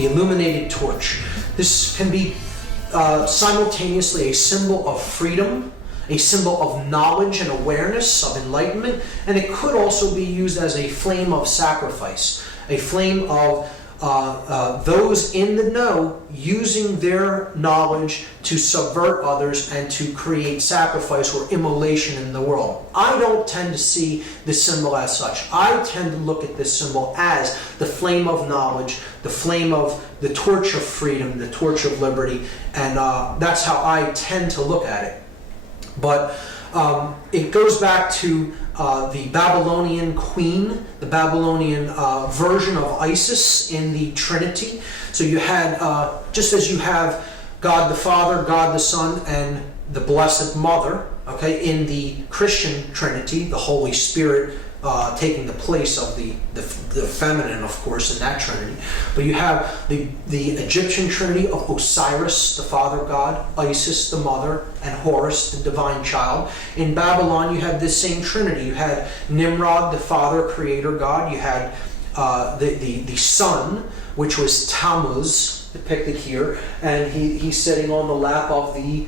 the illuminated torch. This can be simultaneously a symbol of freedom, a symbol of knowledge and awareness, of enlightenment, and it could also be used as a flame of sacrifice, a flame of those in the know using their knowledge to subvert others and to create sacrifice or immolation in the world. I don't tend to see this symbol as such. I tend to look at this symbol as the flame of knowledge, the flame of the torch of freedom, the torch of liberty, and that's how I tend to look at it. But it goes back to the Babylonian queen, the Babylonian version of Isis in the Trinity. So you had, just as you have God the Father, God the Son, and the Blessed Mother, okay, in the Christian Trinity, the Holy Spirit taking the place of the feminine, of course, in that Trinity. But you have the Egyptian Trinity of Osiris, the Father God, Isis, the Mother, and Horus, the Divine Child. In Babylon, you had this same Trinity. You had Nimrod, the Father, Creator God. You had the Son, which was Tammuz, depicted here, and he's sitting on the lap of the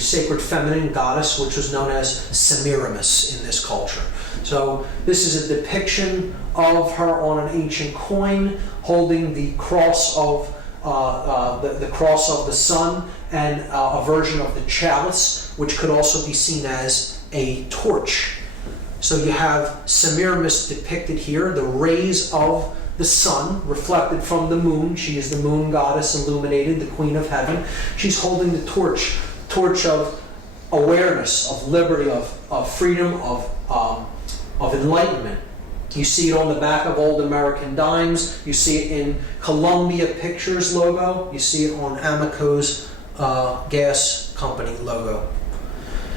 sacred feminine goddess, which was known as Semiramis in this culture. So this is a depiction of her on an ancient coin, holding the cross of the cross of the sun, and a version of the chalice, which could also be seen as a torch. So you have Semiramis depicted here, the rays of the sun reflected from the moon. She is the moon goddess illuminated, the queen of heaven. She's holding the torch of awareness, of liberty, of freedom, of enlightenment. You see it on the back of old American dimes. You see it in Columbia Pictures logo. You see it on Amoco's gas company logo.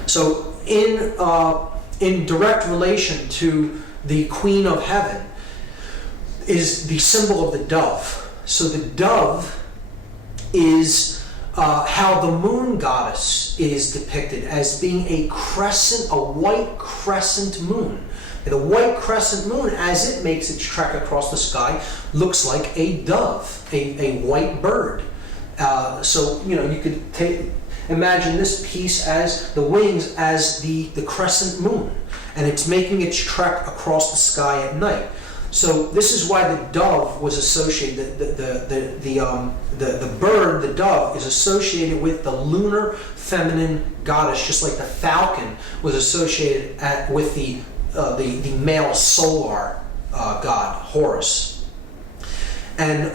So in direct relation to the Queen of Heaven is the symbol of the dove. So the dove is how the moon goddess is depicted as being a crescent, a white crescent moon. The white crescent moon, as it makes its trek across the sky, looks like a dove, a white bird. So, you could imagine this piece as the wings as the crescent moon, and it's making its trek across the sky at night. So this is why the dove was associated. The bird, the dove, is associated with the lunar feminine goddess, just like the falcon was associated with the male solar god, Horus. And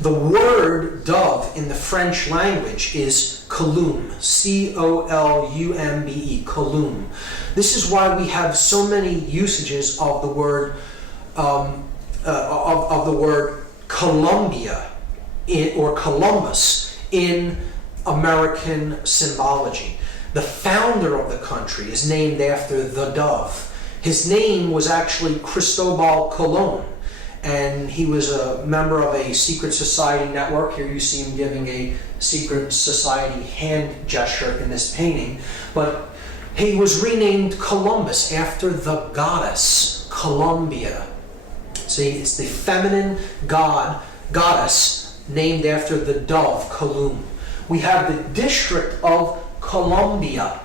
the word dove in the French language is columbe, C-O-L-U-M-B-E, columbe. This is why we have so many usages of the word of the word Columbia or Columbus in American symbology. The founder of the country is named after the dove. His name was actually Cristobal Colon, and he was a member of a secret society network. Here you see him giving a secret society hand gesture in this painting. But he was renamed Columbus after the goddess Columbia. See, it's the feminine goddess named after the dove, Columbe. We have the district of Columbia,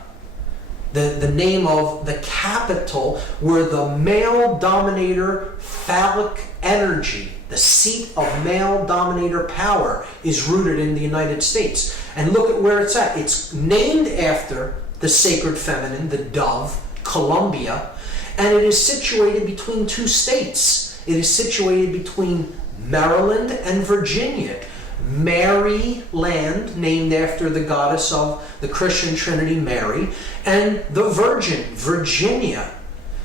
the name of the capital where the male dominator phallic energy, the seat of male dominator power, is rooted in the United States. And look at where it's at. It's named after the sacred feminine, the dove, Columbia, and it is situated between two states. It is situated between Maryland and Virginia. Maryland, named after the goddess of the Christian Trinity, Mary, and the Virgin, Virginia.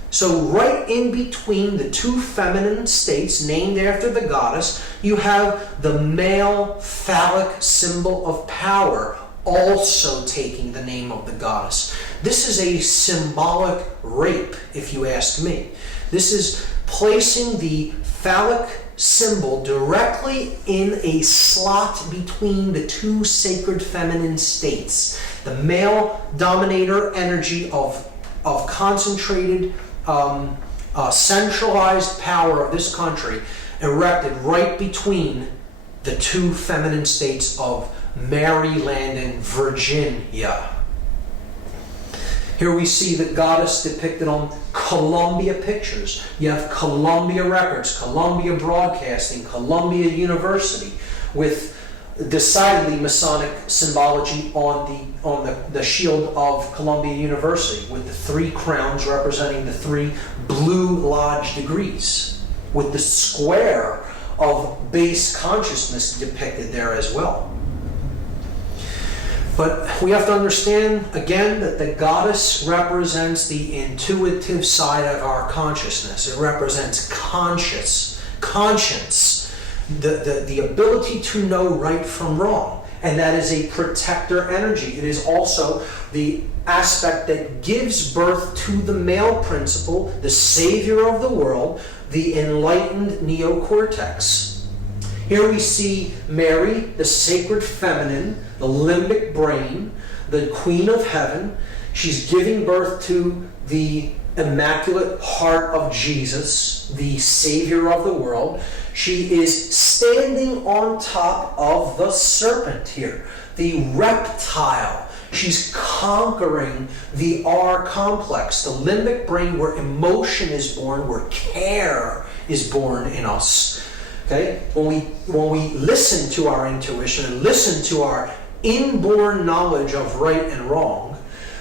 So right in between the two feminine states named after the goddess, you have the male phallic symbol of power also taking the name of the goddess. This is a symbolic rape, if you ask me. This is placing the phallic symbol directly in a slot between the two sacred feminine states. The male dominator energy of concentrated, centralized power of this country erected right between the two feminine states of Maryland and Virginia. Here we see the goddess depicted on Columbia Pictures. You have Columbia Records, Columbia Broadcasting, Columbia University, with decidedly Masonic symbology on the shield of Columbia University, with the three crowns representing the three Blue Lodge degrees, with the square of base consciousness depicted there as well. But we have to understand, again, that the goddess represents the intuitive side of our consciousness. It represents conscience, the ability to know right from wrong. And that is a protector energy. It is also the aspect that gives birth to the male principle, the savior of the world, the enlightened neocortex. Here we see Mary, the sacred feminine, the limbic brain, the queen of heaven. She's giving birth to the immaculate heart of Jesus, the savior of the world. She is standing on top of the serpent here, the reptile. She's conquering the R complex, the limbic brain, where emotion is born, where care is born in us. Okay? When we listen to our intuition and listen to our inborn knowledge of right and wrong,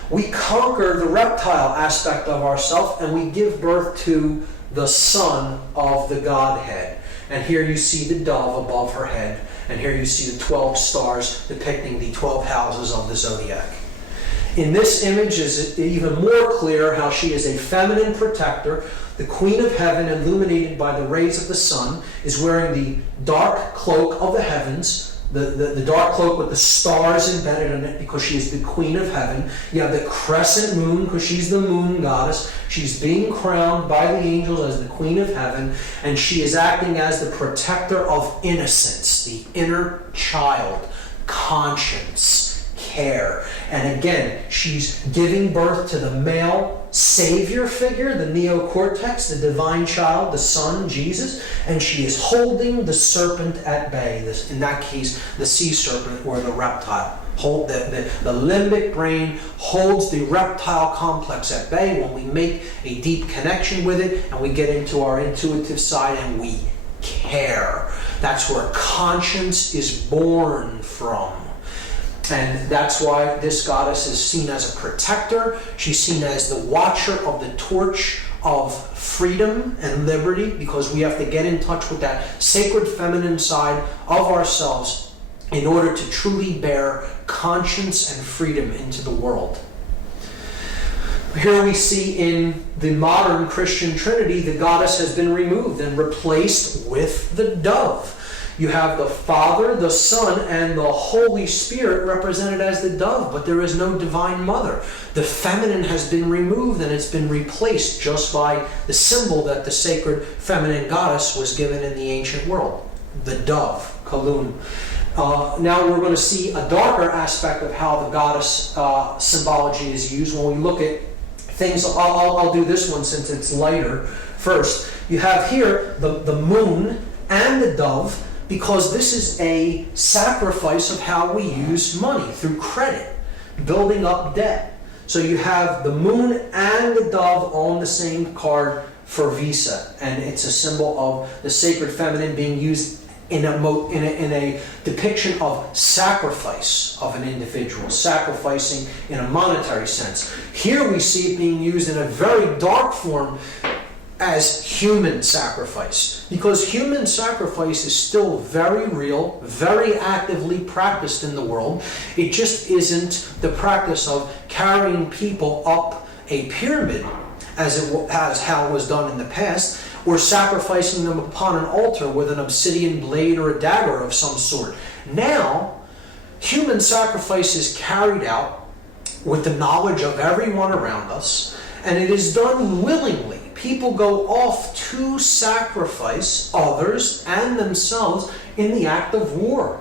we conquer the reptile aspect of ourself and we give birth to the Son of the Godhead. And here you see the dove above her head, and here you see the 12 stars depicting the 12 houses of the zodiac. In this image is even more clear how she is a feminine protector. The Queen of Heaven, illuminated by the rays of the sun, is wearing the dark cloak of the heavens, the dark cloak with the stars embedded in it, because she is the Queen of Heaven. You have the crescent moon, because she's the moon goddess. She's being crowned by the angels as the Queen of Heaven, and she is acting as the protector of innocence, the inner child, conscience, care. And again, she's giving birth to the male savior figure, the neocortex, the divine child, the Son, Jesus, and she is holding the serpent at bay. In that case, the sea serpent or the reptile. The limbic brain holds the reptile complex at bay when we make a deep connection with it and we get into our intuitive side and we care. That's where conscience is born from. And that's why this goddess is seen as a protector. She's seen as the watcher of the torch of freedom and liberty, because we have to get in touch with that sacred feminine side of ourselves in order to truly bear conscience and freedom into the world. Here we see in the modern Christian Trinity, the goddess has been removed and replaced with the dove. You have the Father, the Son, and the Holy Spirit represented as the dove, but there is no divine mother. The feminine has been removed and it's been replaced just by the symbol that the sacred feminine goddess was given in the ancient world, the dove, Kalun. Now we're going to see a darker aspect of how the goddess symbology is used. When we look at things, I'll do this one since it's lighter first. You have here the moon and the dove, because this is a sacrifice of how we use money, through credit, building up debt. So you have the moon and the dove on the same card for Visa, and it's a symbol of the sacred feminine being used in a depiction of sacrifice of an individual, sacrificing in a monetary sense. Here we see it being used in a very dark form as human sacrifice, because human sacrifice is still very real, very actively practiced in the world. It just isn't the practice of carrying people up a pyramid as how it was done in the past, or sacrificing them upon an altar with an obsidian blade or a dagger of some sort. Now, human sacrifice is carried out with the knowledge of everyone around us, and it is done willingly. People go off to sacrifice others and themselves in the act of war.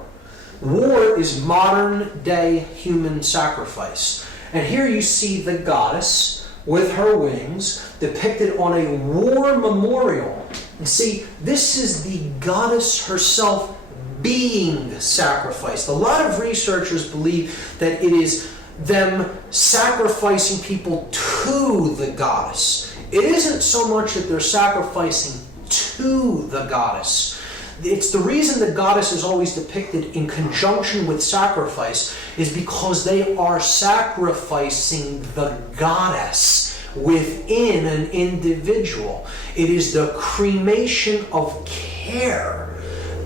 War is modern day human sacrifice. And here you see the goddess with her wings depicted on a war memorial. And see, this is the goddess herself being sacrificed. A lot of researchers believe that it is them sacrificing people to the goddess. It isn't so much that they're sacrificing to the goddess. It's the reason the goddess is always depicted in conjunction with sacrifice is because they are sacrificing the goddess within an individual. It is the cremation of care,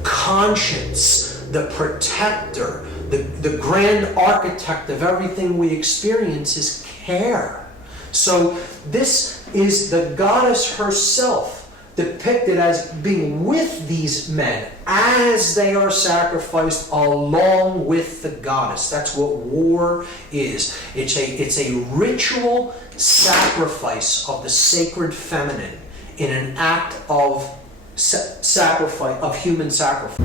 conscience, the protector, the grand architect of everything we experience is care. So this is the goddess herself depicted as being with these men as they are sacrificed along with the goddess. That's what war is. It's a ritual sacrifice of the sacred feminine in an act of sacrifice, of human sacrifice.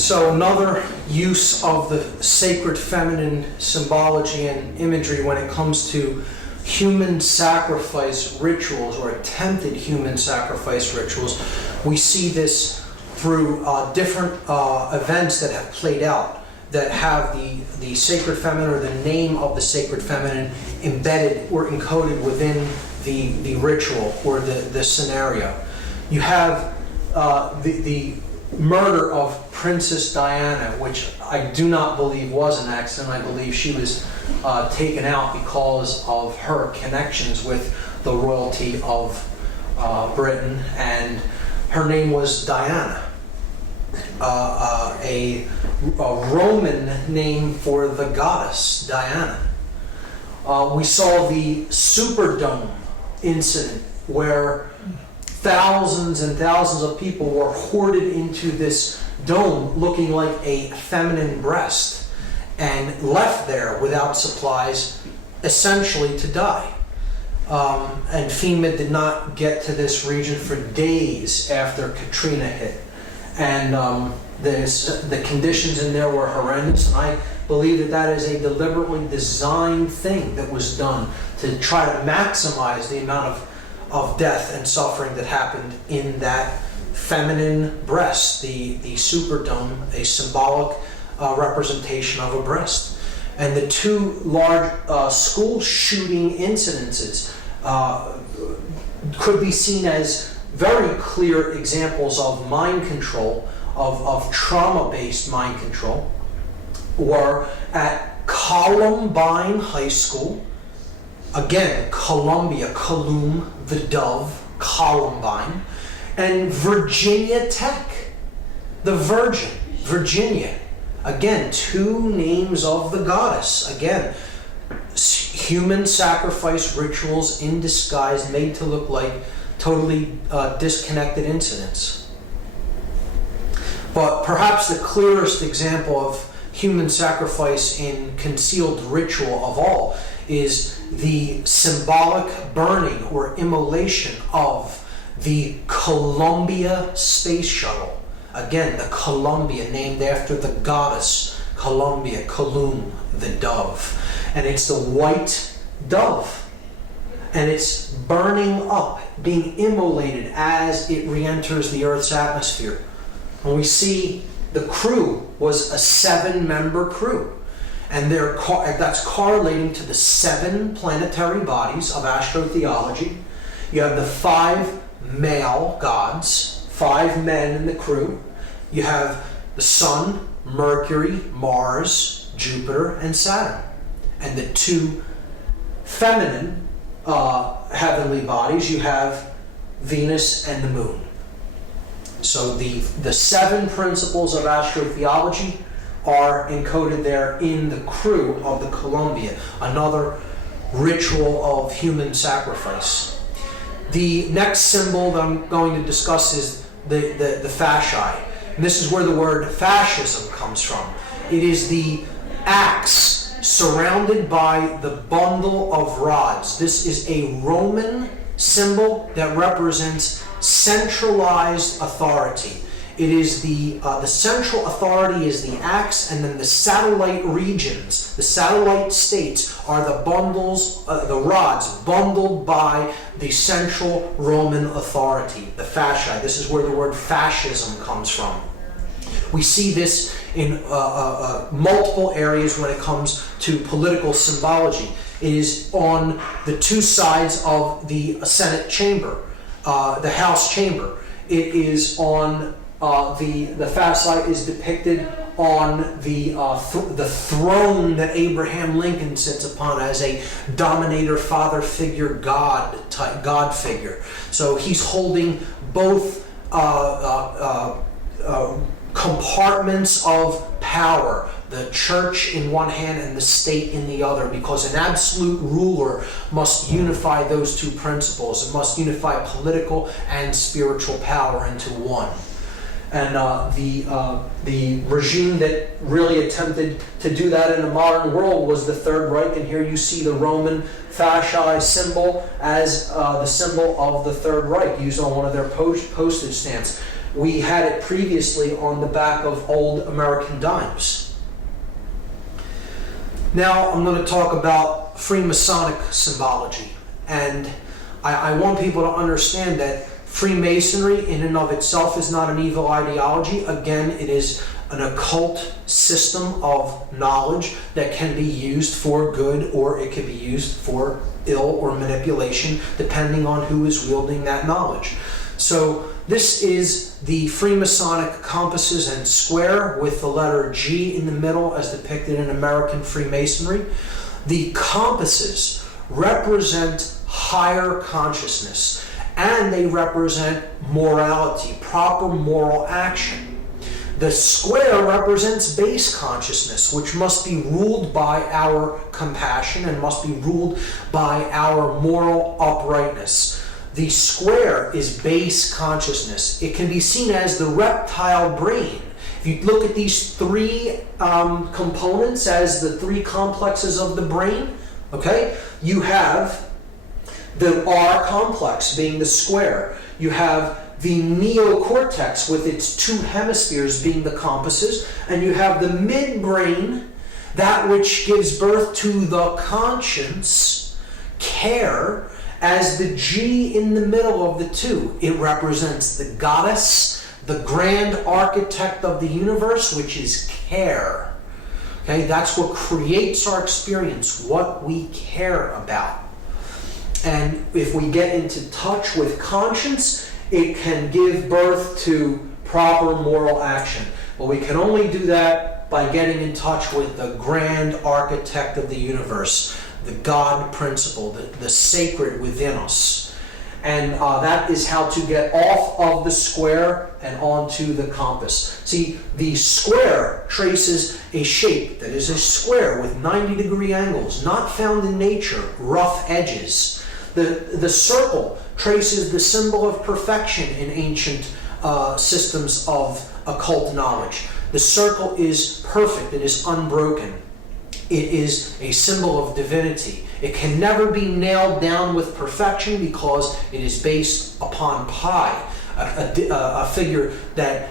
So another use of the sacred feminine symbology and imagery when it comes to human sacrifice rituals or attempted human sacrifice rituals, we see this through different events that have played out that have the sacred feminine or the name of the sacred feminine embedded or encoded within the ritual or the scenario. You have the murder of Princess Diana, which I do not believe was an accident. I believe she was taken out because of her connections with the royalty of Britain, and her name was Diana, a Roman name for the goddess Diana. We saw the Superdome incident where thousands and thousands of people were hoarded into this dome looking like a feminine breast and left there without supplies, essentially to die. And FEMA did not get to this region for days after Katrina hit. And the conditions in there were horrendous, and I believe that is a deliberately designed thing that was done to try to maximize the amount of death and suffering that happened in that feminine breast, the Superdome, a symbolic representation of a breast. And the two large school shooting incidences could be seen as very clear examples of mind control, of trauma-based mind control, were at Columbine High School, again, Columbia, Colum, the dove, Columbine, and Virginia Tech, the Virgin, Virginia. Again, two names of the goddess. Again, human sacrifice rituals in disguise made to look like totally disconnected incidents. But perhaps the clearest example of human sacrifice in concealed ritual of all is the symbolic burning or immolation of the Columbia space shuttle. Again, the Columbia, named after the goddess Columbia, Colum, the dove. And it's the white dove. And it's burning up, being immolated as it re-enters the Earth's atmosphere. And we see the crew was a 7-member crew. And that's correlating to the 7 planetary bodies of astrotheology. You have the 5 male gods, 5 men in the crew. You have the Sun, Mercury, Mars, Jupiter, and Saturn. And the 2 feminine heavenly bodies, you have Venus and the Moon. So the 7 principles of astrotheology are encoded there in the crew of the Columbia, another ritual of human sacrifice. The next symbol that I'm going to discuss is the fasci. And this is where the word fascism comes from. It is the axe surrounded by the bundle of rods. This is a Roman symbol that represents centralized authority. It is the central authority is the axe, and then the satellite regions, the satellite states are the bundles, the rods bundled by the central Roman authority, the fasci. This is where the word fascism comes from. We see this in multiple areas when it comes to political symbology. It is on the two sides of the Senate chamber, the House chamber. It is on the fasci is depicted on the throne that Abraham Lincoln sits upon as a dominator, father figure, God figure. So he's holding both compartments of power, the church in one hand and the state in the other, because an absolute ruler must unify those two principles. It must unify political and spiritual power into one. And the regime that really attempted to do that in the modern world was the Third Reich, and here you see the Roman fasci symbol as the symbol of the Third Reich, used on one of their postage stamps. We had it previously on the back of old American dimes. Now I'm going to talk about Freemasonic symbology, and I want people to understand that Freemasonry in and of itself is not an evil ideology. Again, it is an occult system of knowledge that can be used for good, or it can be used for ill or manipulation, depending on who is wielding that knowledge. So this is the Freemasonic compasses and square with the letter G in the middle as depicted in American Freemasonry. The compasses represent higher consciousness, and they represent morality, proper moral action. The square represents base consciousness, which must be ruled by our compassion and must be ruled by our moral uprightness. The square is base consciousness. It can be seen as the reptile brain. If you look at these three components as the three complexes of the brain, okay, you have the R complex being the square. You have the neocortex with its two hemispheres being the compasses, and you have the midbrain, that which gives birth to the conscience, care, as the G in the middle of the two. It represents the goddess, the grand architect of the universe, which is care. Okay, that's what creates our experience, what we care about. And if we get into touch with conscience, it can give birth to proper moral action. But we can only do that by getting in touch with the grand architect of the universe, the God principle, the sacred within us. And that is how to get off of the square and onto the compass. See, the square traces a shape that is a square with 90-degree angles, not found in nature, rough edges. The circle traces the symbol of perfection in ancient systems of occult knowledge. The circle is perfect, it is unbroken. It is a symbol of divinity. It can never be nailed down with perfection because it is based upon pi, a figure that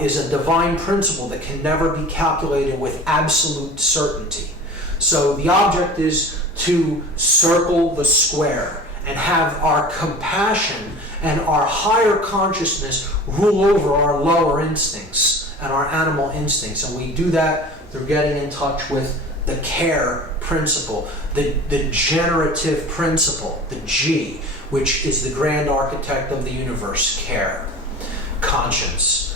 is a divine principle that can never be calculated with absolute certainty. So the object is to circle the square and have our compassion and our higher consciousness rule over our lower instincts and our animal instincts. And we do that through getting in touch with the care principle, the generative principle, the G, which is the grand architect of the universe, care, conscience.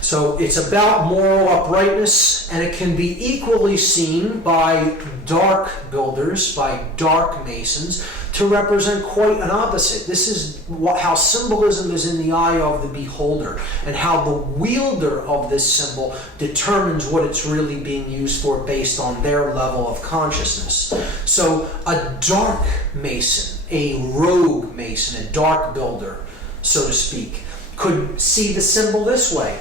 So it's about moral uprightness, and it can be equally seen by dark builders, by dark masons, to represent quite an opposite. This is how symbolism is in the eye of the beholder, and how the wielder of this symbol determines what it's really being used for based on their level of consciousness. So a dark mason, a rogue mason, a dark builder, so to speak, could see the symbol this way.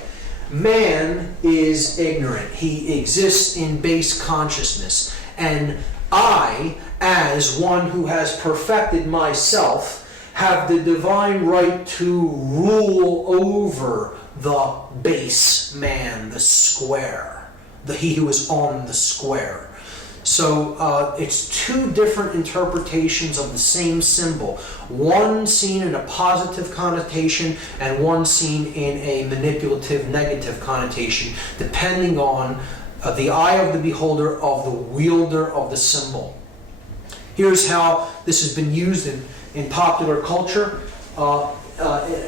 Man is ignorant. He exists in base consciousness. And I, as one who has perfected myself, have the divine right to rule over the base man, the square, he who is on the square. So it's two different interpretations of the same symbol, one seen in a positive connotation and one seen in a manipulative negative connotation, depending on the eye of the beholder, of the wielder of the symbol. Here's how this has been used in popular culture.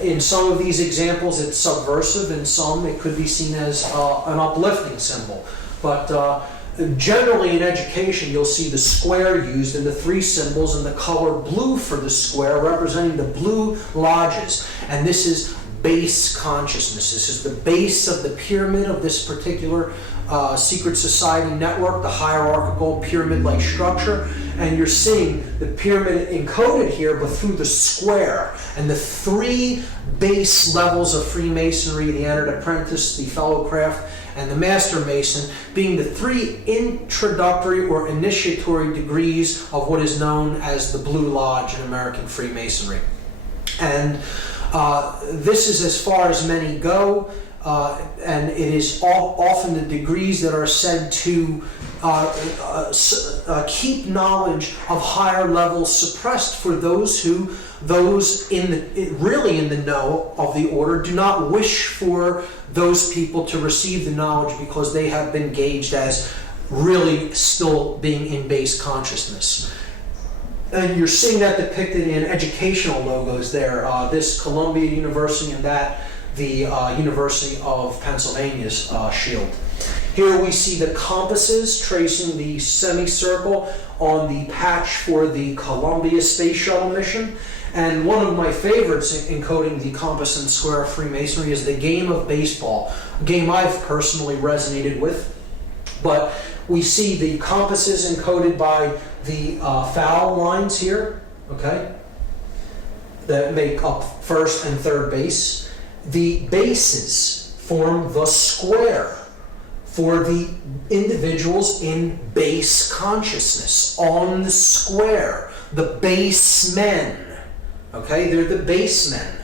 In some of these examples it's subversive, in some it could be seen as an uplifting symbol. But generally in education you'll see the square used and the three symbols and the color blue for the square representing the blue lodges. And this is base consciousness. This is the base of the pyramid of this particular secret society network, the hierarchical pyramid-like structure. And you're seeing the pyramid encoded here, but through the square. And the three base levels of Freemasonry, the entered apprentice, the fellow craft, and the master mason, being the three introductory or initiatory degrees of what is known as the Blue Lodge in American Freemasonry. And this is as far as many go, and it is often the degrees that are said to keep knowledge of higher levels suppressed for those really in the know of the order do not wish for those people to receive the knowledge because they have been gauged as really still being in base consciousness. And you're seeing that depicted in educational logos there. This Columbia University and that the University of Pennsylvania's shield. Here we see the compasses tracing the semicircle on the patch for the Columbia Space Shuttle mission. And one of my favorites encoding the compass and square of Freemasonry is the game of baseball, a game I've personally resonated with. But we see the compasses encoded by the foul lines here, okay, that make up first and third base. The bases form the square for the individuals in base consciousness, on the square, the base men. Okay, they're the base men.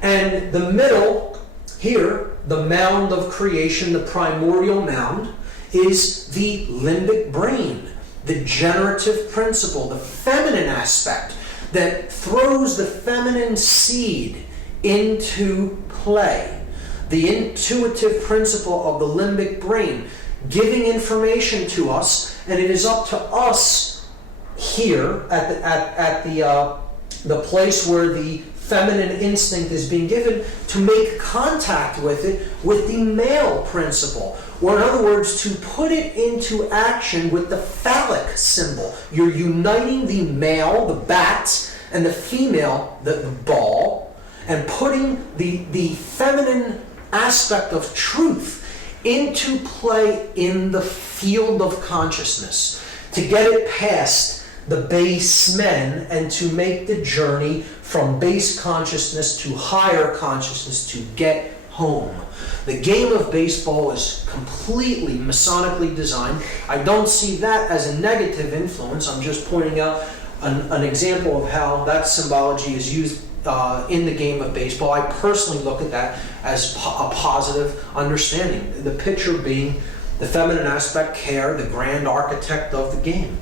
And the middle here, the mound of creation, the primordial mound, is the limbic brain, the generative principle, the feminine aspect that throws the feminine seed into play. The intuitive principle of the limbic brain, giving information to us, and it is up to us here at the place where the feminine instinct is being given to make contact with it with the male principle. Or in other words, to put it into action with the phallic symbol. You're uniting the male, the bat, and the female, the ball, and putting the feminine aspect of truth into play in the field of consciousness to get it past the base men and to make the journey from base consciousness to higher consciousness to get home. The game of baseball is completely Masonically designed. I don't see that as a negative influence. I'm just pointing out an example of how that symbology is used in the game of baseball. I personally look at that as a positive understanding. The pitcher being the feminine aspect, care, the grand architect of the game.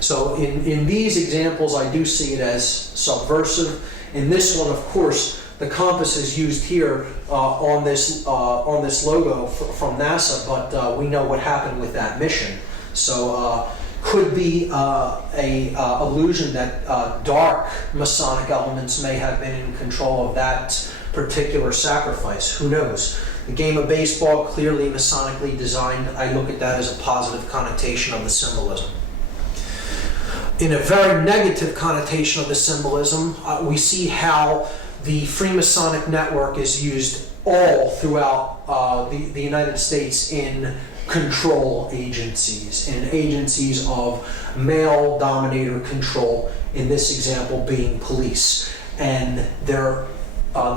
So in these examples, I do see it as subversive. In this one, of course, the compass is used here on this logo from NASA, but we know what happened with that mission. So could be a illusion that dark Masonic elements may have been in control of that particular sacrifice. Who knows? The game of baseball, clearly Masonically designed. I look at that as a positive connotation of the symbolism. In a very negative connotation of the symbolism, we see how the Freemasonic network is used all throughout the United States in control agencies, in agencies of male dominator control, in this example being police. And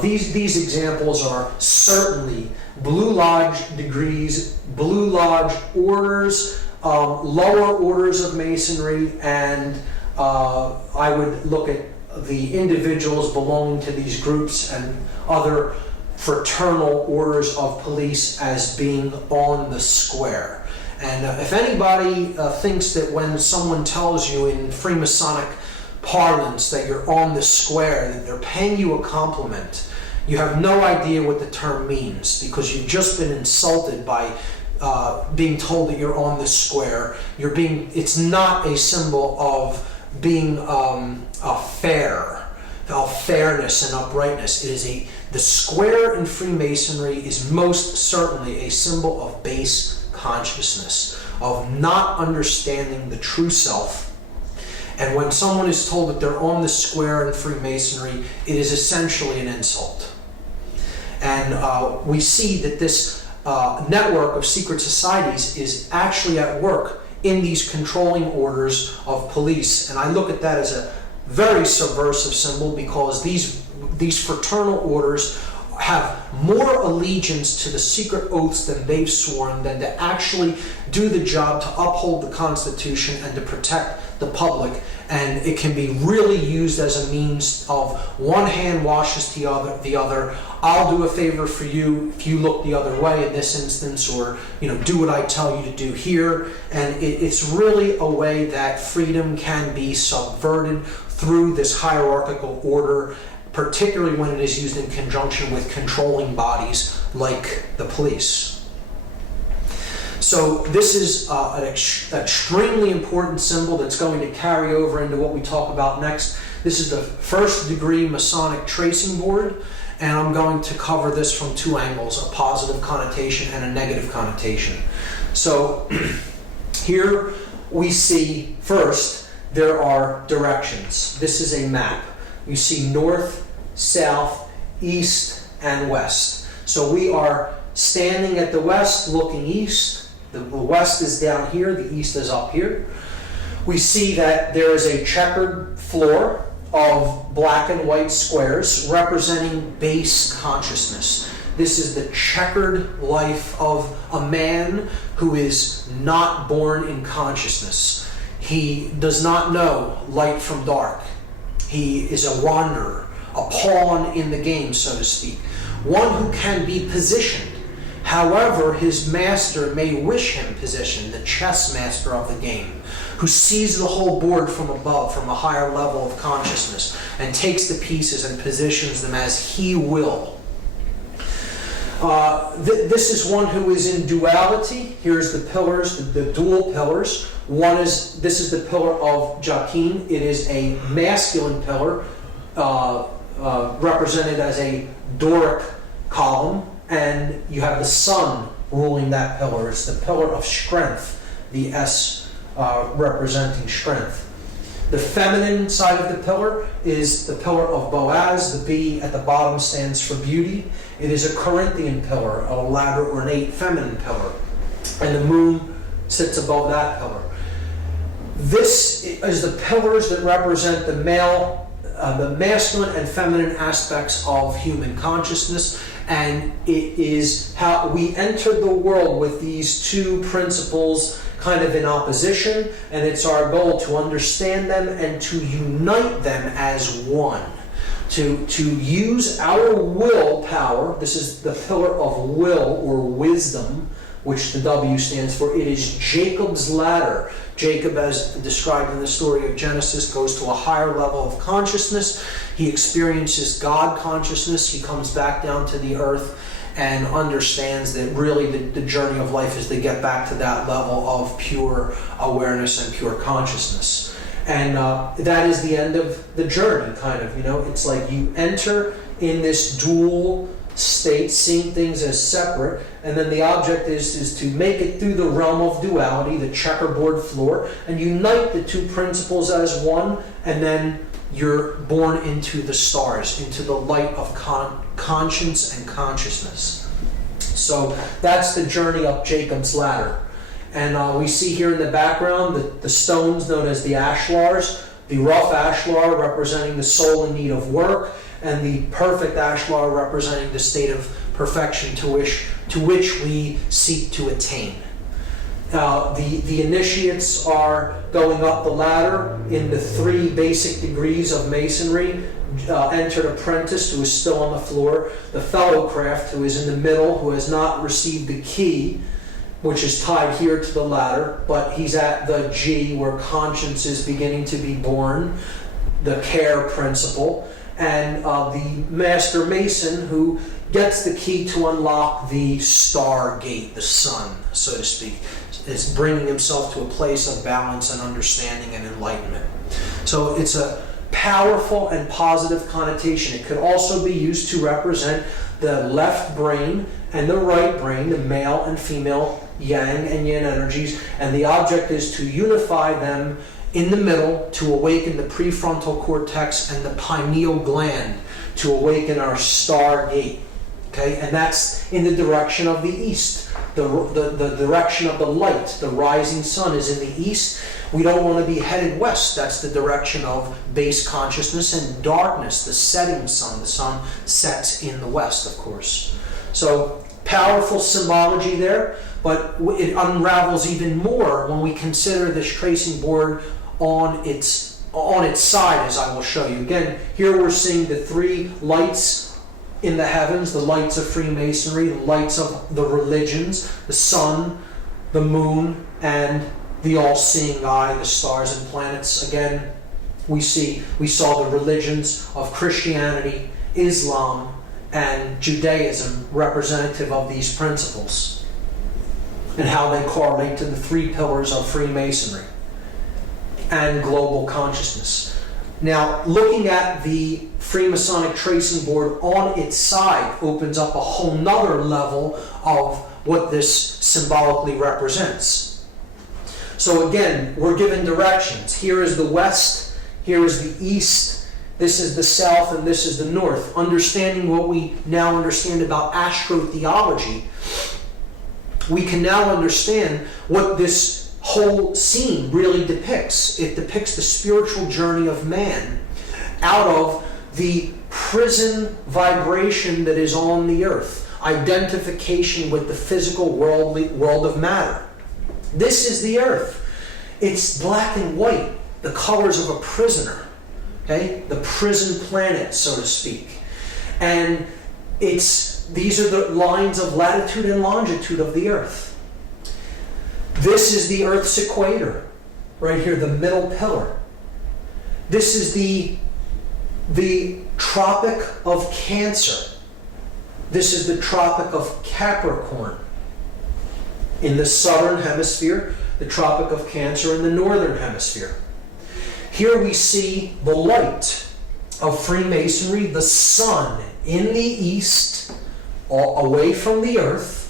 these examples are certainly Blue Lodge degrees, Blue Lodge orders, lower orders of Masonry, and I would look at the individuals belonging to these groups and other fraternal orders of police as being on the square. And if anybody thinks that when someone tells you in Freemasonic parlance that you're on the square, that they're paying you a compliment, you have no idea what the term means, because you've just been insulted by being told that you're on the square. It's not a symbol of being fairness and uprightness. It is the square in Freemasonry is most certainly a symbol of base consciousness, of not understanding the true self. And when someone is told that they're on the square in Freemasonry, it is essentially an insult. And we see that this network of secret societies is actually at work in these controlling orders of police. And I look at that as a very subversive symbol, because these fraternal orders have more allegiance to the secret oaths than they've sworn than to actually do the job to uphold the Constitution and to protect the public. And it can be really used as a means of one hand washes the other. I'll do a favor for you if you look the other way in this instance, or do what I tell you to do here. And it's really a way that freedom can be subverted through this hierarchical order, particularly when it is used in conjunction with controlling bodies like the police. So this is an extremely important symbol that's going to carry over into what we talk about next. This is the first degree Masonic tracing board, and I'm going to cover this from two angles, a positive connotation and a negative connotation. So here we see, first, there are directions. This is a map. You see north, south, east, and west. So we are standing at the west, looking east. The west is down here, the east is up here. We see that there is a checkered floor of black and white squares representing base consciousness. This is the checkered life of a man who is not born in consciousness. He does not know light from dark. He is a wanderer, a pawn in the game, so to speak. One who can be positioned. However, his master may wish him positioned, the chess master of the game, who sees the whole board from above, from a higher level of consciousness, and takes the pieces and positions them as he will. This is one who is in duality. Here's the pillars, the dual pillars. This is the pillar of Jachin. It is a masculine pillar, represented as a Doric column, and you have the sun ruling that pillar. It's the pillar of strength, the S representing strength. The feminine side of the pillar is the pillar of Boaz. The B at the bottom stands for beauty. It is a Corinthian pillar, an elaborate, ornate, feminine pillar. And the moon sits above that pillar. This is the pillars that represent the masculine and feminine aspects of human consciousness. And it is how we entered the world with these two principles kind of in opposition, and it's our goal to understand them and to unite them as one. To use our willpower. This is the pillar of will or wisdom, which the W stands for. It is Jacob's ladder. Jacob, as described in the story of Genesis, goes to a higher level of consciousness. He experiences God consciousness. He comes back down to the earth and understands that really the journey of life is to get back to that level of pure awareness and pure consciousness. And that is the end of the journey, kind of. It's like you enter in this dual state, seeing things as separate, and then the object is to make it through the realm of duality, the checkerboard floor, and unite the two principles as one, and then you're born into the stars, into the light of conscience and consciousness. So that's the journey up Jacob's ladder. And we see here in the background the stones known as the ashlars, the rough ashlar representing the soul in need of work, and the perfect ashlar representing the state of perfection to which we seek to attain. The initiates are going up the ladder in the 3 basic degrees of Masonry. Entered apprentice, who is still on the floor. The fellowcraft, who is in the middle, who has not received the key, which is tied here to the ladder, but he's at the G, where conscience is beginning to be born, the care principle. And the Master Mason, who gets the key to unlock the star gate, the sun, so to speak, is bringing himself to a place of balance and understanding and enlightenment. So it's a powerful and positive connotation. It could also be used to represent the left brain and the right brain, the male and female yang and yin energies, and the object is to unify them in the middle to awaken the prefrontal cortex and the pineal gland, to awaken our star gate. Okay, and that's in the direction of the east. The direction of the light, the rising sun, is in the east. We don't want to be headed west. That's the direction of base consciousness and darkness, the setting sun. The sun sets in the west, of course. So powerful symbology there, but it unravels even more when we consider this tracing board on its side, as I will show you. Again, here we're seeing the 3 lights in the heavens, the lights of Freemasonry, the lights of the religions, the sun, the moon, and the all-seeing eye, the stars and planets. Again, we saw the religions of Christianity, Islam, and Judaism representative of these principles, and how they correlate to the 3 pillars of Freemasonry and global consciousness. Now, looking at the Freemasonic tracing board on its side opens up a whole nother level of what this symbolically represents. So again, we're given directions. Here is the west, here is the east, this is the south, and this is the north. Understanding what we now understand about astrotheology, we can now understand what this whole scene really depicts. It depicts the spiritual journey of man out of the prison vibration that is on the earth, identification with the physical world of matter. This is the earth. It's black and white, the colors of a prisoner, okay? The prison planet, so to speak. And these are the lines of latitude and longitude of the earth. This is the Earth's equator, right here, the middle pillar. This is the Tropic of Cancer. This is the Tropic of Capricorn. In the southern hemisphere, the Tropic of Cancer in the northern hemisphere. Here we see the light of Freemasonry, the sun in the east, away from the earth.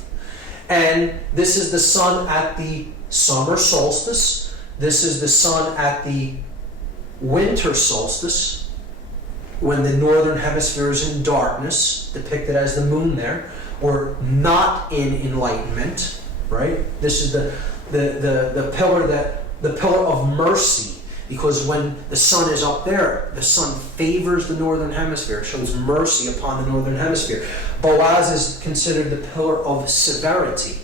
And this is the sun at the summer solstice. This is the sun at the winter solstice, when the northern hemisphere is in darkness, depicted as the moon there. We're not in enlightenment, right? This is the pillar of mercy, because when the sun is up there, the sun favors the northern hemisphere. It shows mercy upon the northern hemisphere. Boaz is considered the pillar of severity,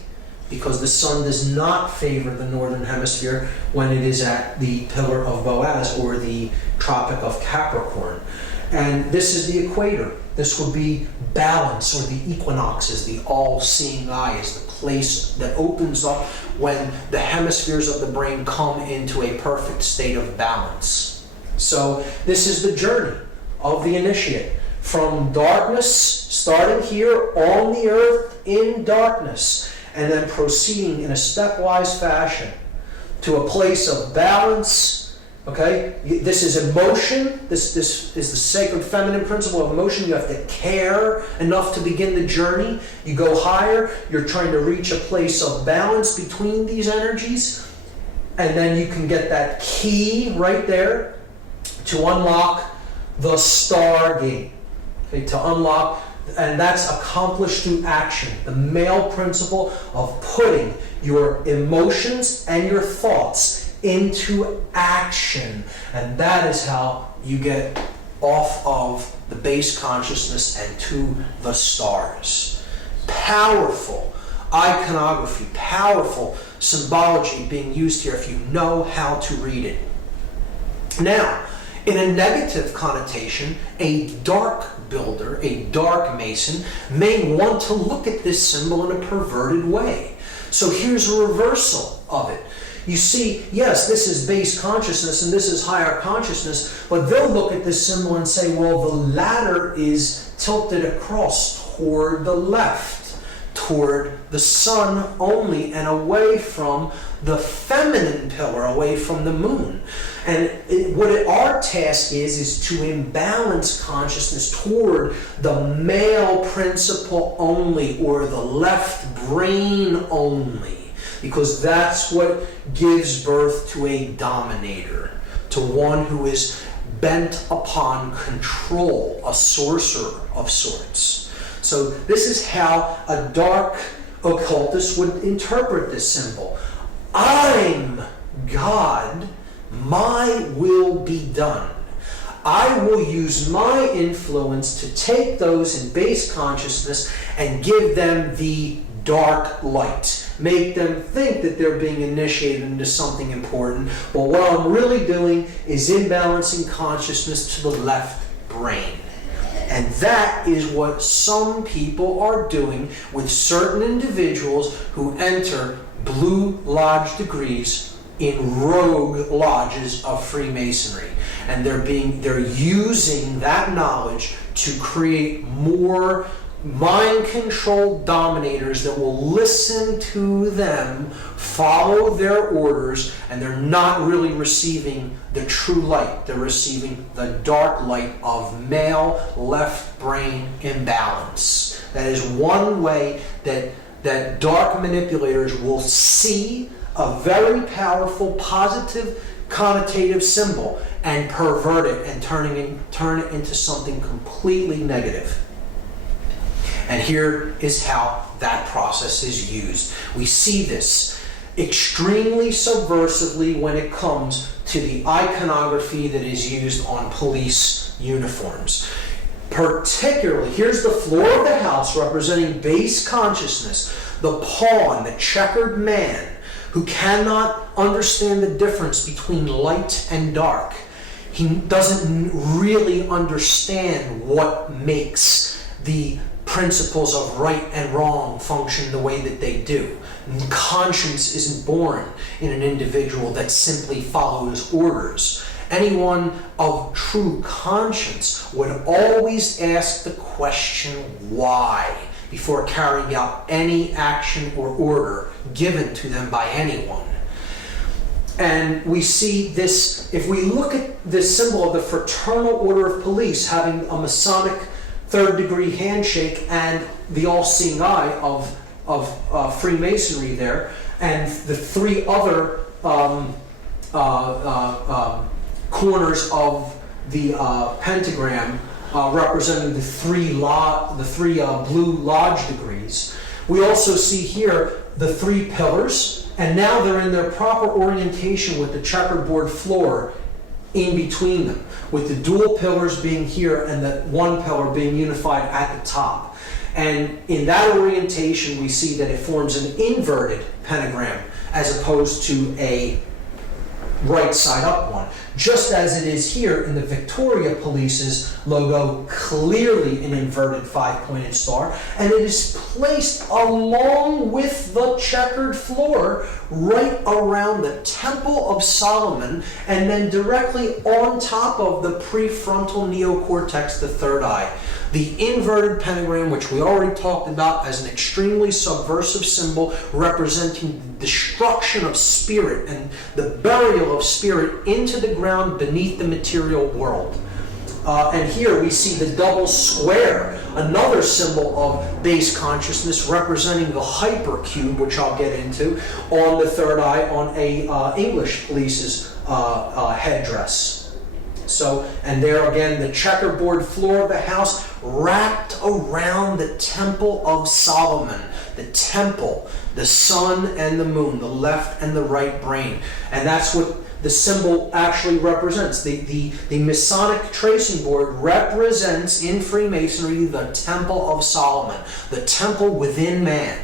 because the sun does not favor the northern hemisphere when it is at the pillar of Boaz, or the Tropic of Capricorn. And this is the equator. This would be balance, or the equinoxes, the all-seeing eye, is the place that opens up when the hemispheres of the brain come into a perfect state of balance. So this is the journey of the initiate, from darkness, starting here on the earth in darkness, and then proceeding in a stepwise fashion to a place of balance. Okay, this is emotion. This is the sacred feminine principle of emotion. You have to care enough to begin the journey. You go higher. You're trying to reach a place of balance between these energies, and then you can get that key right there to unlock the stargate. Okay, to unlock, and that's accomplished through action. The male principle of putting your emotions and your thoughts into action. And that is how you get off of the base consciousness and to the stars. Powerful. iconography, powerful symbology being used here if you know how to read it. Now, in a negative connotation, a dark builder, a dark Mason, may want to look at this symbol in a perverted way. So here's a reversal of it. You see, yes, this is base consciousness and this is higher consciousness, but they'll look at this symbol and say, well, the latter is tilted across toward the left, toward the sun only, and away from the feminine pillar, away from the moon. And our task is to imbalance consciousness toward the male principle only, or the left brain only, because that's what gives birth to a dominator, to one who is bent upon control, a sorcerer of sorts. So this is how a dark occultist would interpret this symbol. I'm God, my will be done. I will use my influence to take those in base consciousness and give them the dark light. Make them think that they're being initiated into something important. But what I'm really doing is imbalancing consciousness to the left brain. And that is what some people are doing with certain individuals who enter Blue Lodge degrees in rogue lodges of Freemasonry. And they're using that knowledge to create more mind-controlled dominators that will listen to them, follow their orders, and they're not really receiving the true light. They're receiving the dark light of male left brain imbalance. That is one way that dark manipulators will see a very powerful, positive, connotative symbol and pervert it and turn it into something completely negative. And here is how that process is used. We see this extremely subversively when it comes to the iconography that is used on police uniforms. Particularly, here's the floor of the house representing base consciousness, the pawn, the checkered man, who cannot understand the difference between light and dark. He doesn't really understand what makes the principles of right and wrong function the way that they do. Conscience isn't born in an individual that simply follows orders. Anyone of true conscience would always ask the question why before carrying out any action or order given to them by anyone. And we see this, if we look at the symbol of the Fraternal Order of Police having a Masonic third-degree handshake and the all-seeing eye of Freemasonry there, and the three other corners of the pentagram representing the three blue lodge degrees. We also see here the three pillars, and now they're in their proper orientation with the checkerboard floor in between them, with the dual pillars being here and the one pillar being unified at the top. And in that orientation, we see that it forms an inverted pentagram as opposed to a right side up one, just as it is here in the Victoria Police's logo, clearly an inverted 5-pointed star, and it is placed along with the checkered floor right around the Temple of Solomon, and then directly on top of the prefrontal neocortex, the third eye. The inverted pentagram, which we already talked about as an extremely subversive symbol representing the destruction of spirit and the burial of spirit into the ground beneath the material world. And here we see the double square, another symbol of base consciousness representing the hypercube, which I'll get into, on the third eye on a English police's headdress. So, and there again, the checkerboard floor of the house wrapped around the Temple of Solomon. The temple, the sun and the moon, the left and the right brain. And that's what the symbol actually represents. The Masonic tracing board represents in Freemasonry the Temple of Solomon, the temple within man.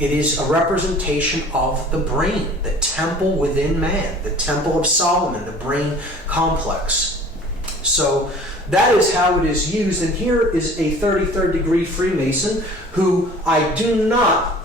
It is a representation of the brain, the temple within man, the temple of Solomon, the brain complex. So that is how it is used. And here is a 33rd degree Freemason who I do not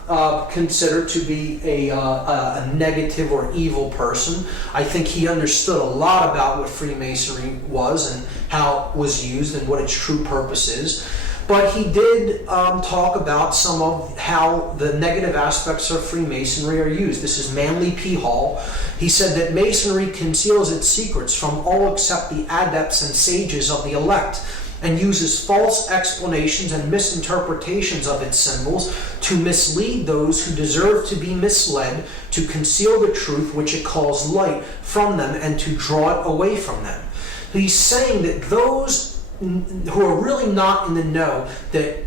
consider to be a negative or evil person. I think he understood a lot about what Freemasonry was and how it was used and what its true purpose is. But he did talk about some of how the negative aspects of Freemasonry are used. This is Manly P. Hall. He said that Masonry conceals its secrets from all except the adepts and sages of the elect, and uses false explanations and misinterpretations of its symbols to mislead those who deserve to be misled, to conceal the truth which it calls light from them, and to draw it away from them. He's saying that those who are really not in the know, that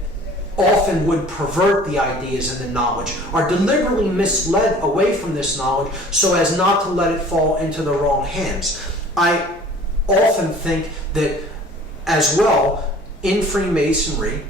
often would pervert the ideas and the knowledge, are deliberately misled away from this knowledge so as not to let it fall into the wrong hands. I often think that as well, in Freemasonry,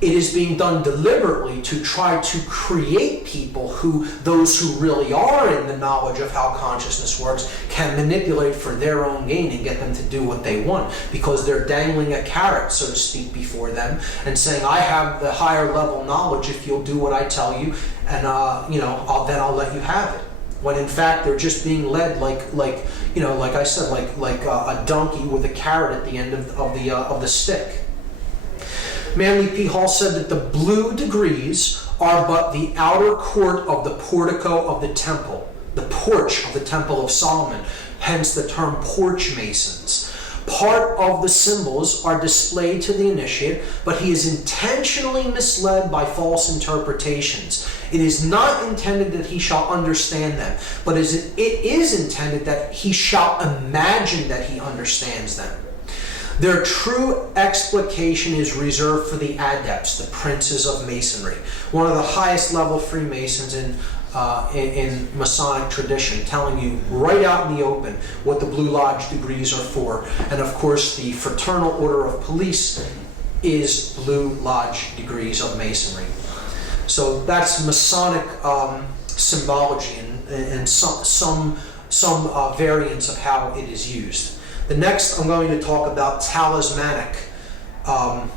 it is being done deliberately to try to create people who, those who really are in the knowledge of how consciousness works, can manipulate for their own gain and get them to do what they want, because they're dangling a carrot, so to speak, before them and saying, I have the higher level knowledge if you'll do what I tell you, and then I'll let you have it. When in fact they're just being led like I said, like a donkey with a carrot at the end of the stick. Manly P. Hall said that the blue degrees are but the outer court of the portico of the temple, the porch of the Temple of Solomon, hence the term porch masons. Part of the symbols are displayed to the initiate, but he is intentionally misled by false interpretations. It is not intended that he shall understand them, but it is intended that he shall imagine that he understands them. Their true explication is reserved for the adepts, the princes of Masonry, one of the highest level Freemasons in Masonic tradition, telling you right out in the open what the Blue Lodge degrees are for. And of course, the Fraternal Order of Police is Blue Lodge degrees of Masonry. So that's Masonic symbology and some variants of how it is used. The next, I'm going to talk about talismanic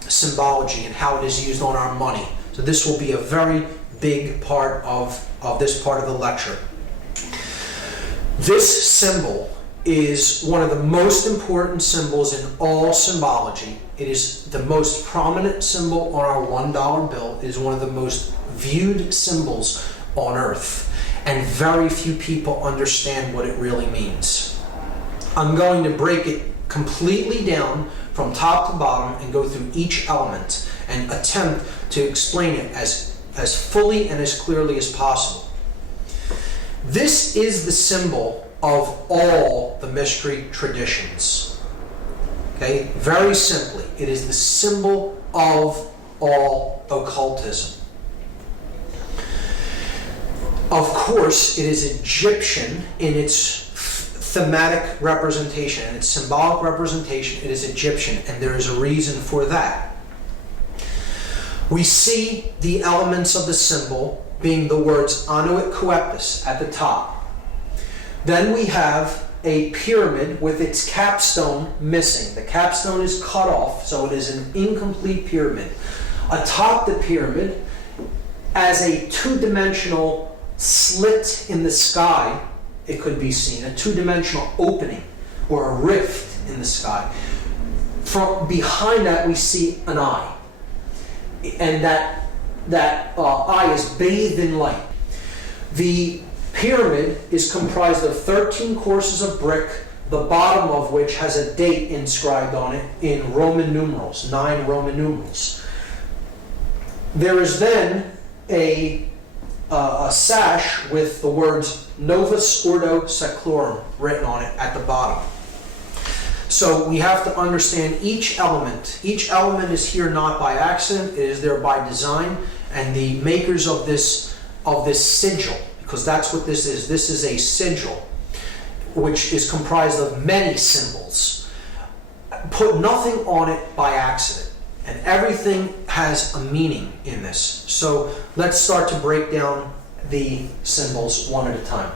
symbology and how it is used on our money. So this will be a very big part of this part of the lecture. This symbol is one of the most important symbols in all symbology. It is the most prominent symbol on our $1 bill. It is one of the most viewed symbols on earth, and very few people understand what it really means. I'm going to break it completely down from top to bottom and go through each element and attempt to explain it as fully and as clearly as possible. This is the symbol of all the mystery traditions. Okay, very simply, it is the symbol of all occultism. Of course, it is Egyptian in its thematic representation and its symbolic representation. It is Egyptian, and there is a reason for that. We see the elements of the symbol being the words Annuit Coeptis at the top. Then we have a pyramid with its capstone missing. The capstone is cut off, so it is an incomplete pyramid. Atop the pyramid, as a two-dimensional slit in the sky, it could be seen, a two-dimensional opening or a rift in the sky. From behind that, we see an eye, and that eye is bathed in light. The pyramid is comprised of 13 courses of brick, the bottom of which has a date inscribed on it in Roman numerals, 9 Roman numerals. There is then a sash with the words Novus Ordo Seclorum written on it at the bottom. So we have to understand each element. Each element is here not by accident, it is there by design, and the makers of this sigil, because that's what this is. This is a sigil, which is comprised of many symbols. Put nothing on it by accident. And everything has a meaning in this. So let's start to break down the symbols one at a time.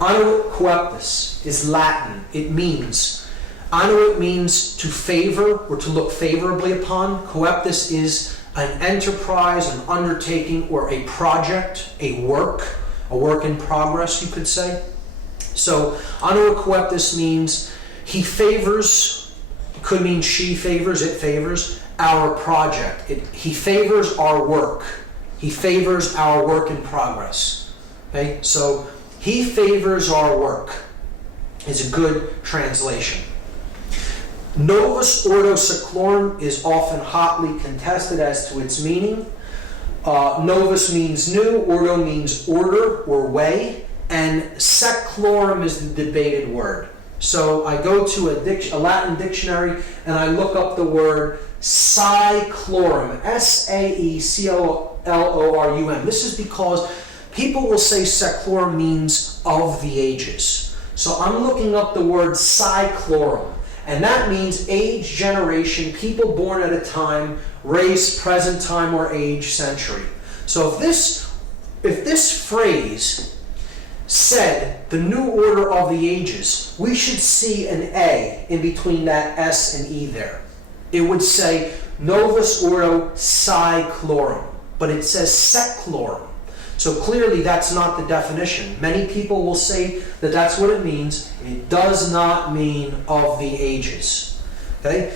Annuit coeptus is Latin. It means, annuit means to favor or to look favorably upon. Coeptus is an enterprise, an undertaking, or a project, a work in progress, you could say. So annuit coeptus means he favors, could mean she favors, it favors, our project. He favors our work. He favors our work in progress. Okay, so he favors our work is a good translation. Novus Ordo Seclorum is often hotly contested as to its meaning. Novus means new, Ordo means order or way, and Seclorum is the debated word. So I go to a Latin dictionary and I look up the word Saeclorum, S-A-E-C-O-L-O-R-U-M. This is because people will say Seclorum means of the ages. So I'm looking up the word Saeclorum, and that means age, generation, people born at a time, race, present time, or age, century. So if this phrase said the new order of the ages, we should see an A in between that S and E there. It would say Novus Ordo Saeclorum, but it says Seclorum. So clearly that's not the definition. Many people will say that that's what it means. It does not mean of the ages. Okay?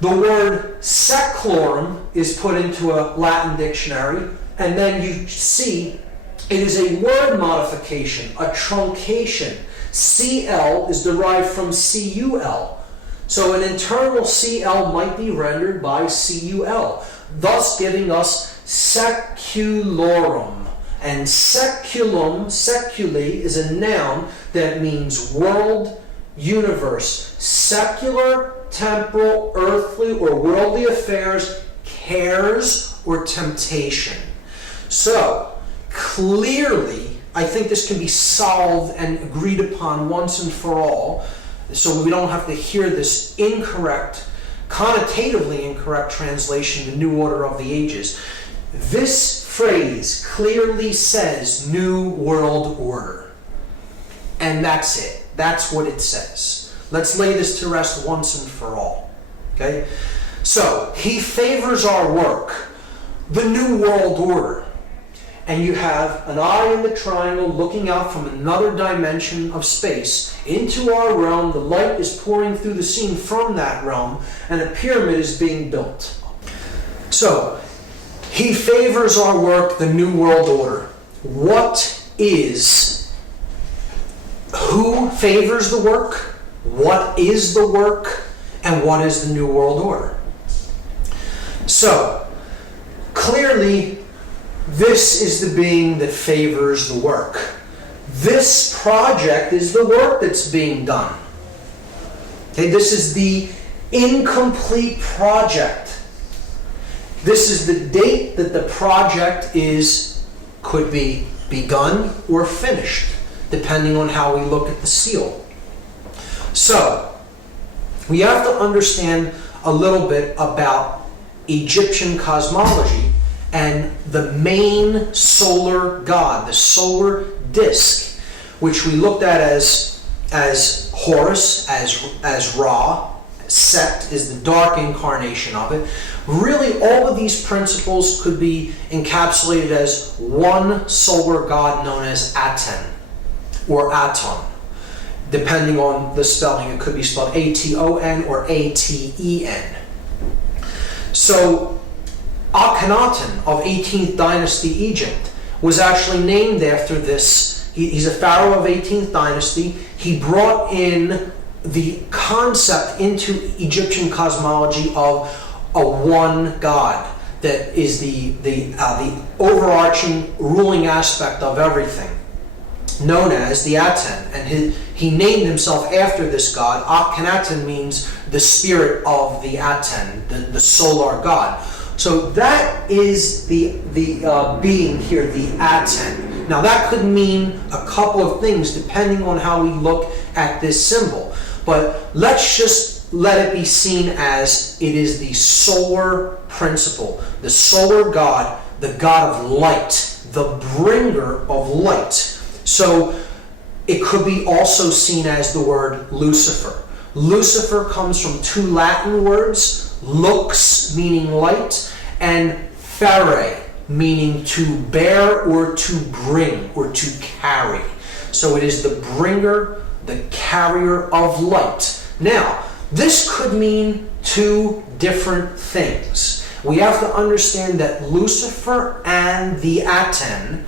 The word seclorum is put into a Latin dictionary, and then you see it is a word modification, a truncation. CL is derived from CUL. So an internal CL might be rendered by CUL, thus giving us seculorum. And seculum, seculi, is a noun that means world, universe, secular, temporal, earthly, or worldly affairs, cares, or temptation. So, clearly, I think this can be solved and agreed upon once and for all, so we don't have to hear this incorrect, connotatively incorrect translation, the new order of the ages. This phrase clearly says New World Order. And that's it. That's what it says. Let's lay this to rest once and for all. Okay? So, he favors our work, the New World Order. And you have an eye in the triangle looking out from another dimension of space into our realm. The light is pouring through the scene from that realm, and a pyramid is being built. So, he favors our work, the New World Order. Who favors the work? What is the work? And what is the New World Order? So, clearly, this is the being that favors the work. This project is the work that's being done. Okay, this is the incomplete project. This is the date that the project could be begun or finished, depending on how we look at the seal. So, we have to understand a little bit about Egyptian cosmology and the main solar god, the solar disk, which we looked at as Horus, as Ra. Set is the dark incarnation of it. Really, all of these principles could be encapsulated as one solar god known as Aten, or Aton. Depending on the spelling, it could be spelled A-T-O-N or A-T-E-N. So, Akhenaten of 18th dynasty Egypt was actually named after this. He's a pharaoh of 18th dynasty. He brought in the concept into Egyptian cosmology of a one God that is the overarching ruling aspect of everything, known as the Aten. And he named himself after this god. Akhenaten means the spirit of the Aten, the solar god. So that is the being here, the Aten. Now that could mean a couple of things depending on how we look at this symbol. But let's just let it be seen as it is the solar principle, the solar God, the God of light, the bringer of light. So it could be also seen as the word Lucifer. Lucifer comes from two Latin words, lux meaning light, and fere meaning to bear or to bring or to carry. So it is the bringer, the carrier of light. Now, this could mean two different things. We have to understand that Lucifer and the Aten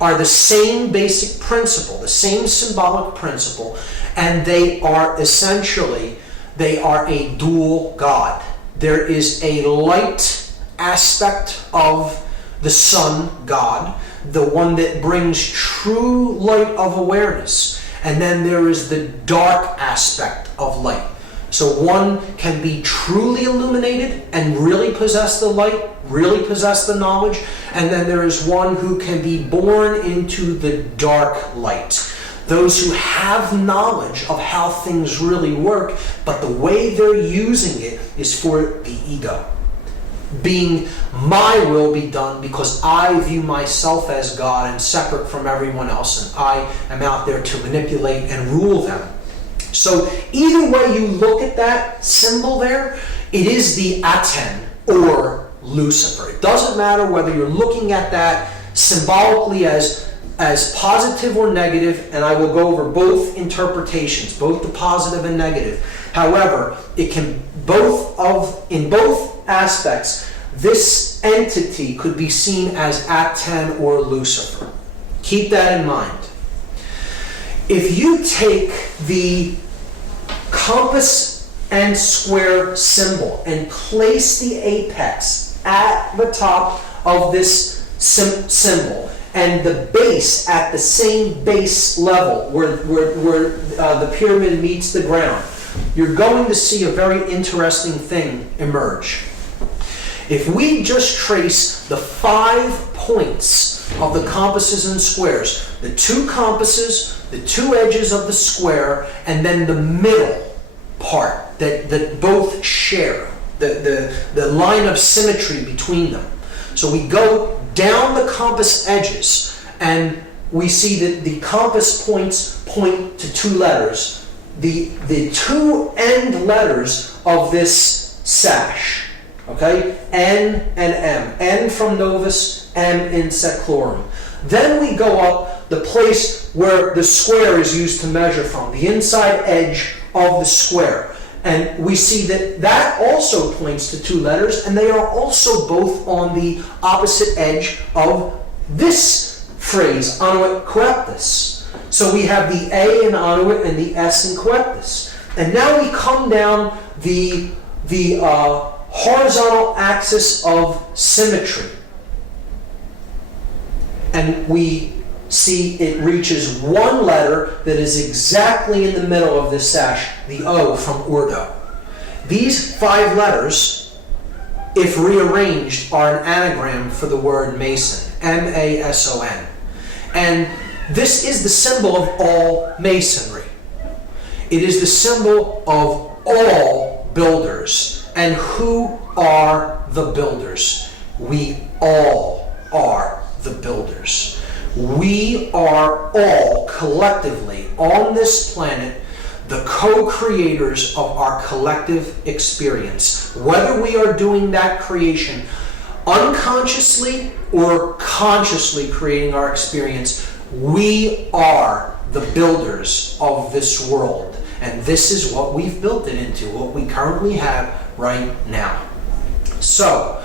are the same basic principle, the same symbolic principle, and they are essentially, they are a dual God. There is a light aspect of the sun God, the one that brings true light of awareness, and then there is the dark aspect of light. So one can be truly illuminated and really possess the light, really possess the knowledge, and then there is one who can be born into the dark light. Those who have knowledge of how things really work, but the way they're using it is for the ego. Being my will be done because I view myself as God and separate from everyone else, and I am out there to manipulate and rule them. So either way you look at that symbol there, it is the Aten or Lucifer. It doesn't matter whether you're looking at that symbolically as positive or negative, and I will go over both interpretations, both the positive and negative. However, it can in both aspects, this entity could be seen as Aten or Lucifer. Keep that in mind. If you take the compass and square symbol and place the apex at the top of this symbol and the base at the same base level where the pyramid meets the ground, you're going to see a very interesting thing emerge. If we just trace the 5 points of the compasses and squares, the 2 compasses, the 2 edges of the square, and then the middle part that both share, the line of symmetry between them. So we go down the compass edges and we see that the compass points point to 2 letters. The 2 end letters of this sash, okay? N and M. N from Novus, M in Seclorum. Then we go up the place where the square is used to measure from, the inside edge of the square. And we see that that also points to 2 letters, and they are also both on the opposite edge of this phrase, Annuit Coeptus. So we have the A in Annuit and the S in Coeptus. And now we come down the horizontal axis of symmetry. And we see it reaches 1 letter that is exactly in the middle of this sash, the O from Urdo. These 5 letters, if rearranged, are an anagram for the word Mason, M-A-S-O-N. And this is the symbol of all Masonry. It is the symbol of all builders. And who are the builders? We all are the builders. We are all collectively on this planet the co-creators of our collective experience. Whether we are doing that creation unconsciously or consciously creating our experience, we are the builders of this world. And this is what we've built it into, what we currently have right now. So,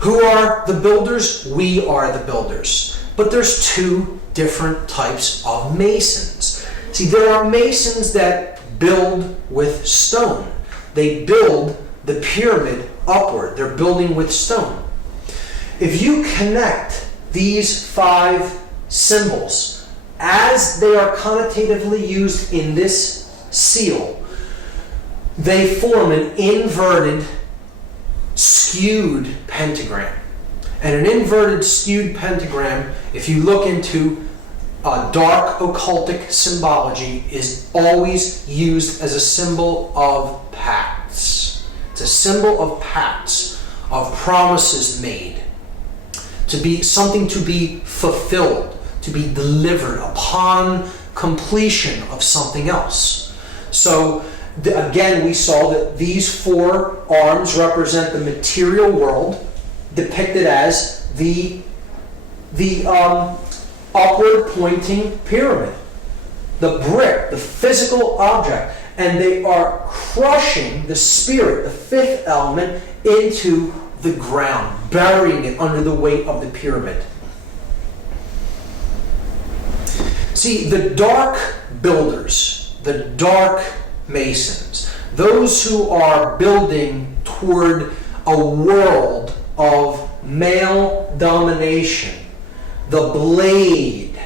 who are the builders? We are the builders. But there's 2 different types of Masons. See, there are Masons that build with stone. They build the pyramid upward. They're building with stone. If you connect these 5 symbols as they are connotatively used in this seal, they form an inverted, skewed pentagram. And an inverted, skewed pentagram, if you look into dark occultic symbology is always used as a symbol of pacts. It's a symbol of pacts, of promises made, to be something to be fulfilled, to be delivered upon completion of something else. So again, we saw that these four arms represent the material world, depicted as the upward pointing pyramid, the brick, the physical object, and they are crushing the spirit, the fifth element, into the ground, burying it under the weight of the pyramid. See, the dark builders, the dark masons, those who are building toward a world of male domination, the blade.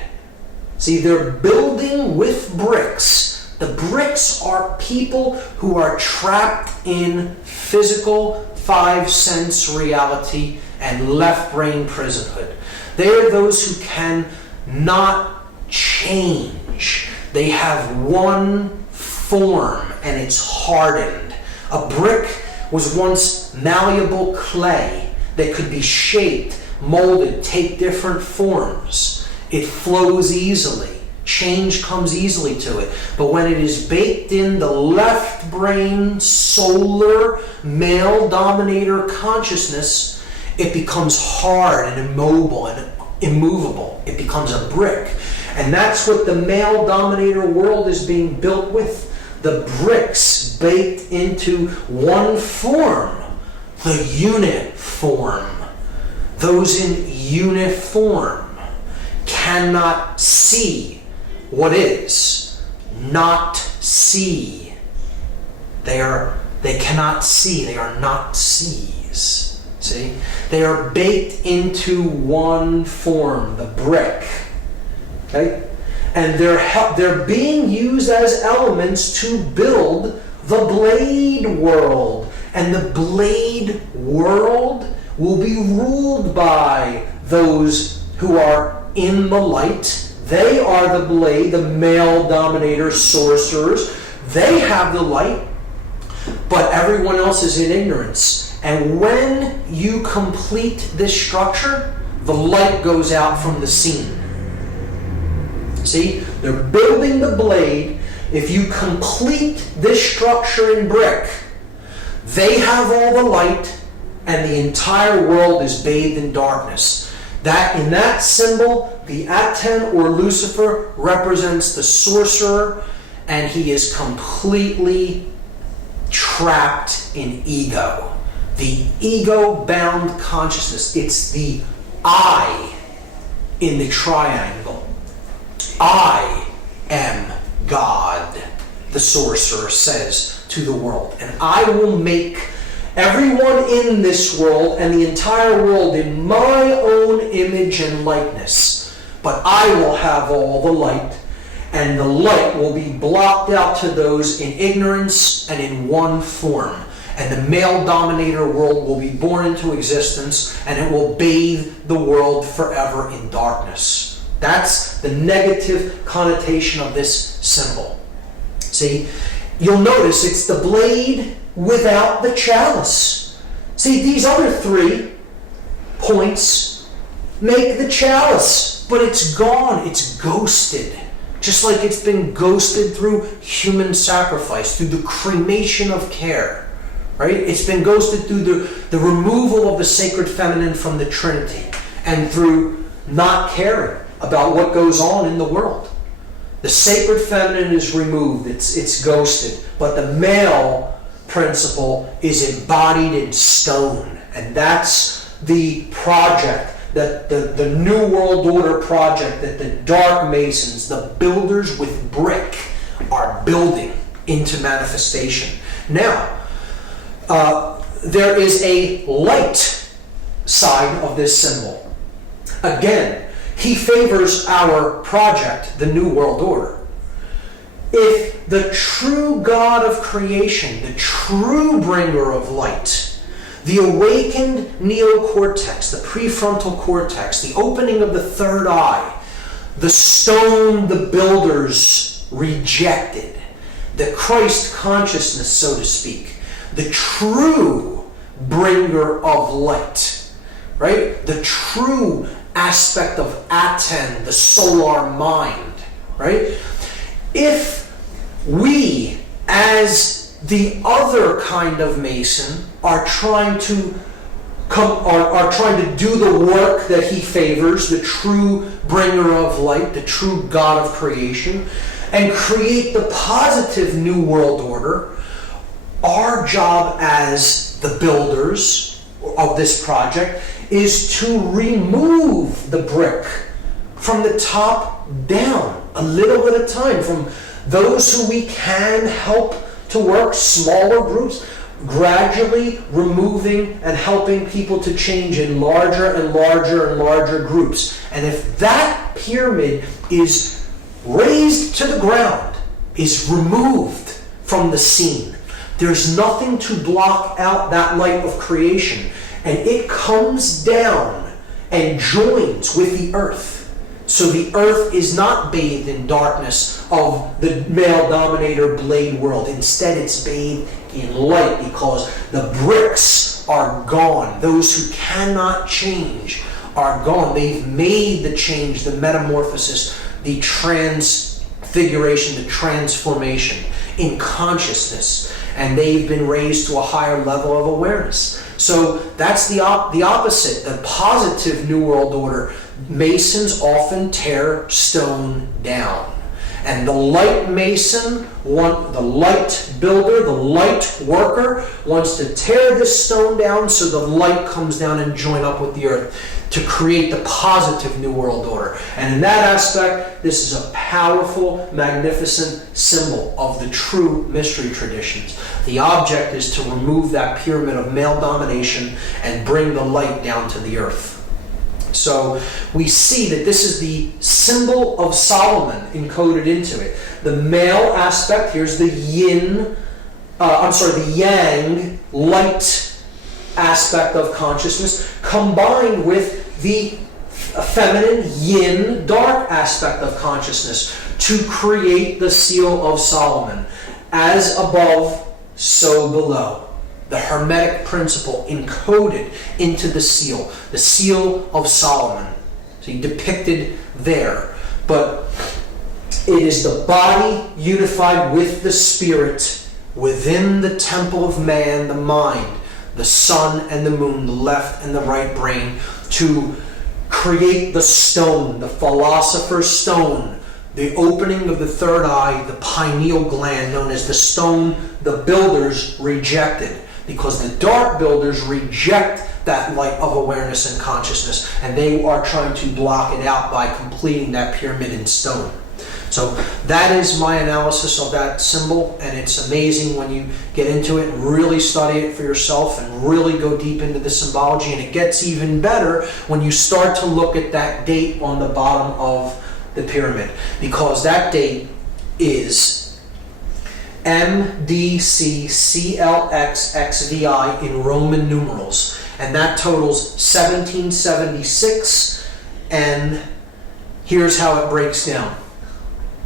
See, they're building with bricks. The bricks are people who are trapped in physical five-sense reality and left-brain prisonhood. They are those who can not change. They have one form and it's hardened. A brick was once malleable clay that could be shaped, molded, take different forms. It flows easily. Change comes easily to it. But when it is baked in the left brain, solar, male dominator consciousness, it becomes hard and immobile and immovable. It becomes a brick. And that's what the male dominator world is being built with. The bricks baked into one form, the unit form. Those in uniform cannot see what is, not see. They cannot see, they are not sees. See? They are baked into one form, the brick. Okay? And they're being used as elements to build the blade world. And the blade world will be ruled by those who are in the light. They are the blade, the male dominator sorcerers. They have the light, but everyone else is in ignorance. And when you complete this structure, the light goes out from the scene. See, they're building the blade. If you complete this structure in brick, they have all the light, and the entire world is bathed in darkness. That in that symbol, the Aten or Lucifer represents the sorcerer, and he is completely trapped in ego. The ego-bound consciousness. It's the I in the triangle. I am God, the sorcerer says to the world, and I will make everyone in this world and the entire world in my own image and likeness. But I will have all the light, and the light will be blocked out to those in ignorance and in one form. And the male dominator world will be born into existence, and it will bathe the world forever in darkness. That's the negative connotation of this symbol. See, you'll notice it's the blade without the chalice. See, these other 3 points make the chalice, but it's gone, it's ghosted. Just like it's been ghosted through human sacrifice, through the cremation of care, right? It's been ghosted through the removal of the sacred feminine from the Trinity, and through not caring about what goes on in the world. The sacred feminine is removed, it's ghosted, but the male principle is embodied in stone. And that's the project, that the New World Order project that the Dark Masons, the builders with brick, are building into manifestation. Now, there is a light side of this symbol. Again, he favors our project, the New World Order. If the true God of creation, the true bringer of light, the awakened neocortex, the prefrontal cortex, the opening of the third eye, the stone the builders rejected, the Christ consciousness, so to speak, the true bringer of light, right? The true aspect of Aten, the solar mind, right? If we, as the other kind of Mason, are trying to do the work that he favors, the true bringer of light, the true God of creation, and create the positive New World Order, our job as the builders of this project is to remove the brick from the top down, a little at a time, from those who we can help to work, smaller groups, gradually removing and helping people to change in larger and larger and larger groups. And if that pyramid is razed to the ground, is removed from the scene, there's nothing to block out that light of creation. And it comes down and joins with the earth. So the earth is not bathed in darkness of the male dominator blade world. Instead, it's bathed in light because the bricks are gone. Those who cannot change are gone. They've made the change, the metamorphosis, the transfiguration, the transformation in consciousness. And they've been raised to a higher level of awareness. So that's the opposite, the positive New World Order. Masons often tear stone down. And the light Mason, the light builder, the light worker, wants to tear this stone down so the light comes down and join up with the earth to create the positive New World Order. And in that aspect, this is a powerful, magnificent symbol of the true mystery traditions. The object is to remove that pyramid of male domination and bring the light down to the earth. So we see that this is the symbol of Solomon encoded into it. The male aspect, here's the the yang light aspect of consciousness, combined with the feminine yin dark aspect of consciousness to create the seal of Solomon. As above, so below. The Hermetic principle encoded into the seal of Solomon. So depicted there. But it is the body unified with the spirit within the temple of man, the mind, the sun and the moon, the left and the right brain, to create the stone, the philosopher's stone, the opening of the third eye, the pineal gland, known as the stone the builders rejected. Because the dark builders reject that light of awareness and consciousness, and they are trying to block it out by completing that pyramid in stone. So that is my analysis of that symbol, and it's amazing when you get into it and really study it for yourself and really go deep into the symbology. And it gets even better when you start to look at that date on the bottom of the pyramid, because that date is MDCCLXXVI in Roman numerals, and that totals 1776. And here's how it breaks down.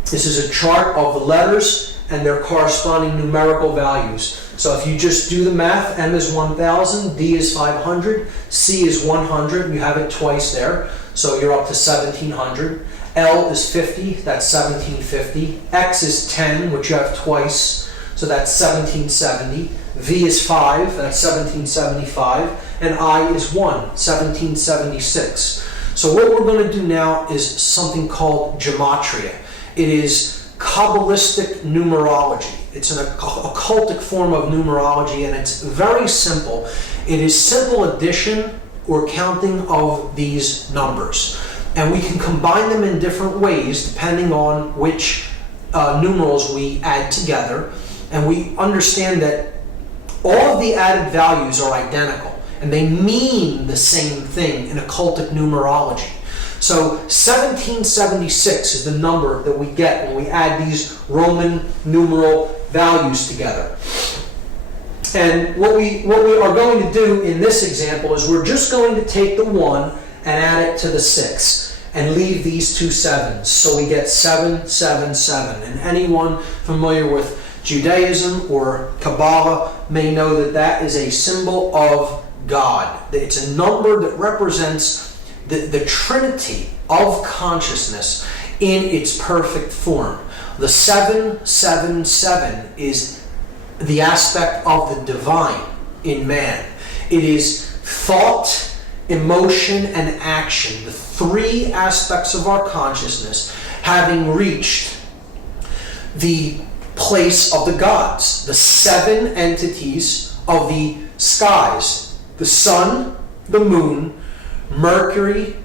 This is a chart of the letters and their corresponding numerical values. So if you just do the math, M is 1000, D is 500, C is 100, you have it twice there, so you're up to 1700. L is 50, that's 1750. X is 10, which you have twice, so that's 1770. V is 5, that's 1775. And I is 1, 1776. So what we're going to do now is something called gematria. It is Kabbalistic numerology. It's an occultic form of numerology, and it's very simple. It is simple addition or counting of these numbers. And we can combine them in different ways depending on which numerals we add together. And we understand that all of the added values are identical, and they mean the same thing in occultic numerology. So 1776 is the number that we get when we add these Roman numeral values together. And what we are going to do in this example is we're just going to take the 1 and add it to the 6. and leave these two sevens. So we get 7, 7, 7. And anyone familiar with Judaism or Kabbalah may know that that is a symbol of God. It's a number that represents the Trinity of consciousness in its perfect form. The 777 is the aspect of the divine in man. It is thought, emotion, and action, the three aspects of our consciousness, having reached the place of the gods, the 7 entities of the skies: the sun, the moon, Mercury,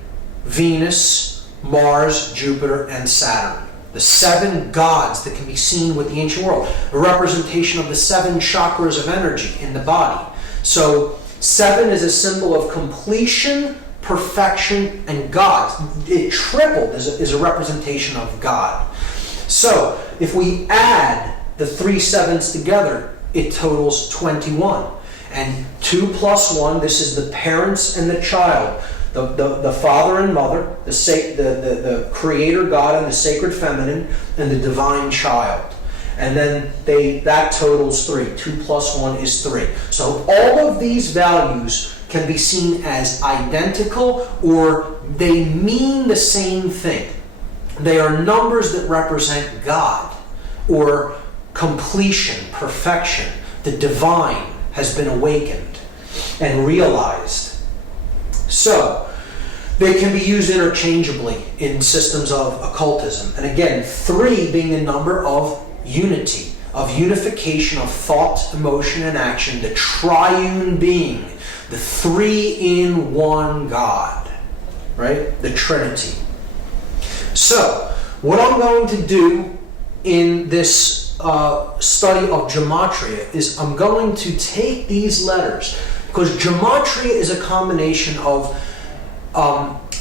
Venus, Mars, Jupiter, and Saturn. The 7 gods that can be seen with the ancient world, a representation of the 7 chakras of energy in the body. So 7 is a symbol of completion, perfection, and God. It tripled is a representation of God. So if we add the 3 sevens together, it totals 21. And 2 plus 1, this is the parents and the child, the father and mother, the creator God and the sacred feminine, and the divine child. And then that totals 3. 2 plus 1 is 3. So all of these values can be seen as identical, or they mean the same thing. They are numbers that represent God, or completion, perfection. The divine has been awakened and realized. So they can be used interchangeably in systems of occultism. And again, 3 being the number of unity, of unification of thought, emotion, and action, the triune being, the 3-in-1 God, right? The Trinity. So, what I'm going to do in this study of gematria is I'm going to take these letters, because gematria is a combination of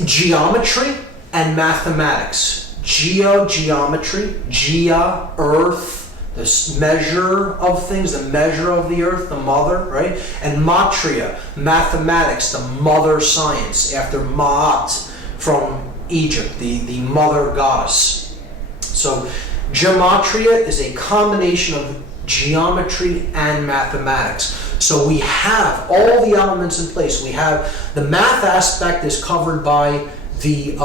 geometry and mathematics. Geometry, Gea, earth, the measure of things, the measure of the earth, the mother, right? And matria, mathematics, the mother science, after Ma'at from Egypt, the mother goddess. So gematria is a combination of geometry and mathematics. So we have all the elements in place. We have the math aspect is covered by the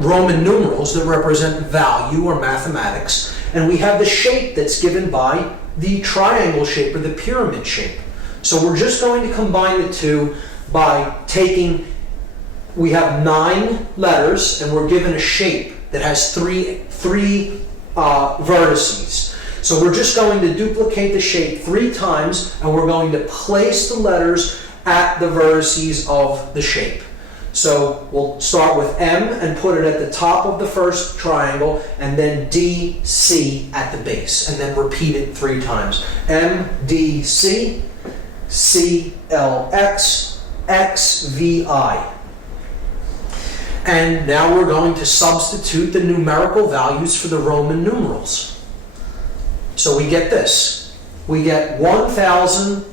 Roman numerals that represent value or mathematics, and we have the shape that's given by the triangle shape or the pyramid shape. So we're just going to combine the two by taking, we have 9 letters, and we're given a shape that has three vertices. So we're just going to duplicate the shape 3 times, and we're going to place the letters at the vertices of the shape. So we'll start with M and put it at the top of the first triangle, and then D, C at the base, and then repeat it 3 times. M, D, C, C, L, X, X, V, I. And now we're going to substitute the numerical values for the Roman numerals. So we get this. We get 1,000,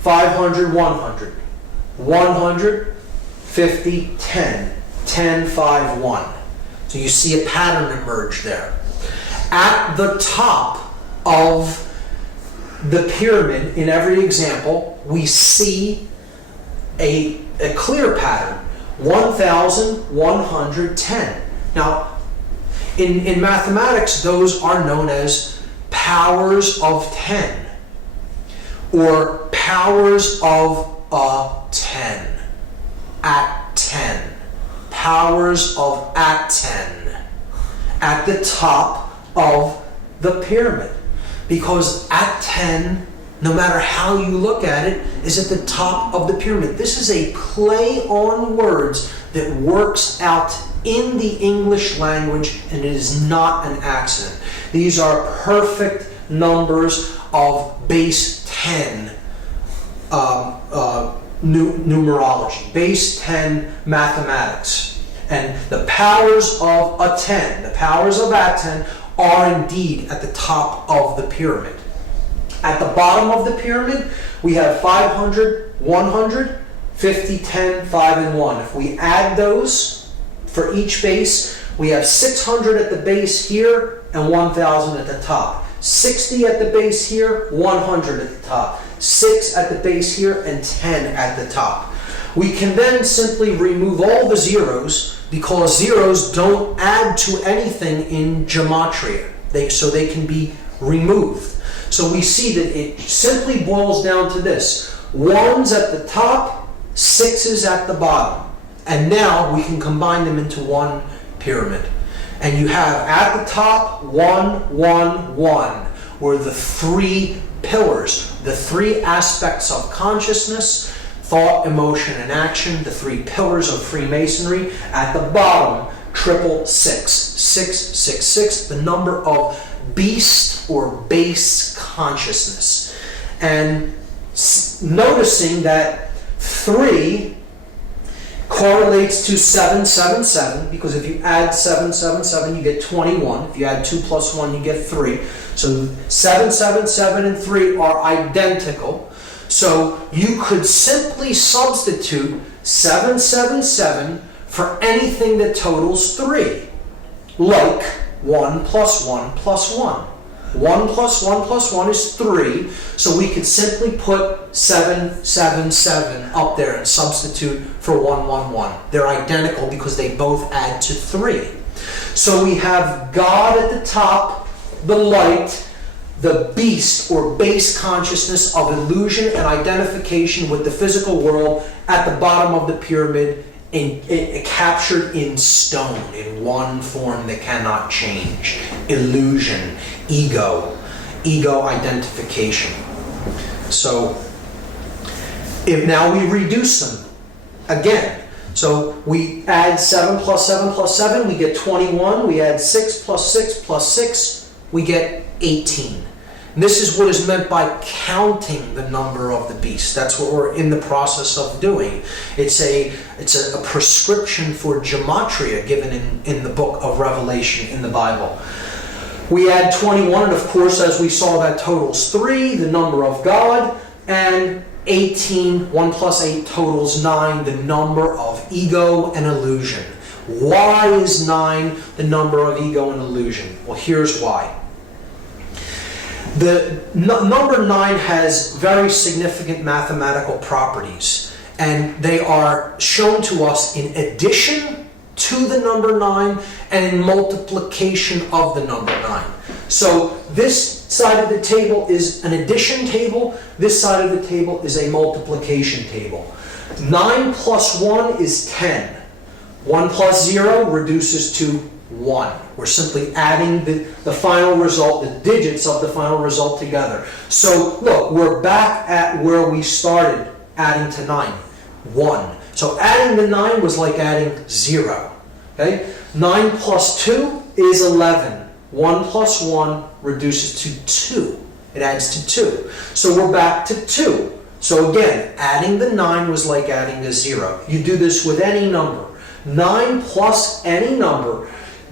500, 100, 100, 50, 10, 10, 5, 1. So you see a pattern emerge there. At the top of the pyramid, in every example, we see a clear pattern. 1,110. Now, in mathematics, those are known as powers of 10, or powers of a 10. At 10. Powers of at 10. At the top of the pyramid. Because at 10, no matter how you look at it, is at the top of the pyramid. This is a play on words that works out in the English language, and it is not an accident. These are perfect numbers of base 10 numerology, base 10 mathematics. And the powers of a 10, the powers of at 10, are indeed at the top of the pyramid. At the bottom of the pyramid, we have 500, 100, 50, 10, 5, and 1. If we add those for each base, we have 600 at the base here and 1,000 at the top. 60 at the base here, 100 at the top. 6 at the base here, and 10 at the top. We can then simply remove all the zeros because zeros don't add to anything in gematria. So they can be removed. So we see that it simply boils down to this. 1's at the top, 6's at the bottom. And now we can combine them into one pyramid. And you have at the top 1, 1, 1, where the three pillars, the three aspects of consciousness, thought, emotion, and action, the three pillars of Freemasonry. At the bottom, 666. 666, the number of beast or base consciousness. And noticing that 3 correlates to 777, because if you add 777, you get 21. If you add 2 plus 1, you get 3. So 777 and 3 are identical. So you could simply substitute 777 for anything that totals 3. Like 1 plus 1 plus 1. 1 plus 1 plus 1 is 3, so we could simply put 777 up there and substitute for 111. They're identical because they both add to 3. So we have God at the top, the light, the beast or base consciousness of illusion and identification with the physical world at the bottom of the pyramid, captured in stone, in one form that cannot change. Illusion, ego identification. So, if now we reduce them again. So we add 7 plus 7 plus 7, we get 21. We add 6 plus 6 plus 6, we get 18. And this is what is meant by counting the number of the beast. That's what we're in the process of doing. It's a prescription for gematria given in the book of Revelation in the Bible. We add 21, and of course, as we saw, that totals 3, the number of God, and 18, 1 plus 8 totals 9, the number of ego and illusion. Why is 9 the number of ego and illusion? Well, here's why. The number 9 has very significant mathematical properties, and they are shown to us in addition to the number 9 and in multiplication of the number 9. So this side of the table is an addition table, this side of the table is a multiplication table. 9 plus 1 is 10. 1 plus 0 reduces to 1. We're simply adding the final result, the digits of the final result together. So look, we're back at where we started adding to 9. 1. So adding the 9 was like adding 0. Okay? 9 plus 2 is 11. 1 plus 1 reduces to 2. It adds to 2. So we're back to 2. So again, adding the 9 was like adding a 0. You do this with any number. 9 plus any number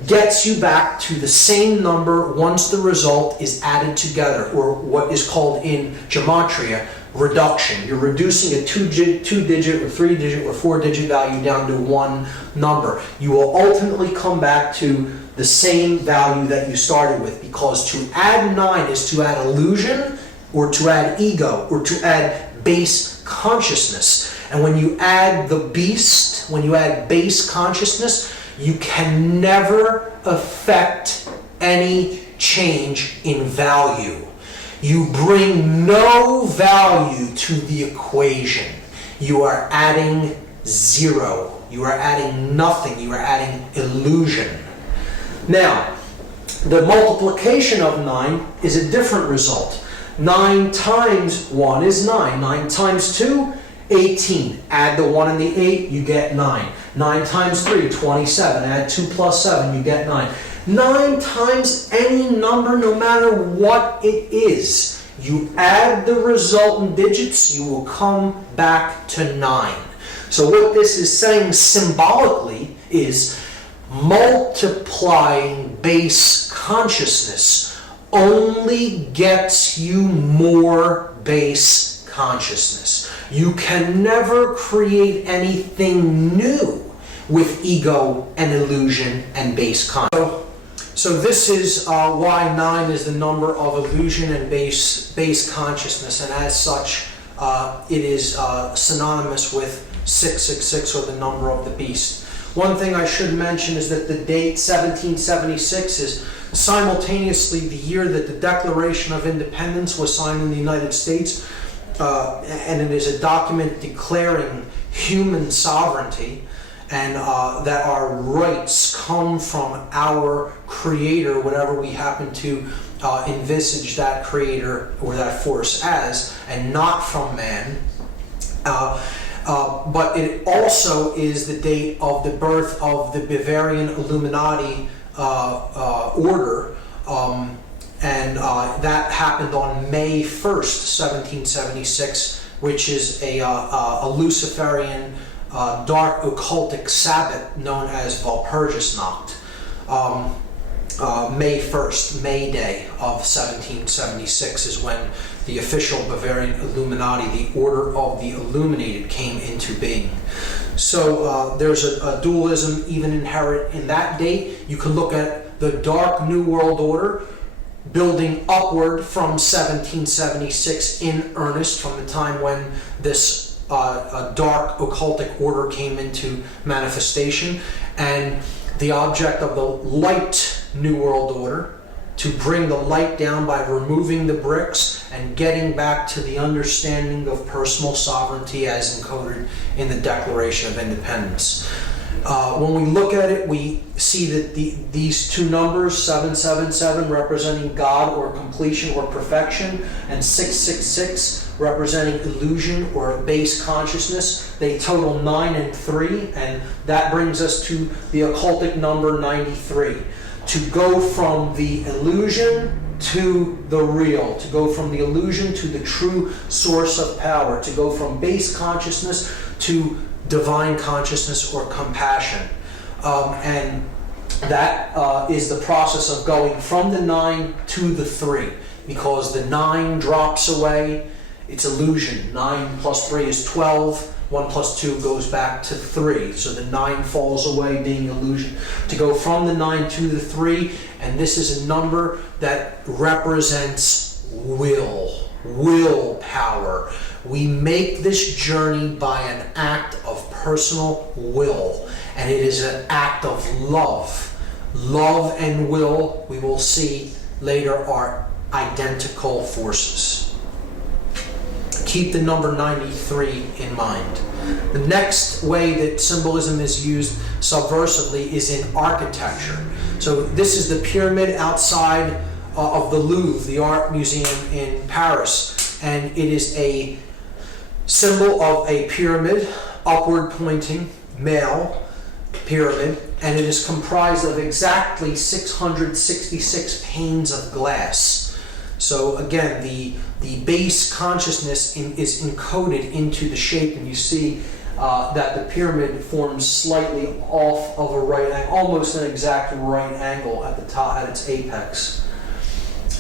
gets you back to the same number once the result is added together, or what is called in gematria reduction. You're reducing a 2-digit or 3-digit or 4-digit value down to one number. You will ultimately come back to the same value that you started with, because to add 9 is to add illusion, or to add ego, or to add base consciousness. And when you add the beast, when you add base consciousness, you can never affect any change in value. You bring no value to the equation. You are adding 0. You are adding nothing. You are adding illusion. Now, the multiplication of 9 is a different result. 9 times 1 is 9. 9 times 2, 18. Add the 1 and the 8, you get 9. 9 times 3, 27. Add 2 plus 7, you get 9. 9 times any number, no matter what it is. You add the resultant digits, you will come back to 9. So what this is saying symbolically is multiplying base consciousness only gets you more base consciousness. You can never create anything new with ego and illusion and base consciousness. So this is why 9 is the number of illusion and base consciousness, and as such, it is synonymous with 666, or the number of the beast. One thing I should mention is that the date 1776 is simultaneously the year that the Declaration of Independence was signed in the United States, and it is a document declaring human sovereignty, and that our rights come from our Creator, whatever we happen to envisage that Creator or that force as, and not from man. But it also is the date of the birth of the Bavarian Illuminati order, and that happened on May 1st, 1776, which is a Luciferian dark occultic Sabbath known as Walpurgisnacht. May 1st, May Day of 1776 is when the official Bavarian Illuminati, the Order of the Illuminated, came into being. So there's a dualism even inherent in that date. You can look at the Dark New World Order building upward from 1776 in earnest, from the time when this dark occultic order came into manifestation, and the object of the light New World Order to bring the light down by removing the bricks and getting back to the understanding of personal sovereignty as encoded in the Declaration of Independence. When we look at it, we see that these two numbers, 777 representing God or completion or perfection, and 666 representing illusion or base consciousness, they total 9 and 3, and that brings us to the occultic number 93. To go from the illusion to the real, to go from the illusion to the true source of power, to go from base consciousness to divine consciousness or compassion. And that is the process of going from the 9 to the 3, because the 9 drops away, it's illusion. 9 plus 3 is 12. 1 plus 2 goes back to 3. So the 9 falls away, being illusion. To go from the 9 to the 3, and this is a number that represents willpower. We make this journey by an act of personal will, and it is an act of love. Love and will, we will see later, are identical forces. Keep the number 93 in mind. The next way that symbolism is used subversively is in architecture. So this is the pyramid outside of the Louvre, the art museum in Paris, and it is a symbol of a pyramid, upward pointing, male pyramid, and it is comprised of exactly 666 panes of glass. So again, the base consciousness is encoded into the shape, and you see that the pyramid forms slightly off of a right angle, almost an exact right angle at the top, at its apex.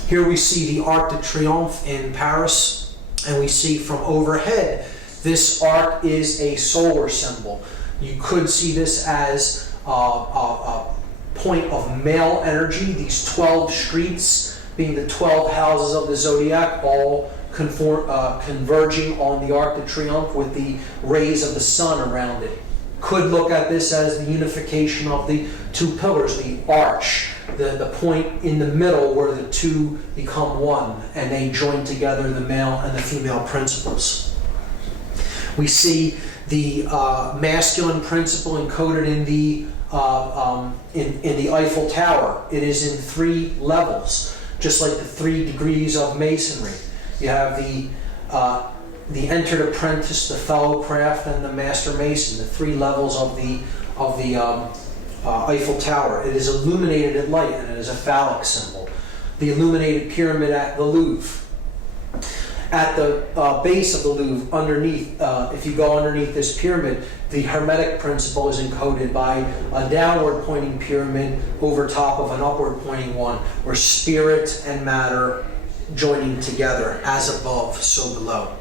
Here we see the Arc de Triomphe in Paris, and we see from overhead, this arc is a solar symbol. You could see this as a point of male energy, these 12 streets being the 12 houses of the zodiac, all converging on the Arc de Triomphe with the rays of the sun around it. Could look at this as the unification of the two pillars, the arch, the point in the middle where the two become one, and they join together the male and the female principles. We see the masculine principle encoded in the Eiffel Tower. It is in 3 levels, just like the 3 degrees of masonry. You have the entered apprentice, the fellow craft, and the master mason, the 3 levels of the Eiffel Tower. It is illuminated at light, and it is a phallic symbol. The illuminated pyramid at the Louvre. At the base of the Louvre, underneath, if you go underneath this pyramid, the Hermetic principle is encoded by a downward pointing pyramid over top of an upward pointing one, where spirit and matter joining together, as above, so below.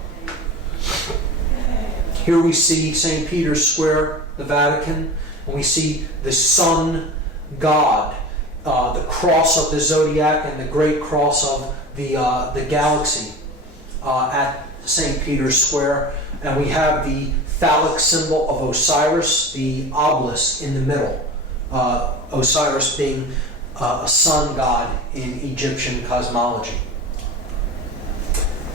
Here we see St. Peter's Square, the Vatican, and we see the sun god, the cross of the zodiac and the great cross of the galaxy at St. Peter's Square. And we have the phallic symbol of Osiris, the obelisk in the middle. Osiris being a sun god in Egyptian cosmology.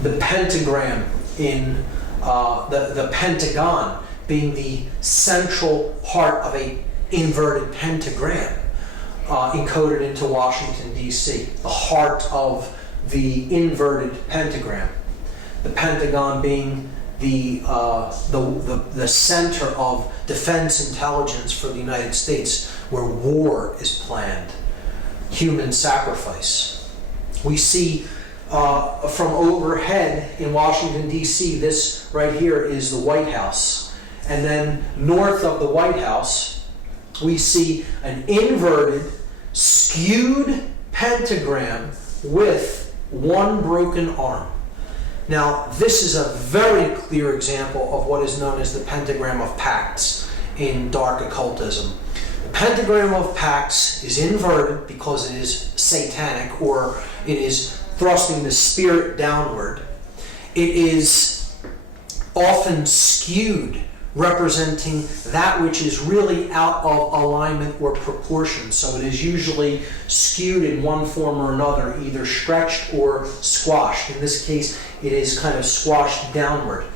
The pentagram in the pentagon being the central part of a inverted pentagram encoded into Washington, D.C., the heart of the inverted pentagram. The Pentagon being the center of defense intelligence for the United States, where war is planned, human sacrifice. We see from overhead in Washington, D.C., this right here is the White House. And then north of the White House, we see an inverted, skewed pentagram with one broken arm. Now, this is a very clear example of what is known as the pentagram of Pax in dark occultism. The pentagram of Pax is inverted because it is satanic, or it is thrusting the spirit downward. It is often skewed, representing that which is really out of alignment or proportion. So it is usually skewed in one form or another, either stretched or squashed. In this case, it is kind of squashed downward.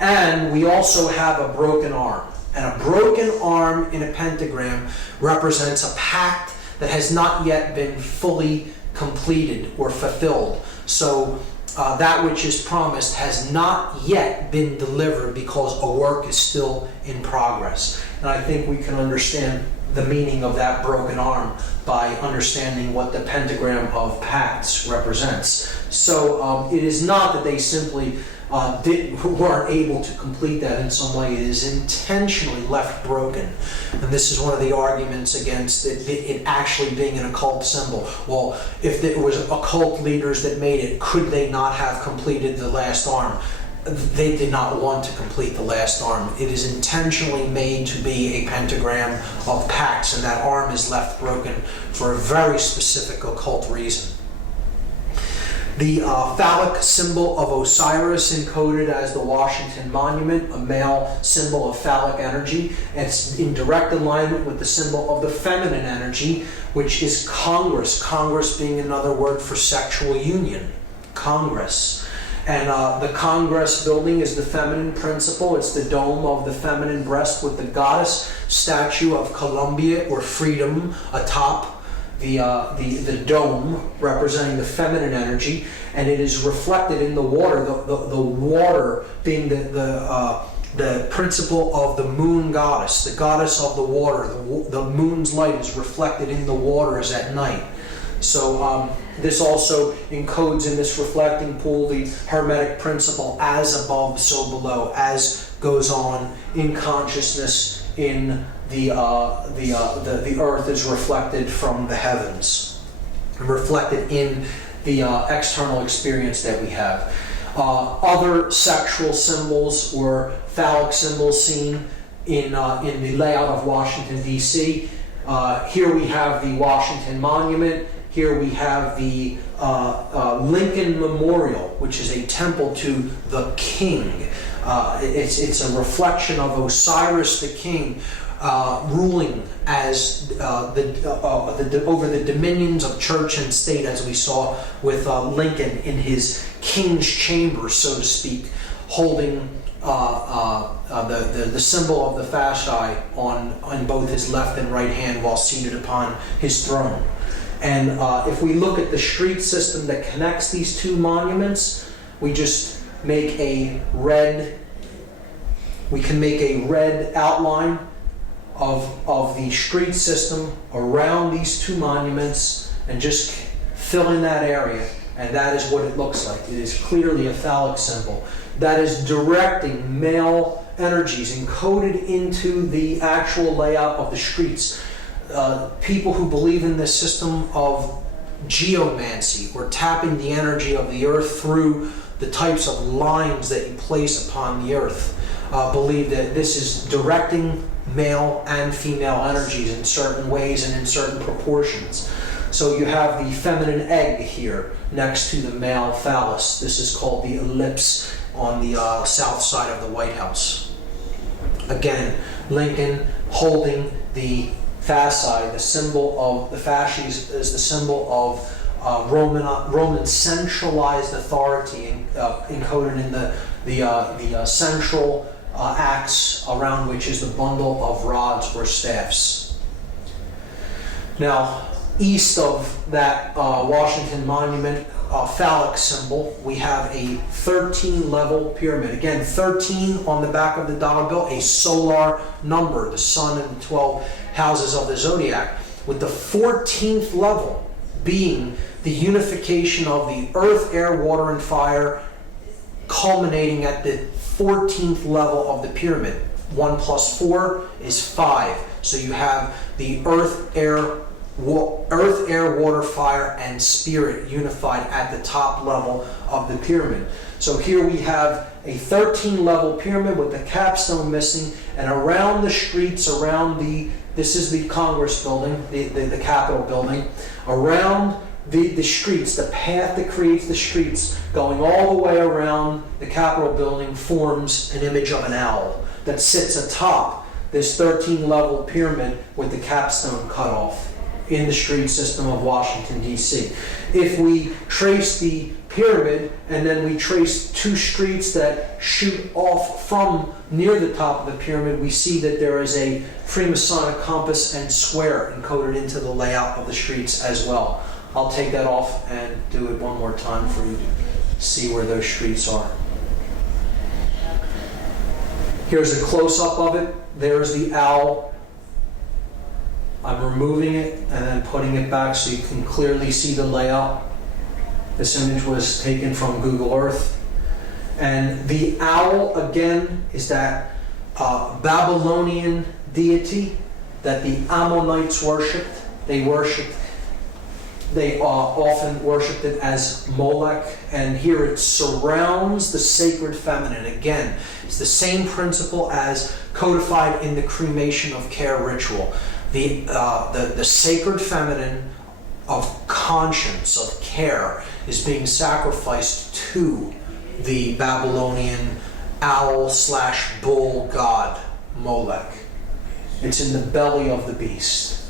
And we also have a broken arm. And a broken arm in a pentagram represents a pact that has not yet been fully completed or fulfilled. So that which is promised has not yet been delivered because a work is still in progress. And I think we can understand the meaning of that broken arm by understanding what the pentagram of Pax represents. So it is not that they simply weren't able to complete that in some way. It is intentionally left broken. And this is one of the arguments against it actually being an occult symbol. Well, if there was occult leaders that made it, could they not have completed the last arm? They did not want to complete the last arm. It is intentionally made to be a pentagram of Pax, and that arm is left broken for a very specific occult reason. The phallic symbol of Osiris, encoded as the Washington Monument, a male symbol of phallic energy. It's in direct alignment with the symbol of the feminine energy, which is Congress. Congress being another word for sexual union. Congress. And the Congress building is the feminine principle. It's the dome of the feminine breast with the goddess statue of Columbia, or freedom, atop the dome, representing the feminine energy, and it is reflected in the water. The water being the principle of the moon goddess, the goddess of the water. The moon's light is reflected in the waters at night. So this also encodes in this reflecting pool the Hermetic principle, as above, so below, as goes on in consciousness in the earth is reflected from the heavens, reflected in the external experience that we have. Other sexual symbols or phallic symbols seen in the layout of Washington, D.C. Here we have the Washington Monument. Here we have the Lincoln Memorial, which is a temple to the king. It's a reflection of Osiris the king, ruling as over the dominions of church and state, as we saw with Lincoln in his king's chamber, so to speak, holding the symbol of the fasci on both his left and right hand while seated upon his throne. And if we look at the street system that connects these two monuments, we just make a red. We can make a red outline of the street system around these two monuments and just fill in that area, and that is what it looks like. It is clearly a phallic symbol that is directing male energies encoded into the actual layout of the streets. People who believe in this system of geomancy, or tapping the energy of the earth through the types of lines that you place upon the earth. Believe that this is directing male and female energies in certain ways and in certain proportions. So you have the feminine egg here next to the male phallus. This is called the ellipse on the south side of the White House. Again, Lincoln holding the fasci, the symbol of the fasces is the symbol of Roman centralized authority encoded in the central axe around which is the bundle of rods or staffs. Now, east of that Washington Monument phallic symbol, we have a 13-level pyramid. Again, 13 on the back of the dollar bill, a solar number, the sun and the 12 houses of the zodiac, with the 14th level being the unification of the earth, air, water, and fire, culminating at the 14th level of the pyramid. 1 plus 4 is 5. So you have the earth, air, water, fire, and spirit unified at the top level of the pyramid. So here we have a 13-level pyramid with the capstone missing, and around the streets, this is the Congress building, the Capitol building, around the streets, the path that creates the streets, going all the way around the Capitol building, forms an image of an owl that sits atop this 13-level pyramid with the capstone cut off in the street system of Washington, D.C. If we trace the pyramid and then we trace 2 streets that shoot off from near the top of the pyramid, we see that there is a Freemasonic compass and square encoded into the layout of the streets as well. I'll take that off and do it one more time for you to see where those streets are. Here's a close-up of it. There's the owl. I'm removing it and then putting it back so you can clearly see the layout. This image was taken from Google Earth. And the owl, again, is that Babylonian deity that the Ammonites worshipped. They often worshipped it as Molech, and here it surrounds the sacred feminine. Again, it's the same principle as codified in the cremation of care ritual. The sacred feminine of conscience, of care, is being sacrificed to the Babylonian owl/bull god, Molech. It's in the belly of the beast.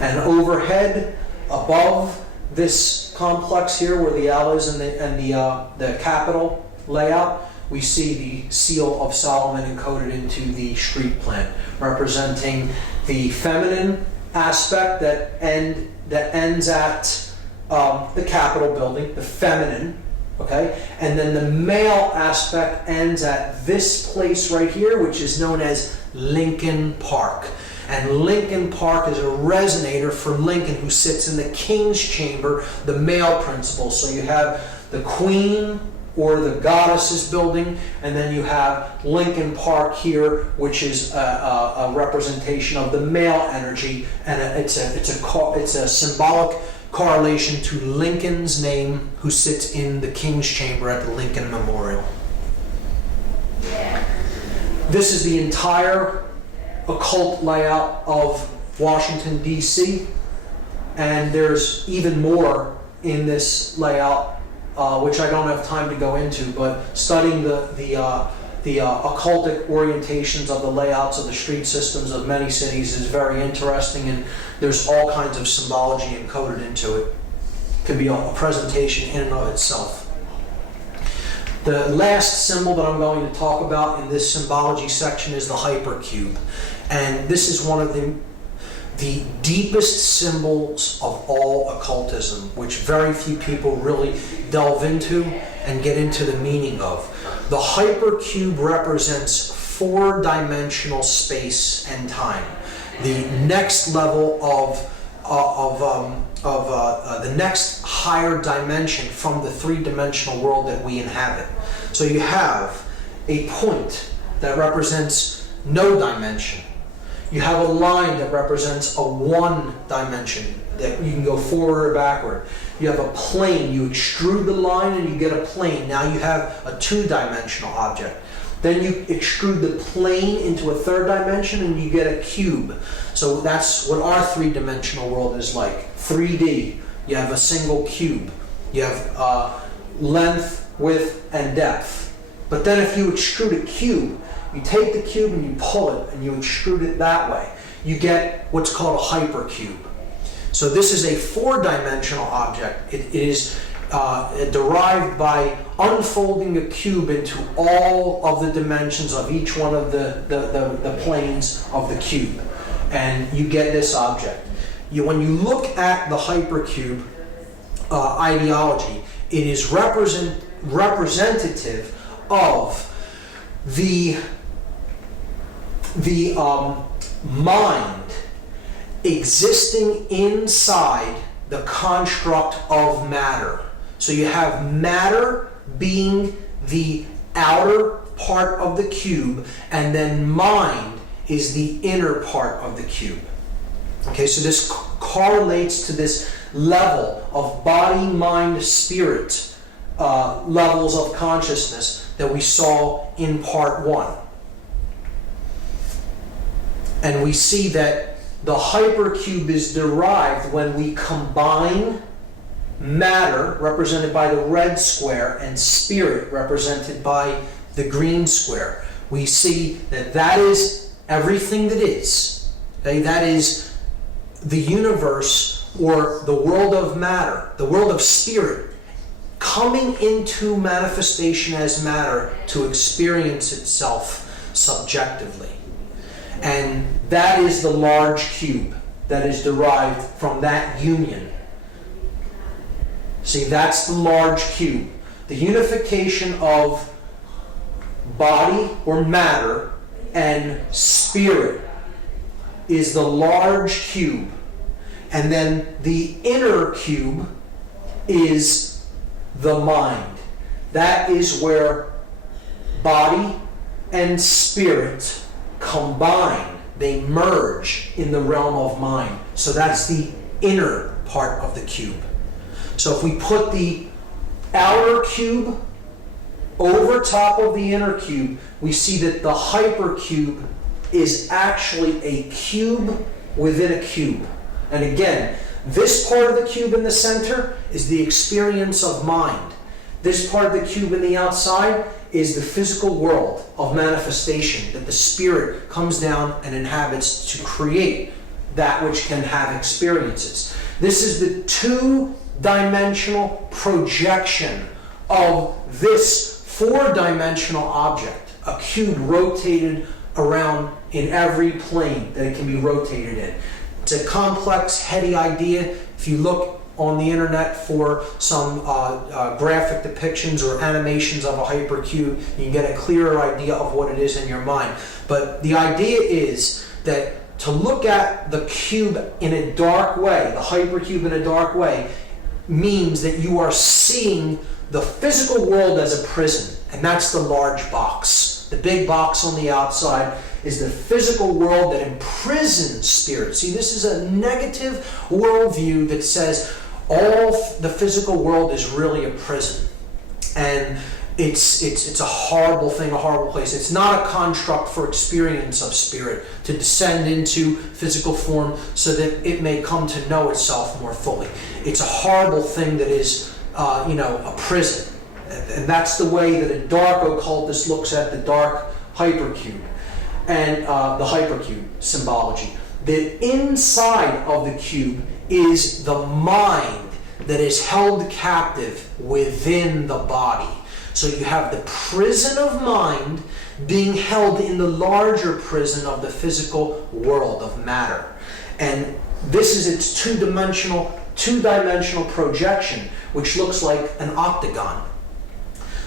And overhead, above this complex here, where the owl is and the Capitol layout, we see the seal of Solomon encoded into the street plan, representing the feminine aspect that ends at the Capitol building, the feminine, okay, and then the male aspect ends at this place right here, which is known as Lincoln Park. And Lincoln Park is a resonator for Lincoln, who sits in the King's Chamber, the male principle. So you have the Queen or the Goddesses building, and then you have Lincoln Park here, which is a representation of the male energy, and it's a symbolic correlation to Lincoln's name, who sits in the King's Chamber at the Lincoln Memorial. This is the entire occult layout of Washington, D.C., and there's even more in this layout, which I don't have time to go into, but studying the occultic orientations of the layouts of the street systems of many cities is very interesting, and there's all kinds of symbology encoded into it. It can be a presentation in and of itself. The last symbol that I'm going to talk about in this symbology section is the hypercube. And this is one of the deepest symbols of all occultism, which very few people really delve into and get into the meaning of. The hypercube represents 4-dimensional space and time. The next level of the next higher dimension from the 3-dimensional world that we inhabit. So you have a point that represents no dimension. You have a line that represents a one dimension, that you can go forward or backward. You have a plane, you extrude the line and you get a plane. Now you have a two-dimensional object. Then you extrude the plane into a third dimension and you get a cube. So that's what our three-dimensional world is like. 3D, you have a single cube. You have length, width, and depth. But then if you extrude a cube, you take the cube and you pull it and you extrude it that way. You get what's called a hypercube. So this is a four-dimensional object. It is derived by unfolding a cube into all of the dimensions of each one of the planes of the cube. And you get this object. When you look at the hypercube ideology, it is representative of the mind existing inside the construct of matter. So you have matter being the outer part of the cube, and then mind is the inner part of the cube. Okay, so this correlates to this level of body, mind, spirit levels of consciousness that we saw in part one. And we see that the hypercube is derived when we combine matter, represented by the red square, and spirit, represented by the green square. We see that that is everything that is. Okay? That is the universe, or the world of matter, the world of spirit, coming into manifestation as matter to experience itself subjectively. And that is the large cube that is derived from that union. See, that's the large cube. The unification of body or matter and spirit is the large cube. And then the inner cube is the mind. That is where body and spirit combine. They merge in the realm of mind. So that's the inner part of the cube. So if we put the outer cube over top of the inner cube, we see that the hypercube is actually a cube within a cube. And again, this part of the cube in the center is the experience of mind. This part of the cube in the outside is the physical world of manifestation that the spirit comes down and inhabits to create that which can have experiences. This is the two-dimensional projection of this four-dimensional object, a cube rotated around in every plane that it can be rotated in. It's a complex, heady idea. If you look on the internet for some graphic depictions or animations of a hypercube, you can get a clearer idea of what it is in your mind. But the idea is that to look at the cube in a dark way, the hypercube in a dark way, means that you are seeing the physical world as a prison, and that's the large box. The big box on the outside is the physical world that imprisons spirit. See, this is a negative worldview that says all the physical world is really a prison. And it's a horrible thing, a horrible place. It's not a construct for experience of spirit to descend into physical form so that it may come to know itself more fully. It's a horrible thing that is, a prison. And that's the way that a dark occultist looks at the dark hypercube and the hypercube symbology. The inside of the cube is the mind that is held captive within the body. So you have the prison of mind being held in the larger prison of the physical world of matter. And this is its two-dimensional projection, which looks like an octagon.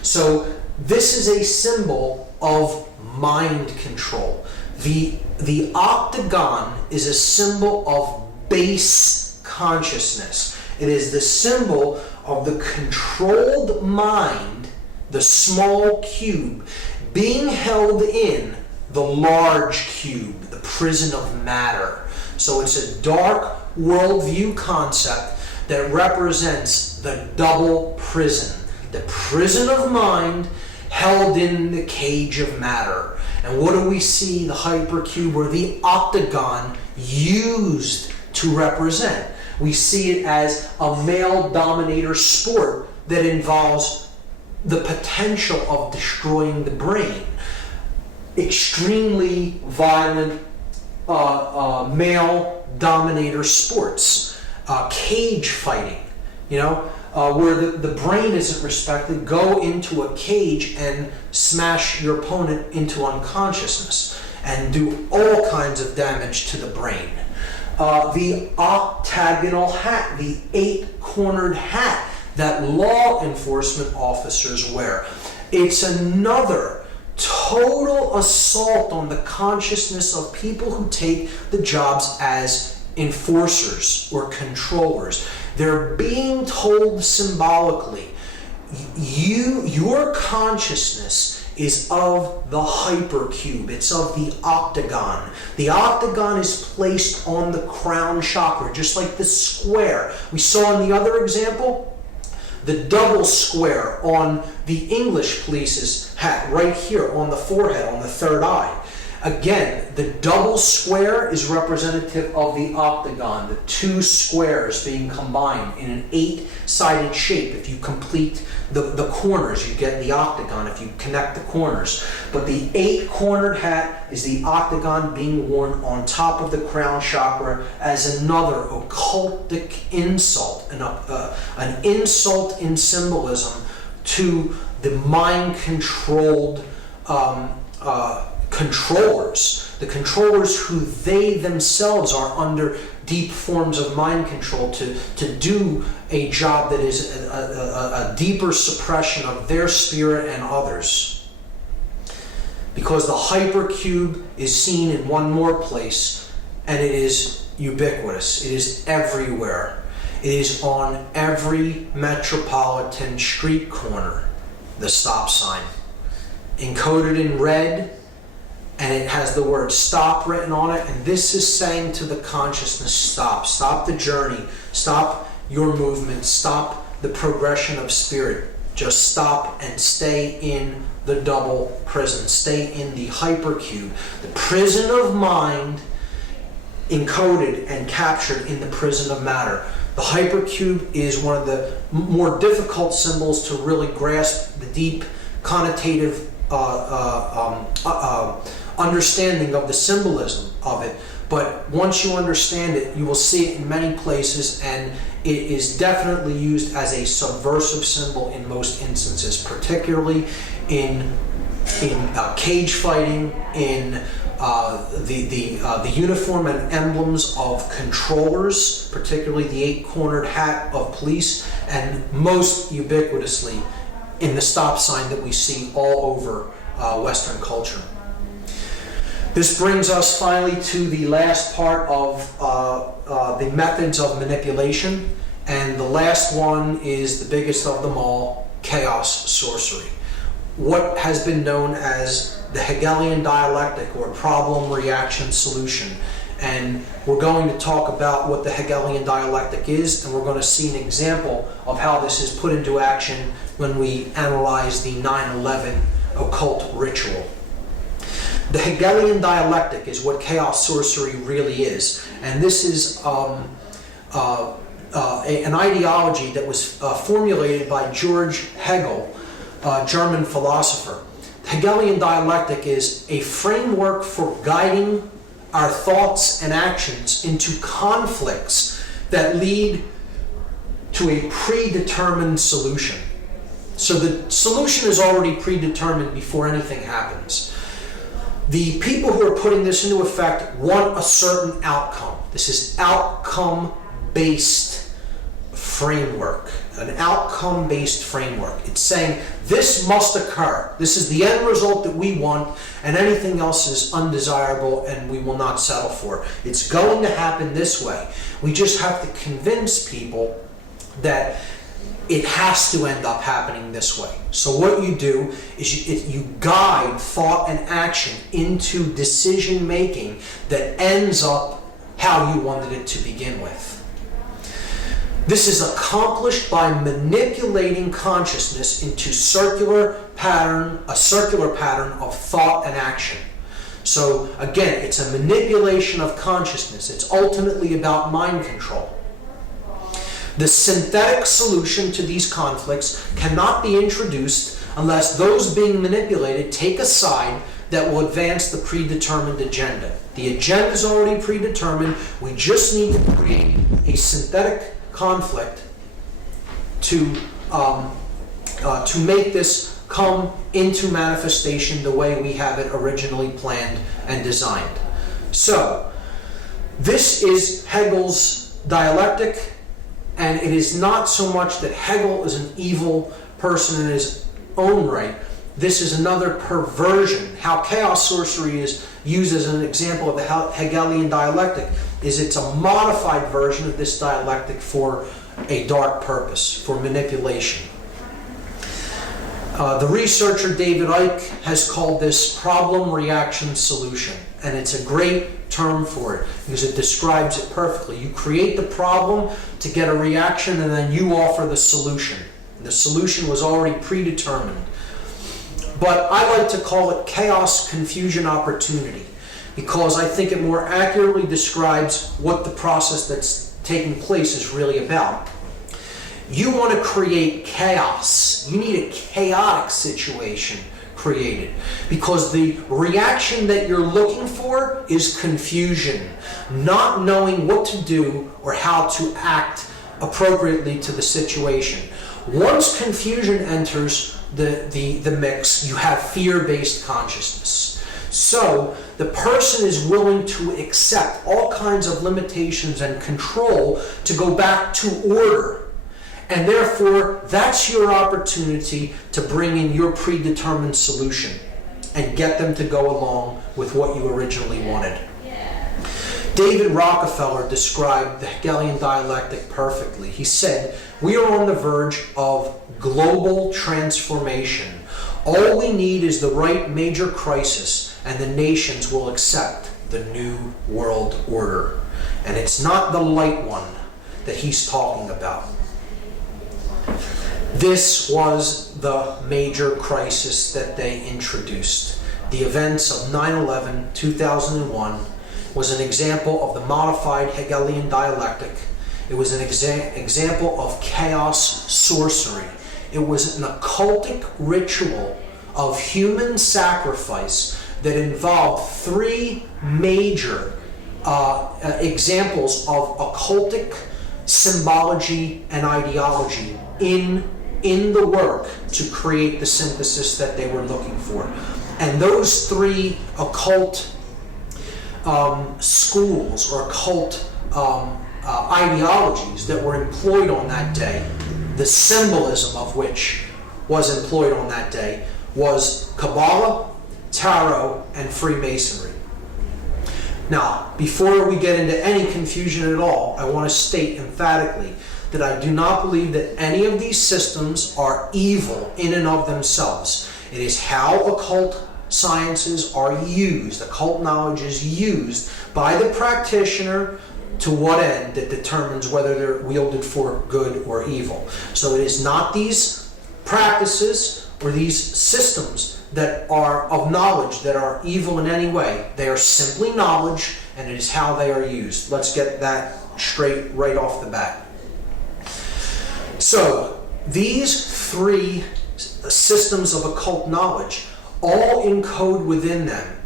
So this is a symbol of mind control. The octagon is a symbol of base consciousness. It is the symbol of the controlled mind, the small cube, being held in the large cube, the prison of matter. So it's a dark worldview concept that represents the double prison. The prison of mind held in the cage of matter. And what do we see the hypercube or the octagon used to represent? We see it as a male dominator sport that involves the potential of destroying the brain. Extremely violent male dominator sports, cage fighting, where the brain isn't respected. Go into a cage and smash your opponent into unconsciousness and do all kinds of damage to the brain. The octagonal hat, the 8-cornered hat that law enforcement officers wear. It's another total assault on the consciousness of people who take the jobs as enforcers or controllers. They're being told symbolically, your consciousness is of the hypercube. It's of the octagon. The octagon is placed on the crown chakra, just like the square. We saw in the other example, the double square on the English police's hat, right here on the forehead, on the third eye. Again, the double square is representative of the octagon, the two squares being combined in an 8-sided shape. If you complete the corners, you get the octagon if you connect the corners. But the 8-cornered hat is the octagon being worn on top of the crown chakra as another occultic insult, an insult in symbolism to the mind-controlled controllers, the controllers who they themselves are under deep forms of mind control to do a job that is a deeper suppression of their spirit and others. Because the hypercube is seen in one more place, and it is ubiquitous. It is everywhere. It is on every metropolitan street corner, the stop sign. Encoded in red, and it has the word stop written on it, and this is saying to the consciousness, stop the journey, stop your movement, stop the progression of spirit. Just stop and stay in the double prison, stay in the hypercube, the prison of mind encoded and captured in the prison of matter. The hypercube is one of the more difficult symbols to really grasp the deep connotative understanding of the symbolism of it, but once you understand it, you will see it in many places, and it is definitely used as a subversive symbol in most instances, particularly in cage fighting, in the uniform and emblems of controllers, particularly the 8-cornered hat of police, and most ubiquitously in the stop sign that we see all over Western culture. This brings us finally to the last part of the methods of manipulation, and the last one is the biggest of them all, chaos sorcery. What has been known as the Hegelian Dialectic, or problem, reaction, solution. And we're going to talk about what the Hegelian Dialectic is, and we're going to see an example of how this is put into action when we analyze the 9/11 occult ritual. The Hegelian Dialectic is what chaos sorcery really is, and this is an ideology that was formulated by George Hegel, a German philosopher. The Hegelian Dialectic is a framework for guiding our thoughts and actions into conflicts that lead to a predetermined solution. So the solution is already predetermined before anything happens. The people who are putting this into effect want a certain outcome. This is outcome-based framework, an outcome-based framework. It's saying this must occur. This is the end result that we want, and anything else is undesirable and we will not settle for. It's going to happen this way. We just have to convince people that it has to end up happening this way. So what you do is you guide thought and action into decision making that ends up how you wanted it to begin with. This is accomplished by manipulating consciousness into a circular pattern of thought and action. So again, it's a manipulation of consciousness. It's ultimately about mind control. The synthetic solution to these conflicts cannot be introduced unless those being manipulated take a side that will advance the predetermined agenda. The agenda is already predetermined. We just need to create a synthetic conflict to make this come into manifestation the way we have it originally planned and designed. So, this is Hegel's dialectic, and it is not so much that Hegel is an evil person in his own right. This is another perversion. How chaos sorcery is used as an example of the Hegelian dialectic is it's a modified version of this dialectic for a dark purpose, for manipulation. The researcher David Icke has called this problem, reaction, solution. And it's a great term for it because it describes it perfectly. You create the problem to get a reaction, and then you offer the solution. The solution was already predetermined. But I like to call it chaos, confusion, opportunity, because I think it more accurately describes what the process that's taking place is really about. You want to create chaos. You need a chaotic situation created, because the reaction that you're looking for is confusion, not knowing what to do or how to act appropriately to the situation. Once confusion enters the mix, you have fear-based consciousness. So the person is willing to accept all kinds of limitations and control to go back to order. And therefore, that's your opportunity to bring in your predetermined solution and get them to go along with what you originally wanted. David Rockefeller described the Hegelian dialectic perfectly. He said, "We are on the verge of global transformation. All we need is the right major crisis, and the nations will accept the new world order." And it's not the light one that he's talking about. This was the major crisis that they introduced. The events of 9/11, 2001 was an example of the modified Hegelian dialectic. It was an example of chaos sorcery. It was an occultic ritual of human sacrifice that involved three major examples of occultic symbology and ideology in the work to create the synthesis that they were looking for. And those three occult schools or occult ideologies that were employed on that day, the symbolism of which was employed on that day, was Kabbalah, Tarot, and Freemasonry. Now, before we get into any confusion at all, I want to state emphatically that I do not believe that any of these systems are evil in and of themselves. It is how occult sciences are used, occult knowledge is used by the practitioner to what end that determines whether they're wielded for good or evil. So it is not these practices or these systems that are of knowledge that are evil in any way. They are simply knowledge, and it is how they are used. Let's get that straight right off the bat. So, these three systems of occult knowledge all encode within them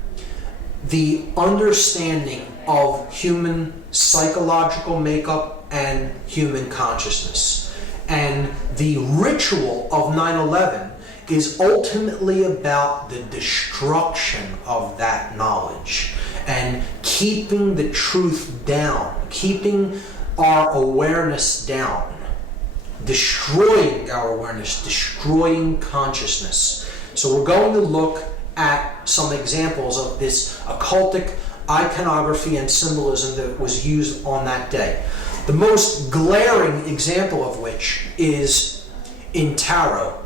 the understanding of human psychological makeup and human consciousness. And the ritual of 9/11 is ultimately about the destruction of that knowledge and keeping the truth down, keeping our awareness down. Destroying our awareness, destroying consciousness. So we're going to look at some examples of this occultic iconography and symbolism that was used on that day. The most glaring example of which is in tarot.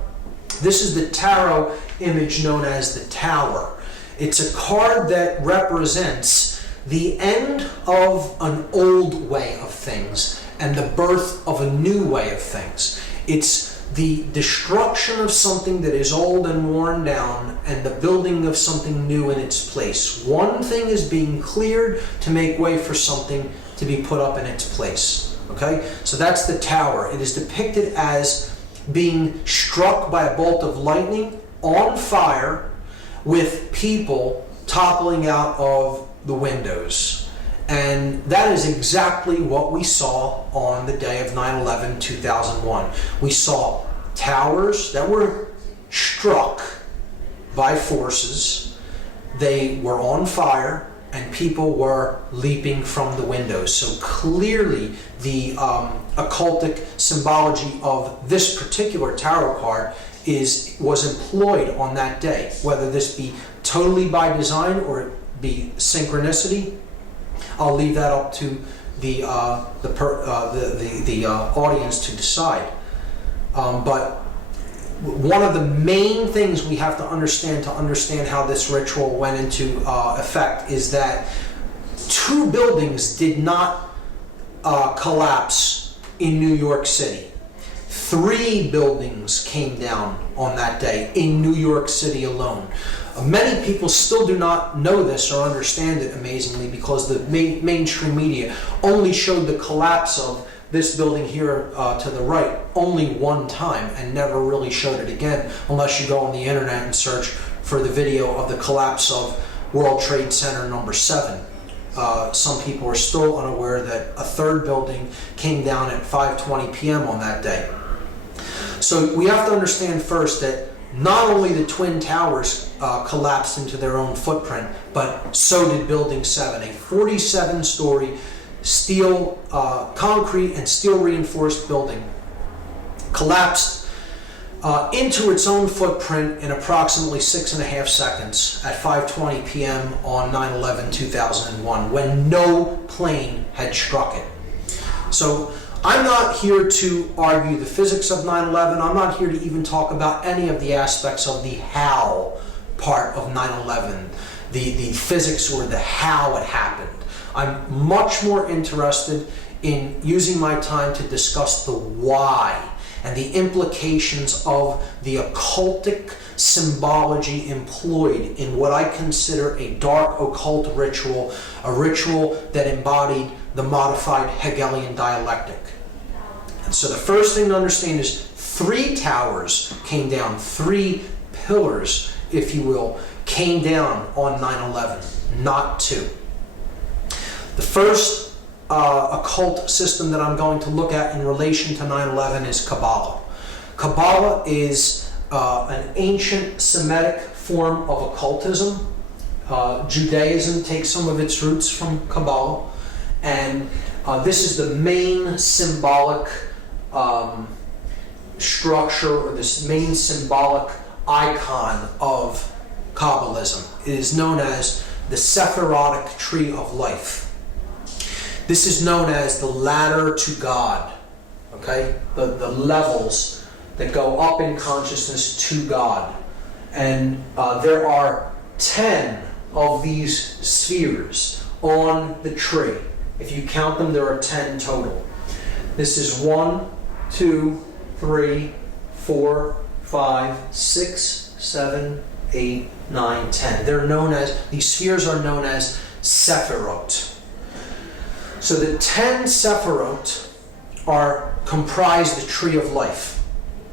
This is the tarot image known as the Tower. It's a card that represents the end of an old way of things and the birth of a new way of things. It's the destruction of something that is old and worn down and the building of something new in its place. One thing is being cleared to make way for something to be put up in its place. Okay? So that's the Tower. It is depicted as being struck by a bolt of lightning, on fire, with people toppling out of the windows. And that is exactly what we saw on the day of 9/11/2001. We saw towers that were struck by forces. They were on fire and people were leaping from the windows. So clearly the occultic symbology of this particular tarot card was employed on that day, whether this be totally by design or it be synchronicity. I'll leave that up to the audience to decide. But one of the main things we have to understand how this ritual went into effect is that 2 buildings did not collapse in New York City. 3 buildings came down on that day in New York City alone. Many people still do not know this or understand it, amazingly, because the mainstream media only showed the collapse of this building here to the right only one time and never really showed it again, unless you go on the internet and search for the video of the collapse of World Trade Center number 7. Some people are still unaware that a 3rd building came down at 5:20 p.m. on that day. So we have to understand first that not only the Twin Towers collapsed into their own footprint, but so did Building 7, a 47-story steel, concrete and steel reinforced building, collapsed into its own footprint in approximately 6.5 seconds at 5:20 p.m. on 9/11/2001, when no plane had struck it. So I'm not here to argue the physics of 9/11. I'm not here to even talk about any of the aspects of the how part of 9/11, the physics or the how it happened. I'm much more interested in using my time to discuss the why and the implications of the occultic symbology employed in what I consider a dark occult ritual, a ritual that embodied the modified Hegelian dialectic. And so the first thing to understand is 3 towers came down, 3 pillars, if you will, came down on 9/11, not 2. The first occult system that I'm going to look at in relation to 9/11 is Kabbalah. Kabbalah is an ancient Semitic form of occultism. Judaism takes some of its roots from Kabbalah, and this is the main symbolic structure, or this main symbolic icon of Kabbalism. It is known as the Sephirotic Tree of Life. This is known as the ladder to God, okay? The levels that go up in consciousness to God. And there are 10 of these spheres on the tree. If you count them, there are 10 total. This is 1, 2, 3, 4, 5, 6, 7, 8, 9, 10. They're known as, these spheres are known as Sephirot. So the 10 Sephirot comprise the Tree of Life.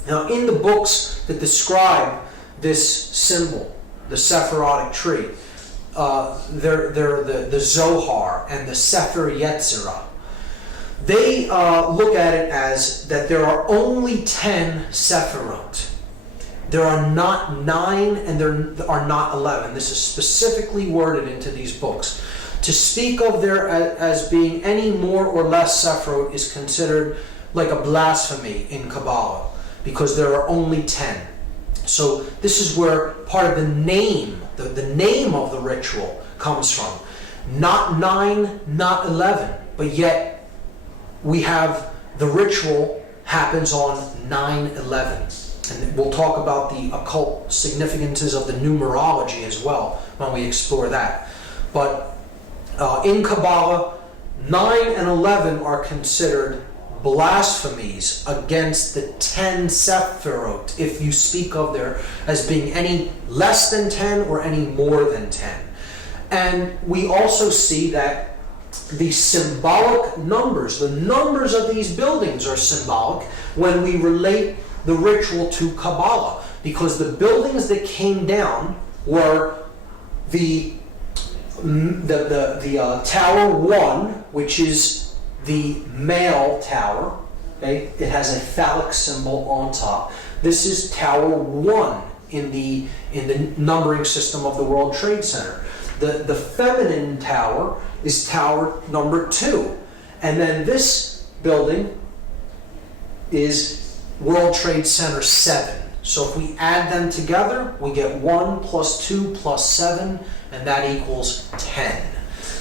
Now in the books that describe this symbol, the Sephirotic tree, they're the Zohar and the Sefer Yetzirah. They look at it as that there are only 10 Sephirot. There are not 9 and there are not 11. This is specifically worded into these books. To speak of there as being any more or less Sephirot is considered like a blasphemy in Kabbalah, because there are only 10. So this is where part of the name, the name of the ritual comes from. Not 9, not 11, but yet we have the ritual happens on 9/11. And we'll talk about the occult significances of the numerology as well when we explore that. But in Kabbalah, 9 and 11 are considered blasphemies against the 10 Sephirot, if you speak of there as being any less than 10 or any more than 10. And we also see that the symbolic numbers, the numbers of these buildings are symbolic when we relate the ritual to Kabbalah, because the buildings that came down were the Tower 1, which is the male tower. Okay? It has a phallic symbol on top. This is Tower 1 in the numbering system of the World Trade Center. The feminine tower is tower number 2. And then this building is World Trade Center 7. So if we add them together, we get 1 plus 2 plus 7, and that equals 10.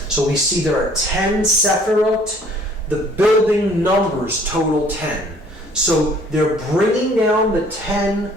So we see there are 10 Sephirot. The building numbers total 10. So they're bringing down the 10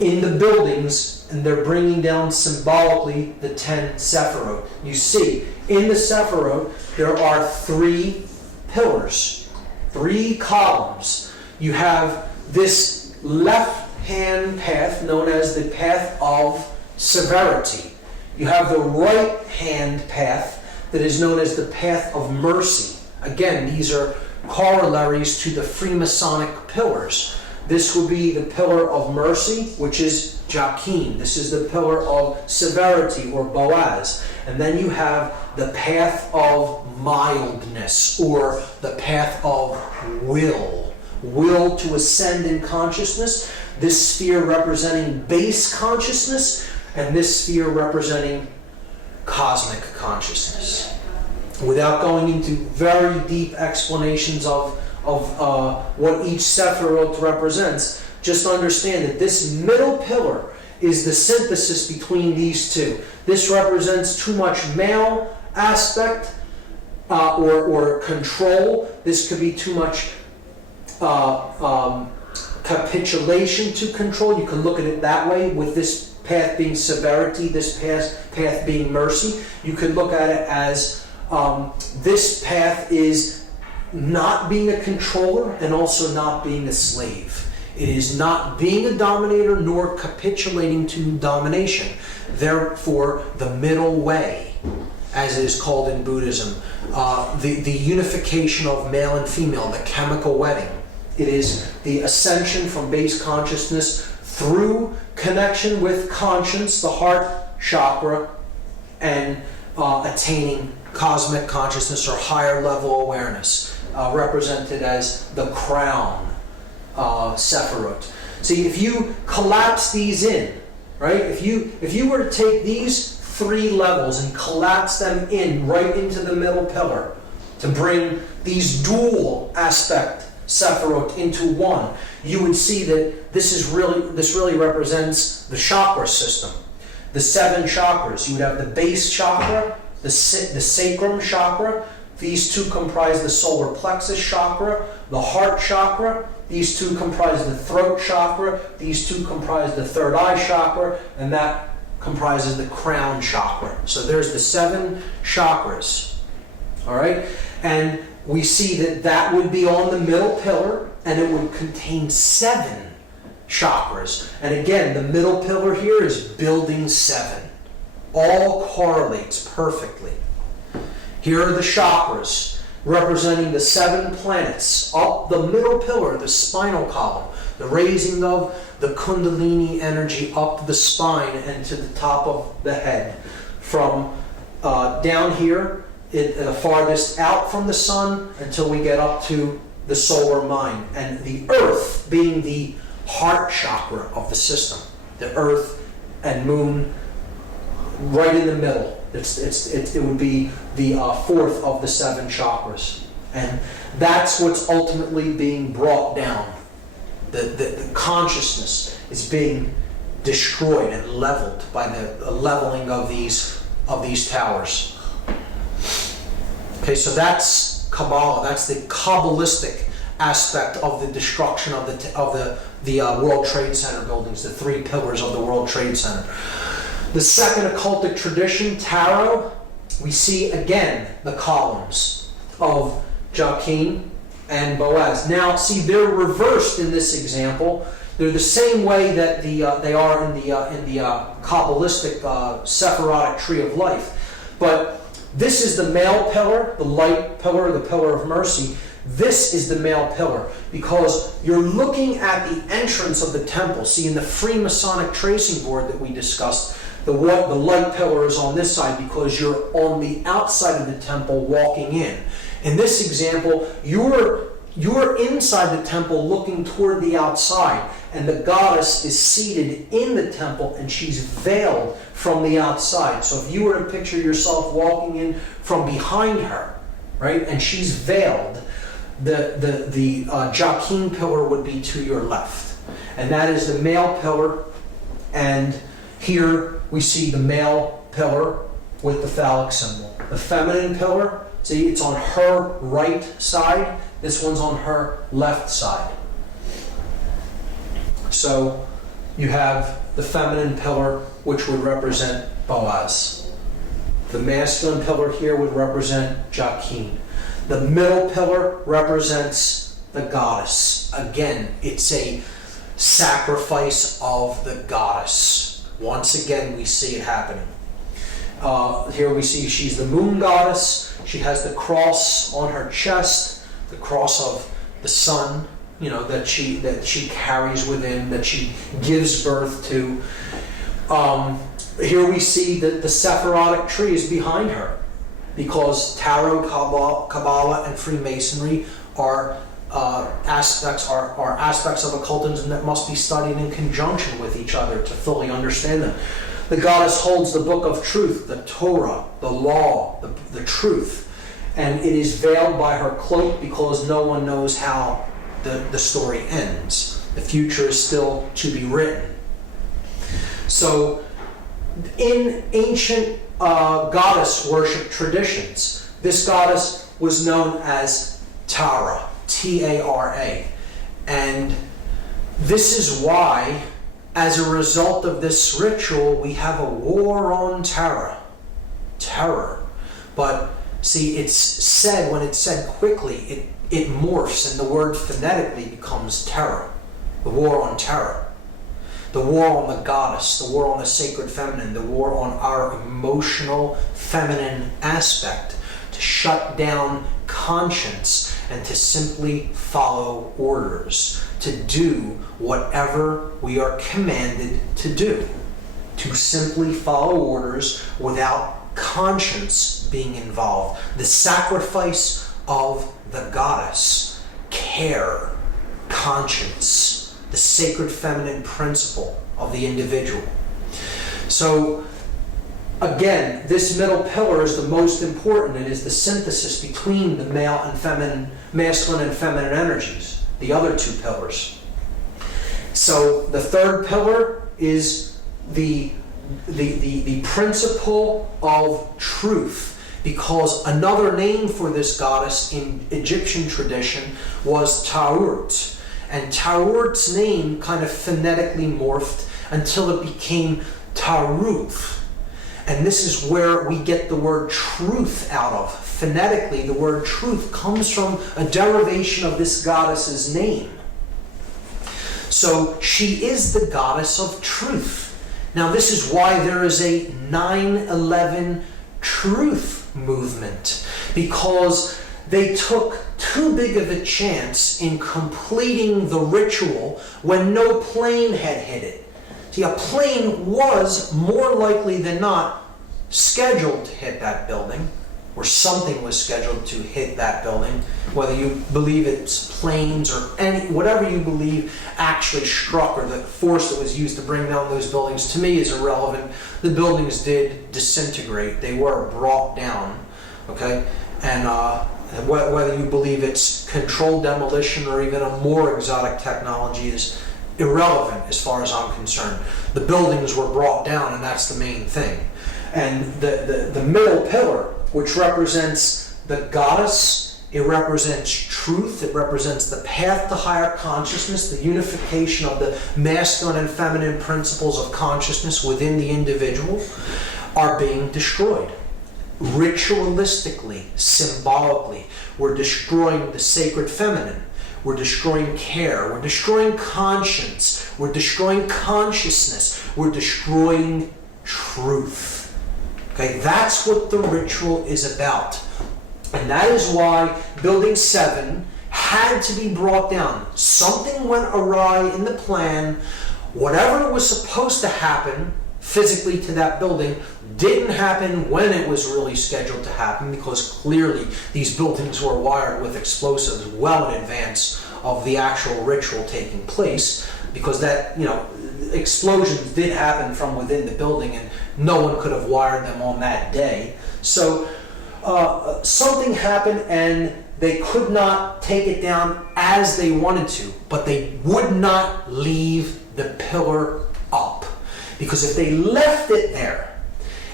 in the buildings, and they're bringing down symbolically the 10 Sephirot. You see, in the Sephirot, there are 3 pillars, 3 columns. You have this left-hand path known as the path of severity. You have the right-hand path that is known as the path of mercy. Again, these are corollaries to the Freemasonic pillars. This would be the pillar of mercy, which is Joachim. This is the pillar of severity, or Boaz. And then you have the path of mildness, or the path of will. Will to ascend in consciousness. This sphere representing base consciousness, and this sphere representing cosmic consciousness. Without going into very deep explanations of what each Sephirot represents, just understand that this middle pillar is the synthesis between these two. This represents too much male aspect or control. This could be too much capitulation to control. You can look at it that way, with this path being severity, this path being mercy. You could look at it as this path is not being a controller and also not being a slave. It is not being a dominator nor capitulating to domination. Therefore, the middle way, as it is called in Buddhism, the unification of male and female, the chemical wedding. It is the ascension from base consciousness through connection with conscience, the heart chakra, and attaining cosmic consciousness or higher level awareness, represented as the crown Sephirot. See, if you collapse these in, right? If you were to take these 3 levels and collapse them in right into the middle pillar to bring these dual aspect Sephirot into one, you would see that this really represents the chakra system. The 7 chakras. You would have the base chakra, the sacrum chakra. These 2 comprise the solar plexus chakra, the heart chakra. These 2 comprise the throat chakra. These 2 comprise the third eye chakra, and that comprises the crown chakra. So there's the 7 chakras. All right? And we see that would be on the middle pillar, and it would contain 7 chakras. And again, the middle pillar here is building 7. All correlates perfectly. Here are the chakras, representing the 7 planets. Up the middle pillar, the spinal column, the raising of the Kundalini energy up the spine and to the top of the head. From down here, the farthest out from the sun until we get up to the solar mind. And the earth being the heart chakra of the system. The earth and moon right in the middle. It would be the 4th of the 7 chakras. And that's what's ultimately being brought down. The consciousness is being destroyed and leveled by the leveling of these towers. Okay, so that's Kabbalah. That's the Kabbalistic aspect of the destruction of the World Trade Center buildings, the 3 pillars of the World Trade Center. The second occultic tradition, tarot, we see again the columns of Jachin and Boaz. Now, see, they're reversed in this example. They're the same way that they are in the Kabbalistic Sephirotic tree of life. But this is the male pillar, the light pillar, the pillar of mercy. This is the male pillar because you're looking at the entrance of the temple. See, in the Freemasonic tracing board that we discussed, the light pillar is on this side because you're on the outside of the temple walking in. In this example, you're inside the temple looking toward the outside, and the goddess is seated in the temple and she's veiled from the outside. So if you were to picture yourself walking in from behind her, right, and she's veiled, the Jachin pillar would be to your left. And that is the male pillar, and here we see the male pillar with the phallic symbol. The feminine pillar, see, it's on her right side. This one's on her left side. So you have the feminine pillar, which would represent Boaz. The masculine pillar here would represent Jachin. The middle pillar represents the goddess. Again, it's a sacrifice of the goddess. Once again, we see it happening. Here we see she's the moon goddess. She has the cross on her chest, the cross of the sun, that she carries within, that she gives birth to. Here we see that the Sephirotic tree is behind her, because tarot, Kabbalah, and Freemasonry are aspects of occultism that must be studied in conjunction with each other to fully understand them. The goddess holds the book of truth, the Torah, the law, the truth, and it is veiled by her cloak because no one knows how the story ends. The future is still to be written. So, in ancient goddess worship traditions, this goddess was known as Tara, T-A-R-A. And this is why, as a result of this ritual, we have a war on terror. But see, it's said, when it's said quickly, it morphs, and the word phonetically becomes terror. The war on terror. The war on the goddess, the war on the sacred feminine, the war on our emotional feminine aspect, to shut down conscience and to simply follow orders, to do whatever we are commanded to do, to simply follow orders without conscience being involved. The sacrifice of the goddess, care, conscience, the sacred feminine principle of the individual. So again, this middle pillar is the most important. It is the synthesis between the masculine and feminine energies, the other two pillars. So the third pillar is the principle of truth, because another name for this goddess in Egyptian tradition was Taurt. And Taurt's name kind of phonetically morphed until it became Taruth. And this is where we get the word truth out of. Phonetically, the word truth comes from a derivation of this goddess's name. So she is the goddess of truth. Now this is why there is a 9/11 truth movement, because they took too big of a chance in completing the ritual when no plane had hit it. See, a plane was more likely than not scheduled to hit that building, or something was scheduled to hit that building, whether you believe it's planes or whatever you believe actually struck, or the force that was used to bring down those buildings, to me is irrelevant. The buildings did disintegrate. They were brought down, okay? And whether you believe it's controlled demolition or even a more exotic technology is irrelevant as far as I'm concerned. The buildings were brought down, and that's the main thing. And the middle pillar, which represents the goddess it represents truth, it represents the path to higher consciousness, the unification of the masculine and feminine principles of consciousness within the individual are being destroyed. Ritualistically, symbolically, we're destroying the sacred feminine. We're destroying care. We're destroying conscience. We're destroying consciousness. We're destroying truth. Okay, that's what the ritual is about. And that is why Building 7 had to be brought down. Something went awry in the plan. Whatever was supposed to happen physically to that building didn't happen when it was really scheduled to happen, because clearly these buildings were wired with explosives well in advance of the actual ritual taking place, because that, explosions did happen from within the building and no one could have wired them on that day. So something happened and they could not take it down as they wanted to, but they would not leave the pillar up. Because if they left it there,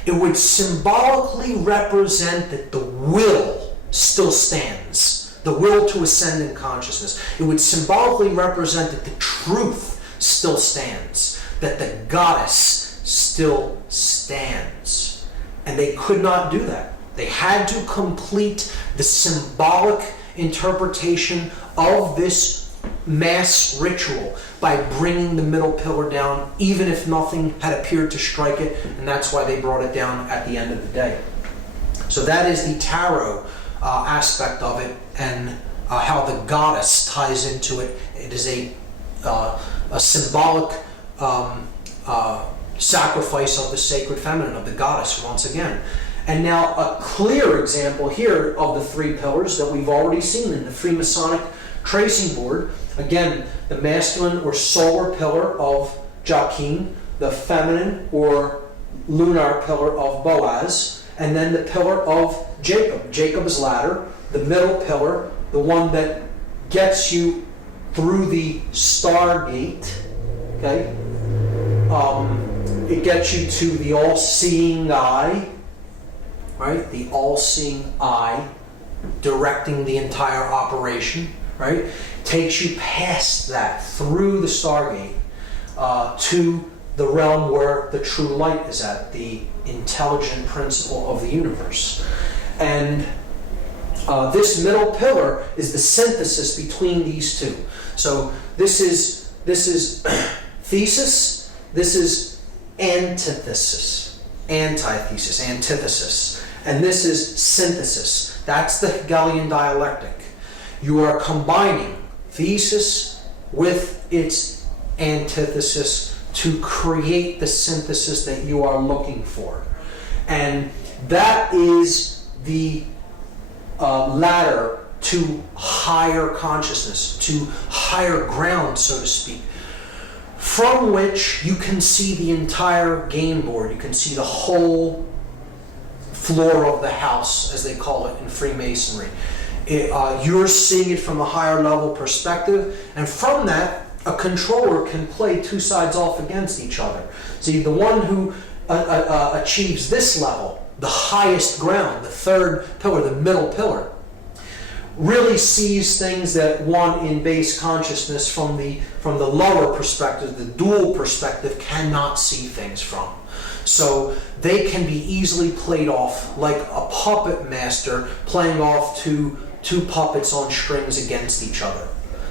it would symbolically represent that the will still stands, the will to ascend in consciousness. It would symbolically represent that the truth still stands, that the goddess still stands. And they could not do that. They had to complete the symbolic interpretation of this mass ritual by bringing the middle pillar down, even if nothing had appeared to strike it, and that's why they brought it down at the end of the day. So that is the tarot aspect of it, and how the goddess ties into it. It is a symbolic sacrifice of the sacred feminine, of the goddess, once again. And now a clear example here of the three pillars that we've already seen in the Freemasonic tracing board. Again, the masculine or solar pillar of Joachim, the feminine or lunar pillar of Boaz, and then the pillar of Jacob, Jacob's ladder, the middle pillar, the one that gets you through the stargate, okay? It gets you to the all-seeing eye, right? The all-seeing eye directing the entire operation, right? Takes you past that, through the stargate, to the realm where the true light is at, the intelligent principle of the universe. And this middle pillar is the synthesis between these two. So this is thesis, this is antithesis, antithesis, and this is synthesis. That's the Hegelian dialectic. You are combining thesis with its antithesis to create the synthesis that you are looking for. And that is the ladder to higher consciousness, to higher ground, so to speak, from which you can see the entire game board. You can see the whole floor of the house, as they call it in Freemasonry. You're seeing it from a higher level perspective, and from that, a controller can play two sides off against each other. See, the one who achieves this level, the highest ground, the third pillar, the middle pillar, really sees things that one in base consciousness from the lower perspective, the dual perspective, cannot see things from. So they can be easily played off like a puppet master playing off two puppets on strings against each other.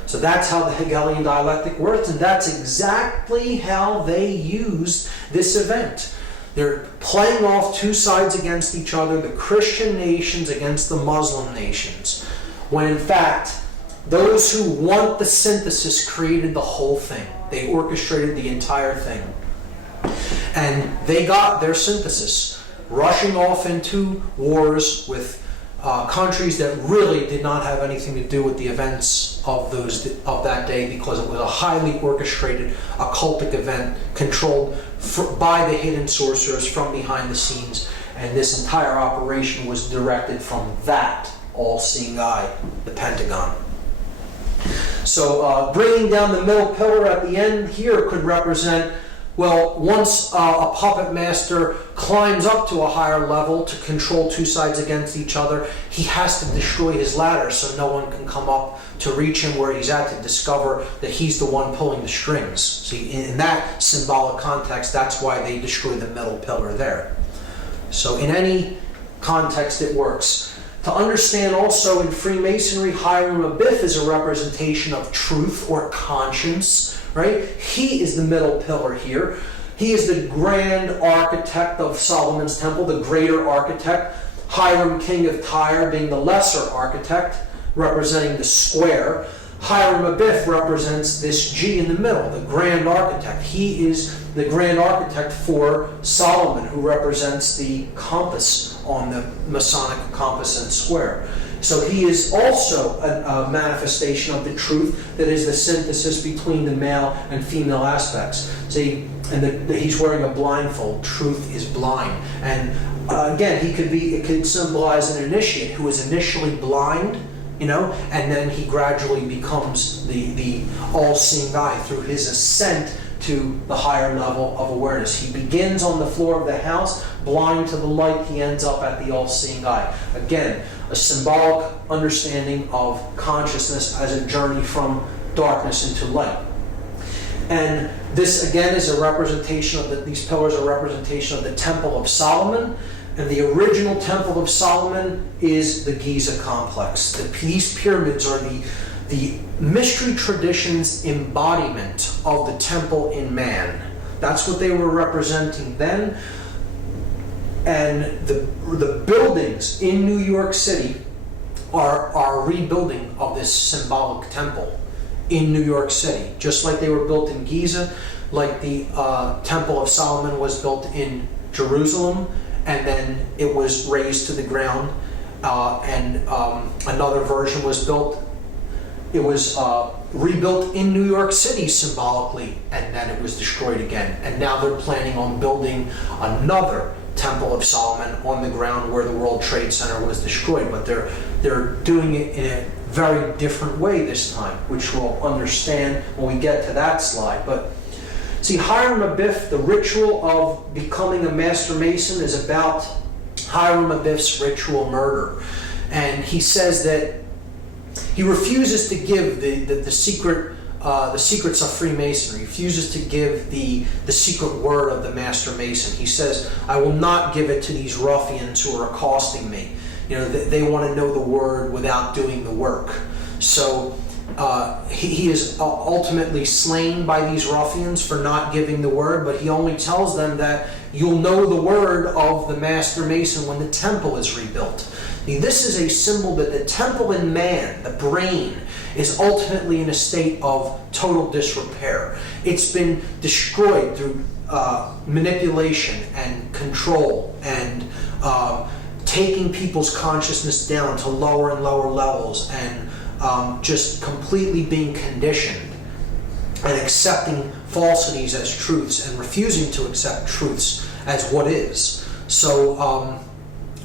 So that's how the Hegelian dialectic works, and that's exactly how they used this event. They're playing off two sides against each other, the Christian nations against the Muslim nations, when in fact, those who want the synthesis created the whole thing. They orchestrated the entire thing. And they got their synthesis, rushing off into wars with countries that really did not have anything to do with the events of that day, because it was a highly orchestrated occultic event controlled by the hidden sorcerers from behind the scenes, and this entire operation was directed from that all-seeing eye, the Pentagon. So bringing down the middle pillar at the end here could represent Well, once a puppet master climbs up to a higher level to control two sides against each other, he has to destroy his ladder so no one can come up to reach him where he's at to discover that he's the one pulling the strings. See, in that symbolic context, that's why they destroy the middle pillar there. So in any context, it works. To understand also in Freemasonry, Hiram Abiff is a representation of truth or conscience, right? He is the middle pillar here. He is the grand architect of Solomon's temple, the greater architect. Hiram, king of Tyre, being the lesser architect, representing the square. Hiram Abiff represents this G in the middle, the grand architect. He is the grand architect for Solomon, who represents the compass on the Masonic compass and square. So he is also a manifestation of the truth that is the synthesis between the male and female aspects. See, and he's wearing a blindfold. Truth is blind. And again, it could symbolize an initiate who is initially blind, and then he gradually becomes the all-seeing eye through his ascent to the higher level of awareness. He begins on the floor of the house, blind to the light, he ends up at the all-seeing eye. Again, a symbolic understanding of consciousness as a journey from darkness into light. And this again is a representation of these pillars are a representation of the Temple of Solomon. And the original Temple of Solomon is the Giza complex. These pyramids are the mystery tradition's embodiment of the temple in man. That's what they were representing then. And the buildings in New York City are a rebuilding of this symbolic temple in New York City. Just like they were built in Giza, like the Temple of Solomon was built in Jerusalem, and then it was razed to the ground, and another version was built. It was rebuilt in New York City symbolically, and then it was destroyed again. And now they're planning on building another Temple of Solomon on the ground where the World Trade Center was destroyed. But they're doing it in a very different way this time, which we'll understand when we get to that slide. But see, Hiram Abiff, the ritual of becoming a Master Mason is about Hiram Abiff's ritual murder. And he says that he refuses to give the secrets of Freemasonry. He refuses to give the secret word of the Master Mason. He says, I will not give it to these ruffians who are accosting me. They want to know the word without doing the work. So he is ultimately slain by these ruffians for not giving the word, but he only tells them that you'll know the word of the Master Mason when the temple is rebuilt. This is a symbol that the temple in man, the brain, is ultimately in a state of total disrepair. It's been destroyed through manipulation and control and taking people's consciousness down to lower and lower levels and just completely being conditioned and accepting falsities as truths and refusing to accept truths as what is. So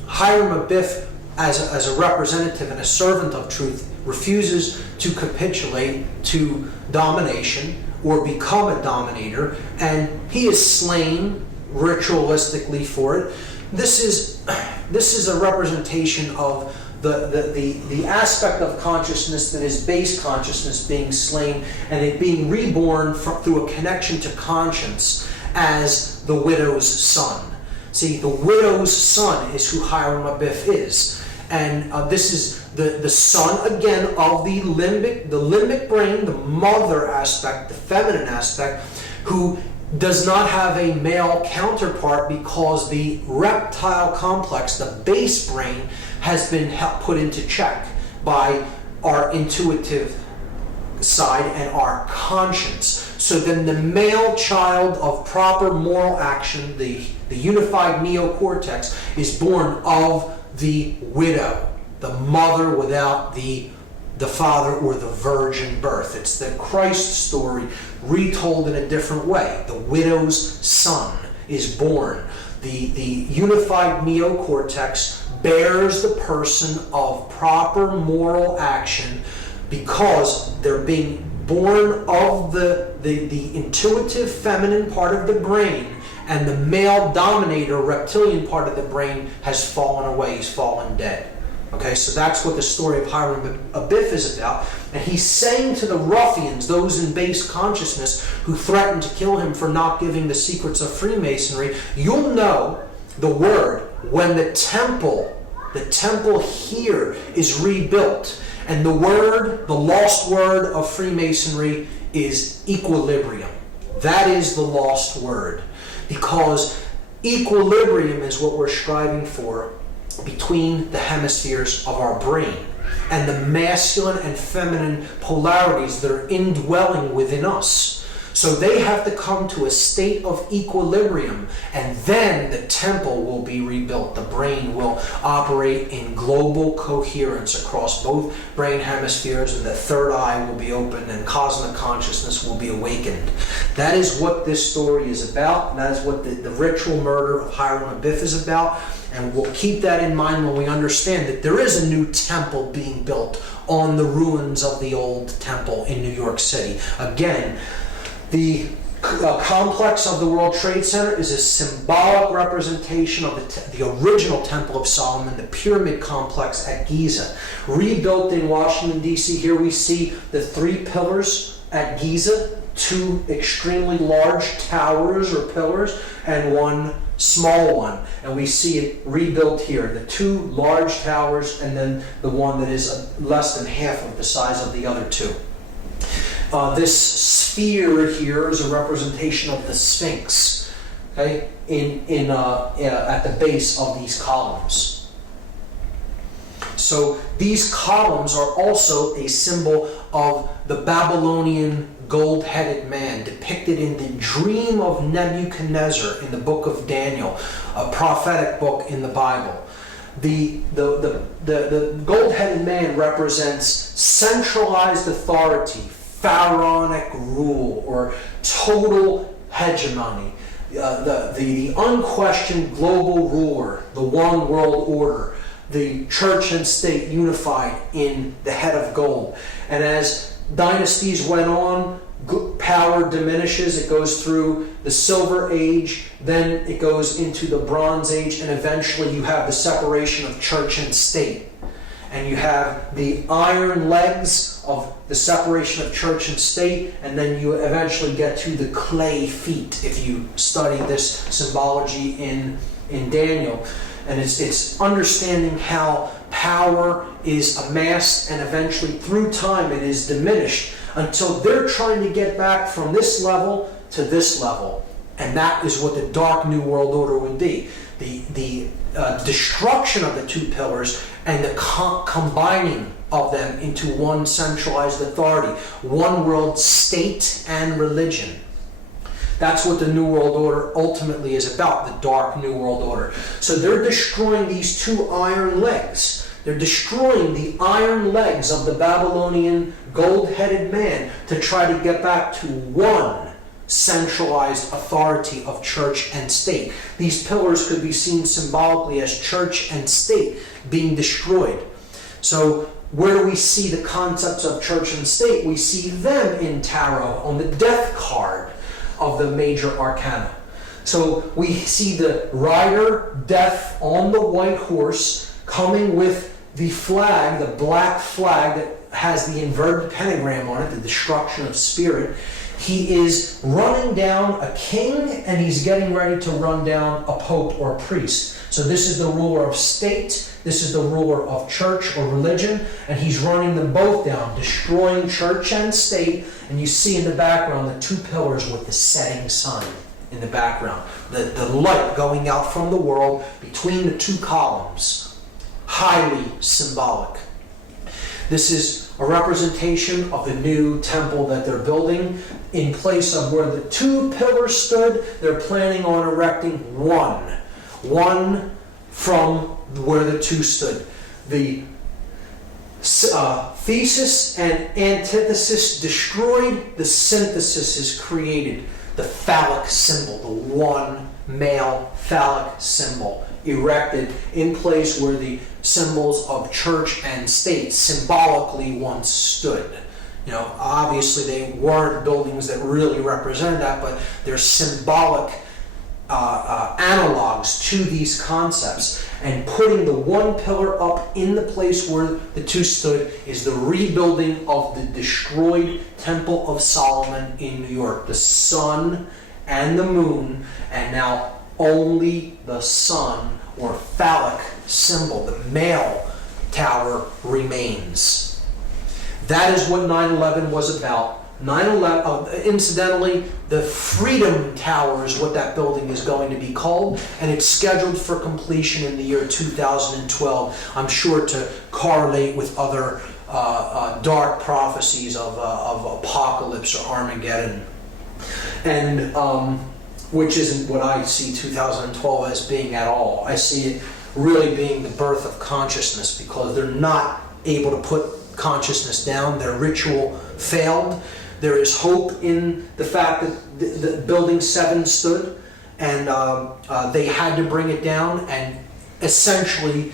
Hiram Abiff, as a representative and a servant of truth, refuses to capitulate to domination or become a dominator, and he is slain ritualistically for it. This is a representation of the aspect of consciousness that is base consciousness being slain and it being reborn through a connection to conscience as the widow's son. See, the widow's son is who Hiram Abiff is. And this is the son, again, of the limbic brain, the mother aspect, the feminine aspect, who does not have a male counterpart because the reptile complex, the base brain, has been put into check by our intuitive side and our conscience. So then the male child of proper moral action, the unified neocortex, is born of the widow, the mother without the father or the virgin birth. It's the Christ story retold in a different way. The widow's son is born. The unified neocortex bears the person of proper moral action because they're being born of the intuitive feminine part of the brain, and the male dominator reptilian part of the brain has fallen away. He's fallen dead. Okay, so that's what the story of Hiram Abiff is about. And he's saying to the ruffians, those in base consciousness who threatened to kill him for not giving the secrets of Freemasonry, you'll know the word when the temple here is rebuilt. And the word, the lost word of Freemasonry is equilibrium. That is the lost word. Because equilibrium is what we're striving for between the hemispheres of our brain and the masculine and feminine polarities that are indwelling within us. So they have to come to a state of equilibrium, and then the temple will be rebuilt. The brain will operate in global coherence across both brain hemispheres, and the third eye will be opened, and cosmic consciousness will be awakened. That is what this story is about, and that is what the ritual murder of Hiram Abiff is about. And we'll keep that in mind when we understand that there is a new temple being built on the ruins of the old temple in New York City. Again, the complex of the World Trade Center is a symbolic representation of the original Temple of Solomon, the pyramid complex at Giza. Rebuilt in Washington, D.C., here we see the 3 pillars at Giza, 2 extremely large towers or pillars, and 1 small one. And we see it rebuilt here, the 2 large towers and then the one that is less than half of the size of the other 2. This sphere here is a representation of the Sphinx, okay, at the base of these columns. So these columns are also a symbol of the Babylonian gold-headed man depicted in the dream of Nebuchadnezzar in the book of Daniel, a prophetic book in the Bible. The gold-headed man represents centralized authority, pharaonic rule, or total hegemony, the unquestioned global ruler, the one world order, the church and state unified in the head of gold. And as dynasties went on, power diminishes. It goes through the Silver Age, then it goes into the Bronze Age, and eventually you have the separation of church and state. And you have the iron legs of the separation of church and state, and then you eventually get to the clay feet if you study this symbology in Daniel. And it's understanding how power is amassed, and eventually through time it is diminished until they're trying to get back from this level to this level. And that is what the Dark New World Order would be. The destruction of the 2 pillars and the combining of them into one centralized authority, one world state and religion. That's what the New World Order ultimately is about, the Dark New World Order. So they're destroying these 2 iron legs. They're destroying the iron legs of the Babylonian gold-headed man to try to get back to one centralized authority of church and state. These pillars could be seen symbolically as church and state being destroyed. So where do we see the concepts of church and state? We see them in tarot on the death card of the major arcana. So we see the rider, death, on the white horse, coming with the flag, the black flag that has the inverted pentagram on it, the destruction of spirit. He is running down a king, and he's getting ready to run down a pope or a priest. So this is the ruler of state, this is the ruler of church or religion, and he's running them both down, destroying church and state. And you see in the background the 2 pillars with the setting sun in the background, the light going out from the world between the 2 columns. Highly symbolic. This is a representation of the new temple that they're building. In place of where the 2 pillars stood, they're planning on erecting one from where the 2 stood. The thesis and antithesis destroyed, the synthesis is created. The phallic symbol, the one male phallic symbol, erected in place where the symbols of church and state symbolically once stood. You know, obviously they weren't buildings that really represented that, but they're symbolic analogs to these concepts. And putting the one pillar up in the place where the two stood is the rebuilding of the destroyed Temple of Solomon in New York. The sun and the moon, and now only the sun, or phallic symbol, the male tower, remains. That is what 9/11 was about. 9/11, incidentally, the Freedom Tower is what that building is going to be called, and it's scheduled for completion in the year 2012. I'm sure to correlate with other dark prophecies of apocalypse or Armageddon, and which isn't what I see 2012 as being at all. I see it really being the birth of consciousness, because they're not able to put consciousness down. Their ritual failed. There is hope in the fact that the Building 7 stood, and they had to bring it down, and essentially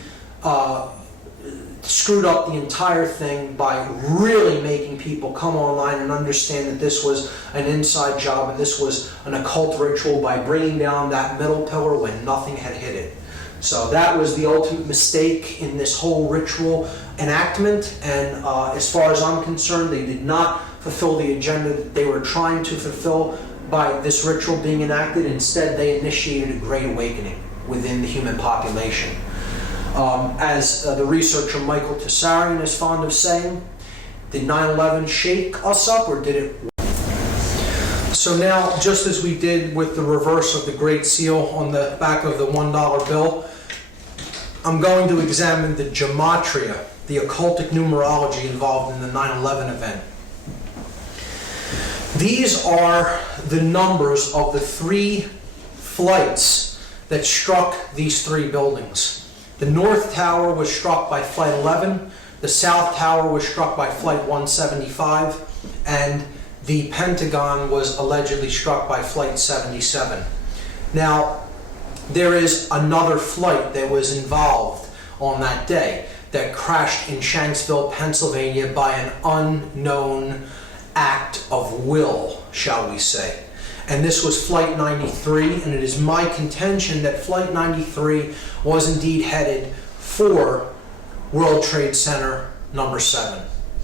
screwed up the entire thing by really making people come online and understand that this was an inside job and this was an occult ritual, by bringing down that middle pillar when nothing had hit it. So that was the ultimate mistake in this whole ritual enactment, and as far as I'm concerned, they did not fulfill the agenda that they were trying to fulfill by this ritual being enacted. Instead, they initiated a great awakening within the human population. As the researcher Michael Tessarian is fond of saying, did 9/11 shake us up, or did it? So now, just as we did with the reverse of the Great Seal on the back of the $1 bill, I'm going to examine the gematria, the occultic numerology involved in the 9/11 event. These are the numbers of the 3 flights that struck these 3 buildings. The North Tower was struck by Flight 11, the South Tower was struck by Flight 175, and the Pentagon was allegedly struck by Flight 77. Now, there is another flight that was involved on that day that crashed in Shanksville, Pennsylvania by an unknown act of will, shall we say. And this was Flight 93, and it is my contention that Flight 93 was indeed headed for World Trade Center number 7,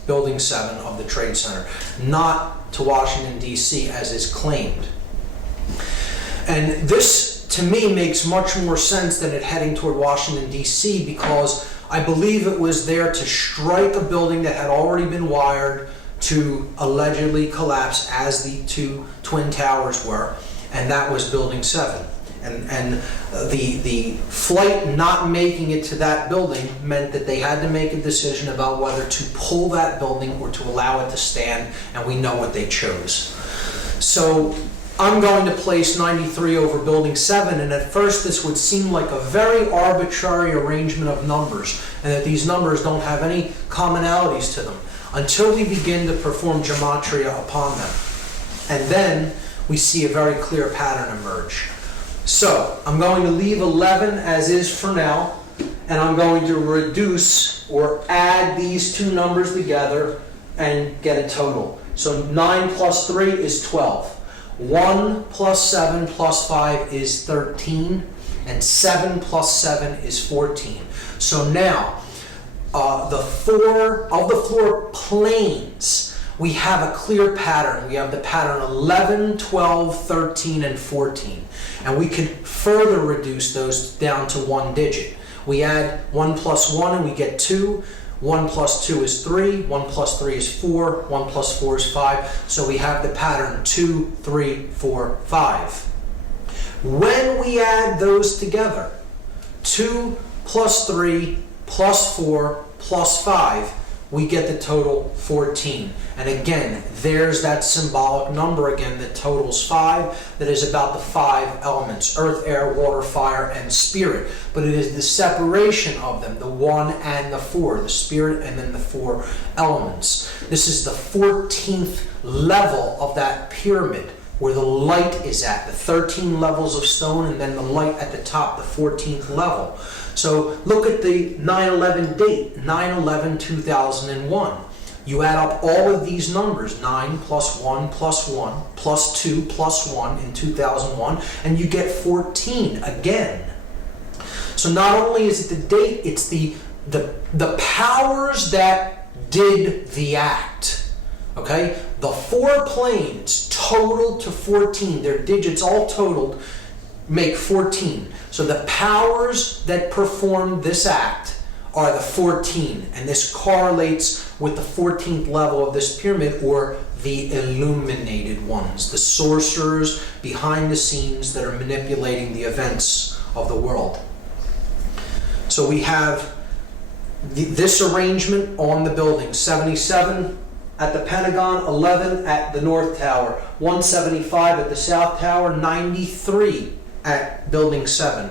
Building 7 of the Trade Center, not to Washington, D.C., as is claimed. And this, to me, makes much more sense than it heading toward Washington, D.C., because I believe it was there to strike a building that had already been wired to allegedly collapse, as the 2 twin towers were, and that was Building 7. And the flight not making it to that building meant that they had to make a decision about whether to pull that building or to allow it to stand, and we know what they chose. So I'm going to place 93 over Building 7, and at first this would seem like a very arbitrary arrangement of numbers, and that these numbers don't have any commonalities to them, until we begin to perform gematria upon them. And then we see a very clear pattern emerge. So I'm going to leave 11 as is for now, and I'm going to reduce or add these 2 numbers together and get a total. So 9 plus 3 is 12. 1 plus 7 plus 5 is 13, and 7 plus 7 is 14. So now, the floor planes, we have a clear pattern. We have the pattern 11, 12, 13, and 14. And we can further reduce those down to 1 digit. We add 1 plus 1 and we get 2. 1 plus 2 is 3. 1 plus 3 is 4. 1 plus 4 is 5. So we have the pattern 2, 3, 4, 5. When we add those together, 2 plus 3 plus 4 plus 5, we get the total 14. And again, there's that symbolic number again that totals 5, that is about the 5 elements: earth, air, water, fire, and spirit. But it is the separation of them, the 1 and the 4, the spirit and then the 4 elements. This is the 14th level of that pyramid, where the light is at, the 13 levels of stone, and then the light at the top, the 14th level. So look at the 9/11 date, 9/11/2001. You add up all of these numbers, 9 plus 1 plus 1 plus 2 plus 1 in 2001, and you get 14 again. So not only is it the date, it's the powers that did the act. Okay? The 4 planes totaled to 14. Their digits all totaled make 14. So the powers that performed this act are the 14, and this correlates with the 14th level of this pyramid, or the illuminated ones, the sorcerers behind the scenes that are manipulating the events of the world. So we have this arrangement on the building: 77 at the Pentagon, 11 at the North Tower, 175 at the South Tower, 93 at Building 7.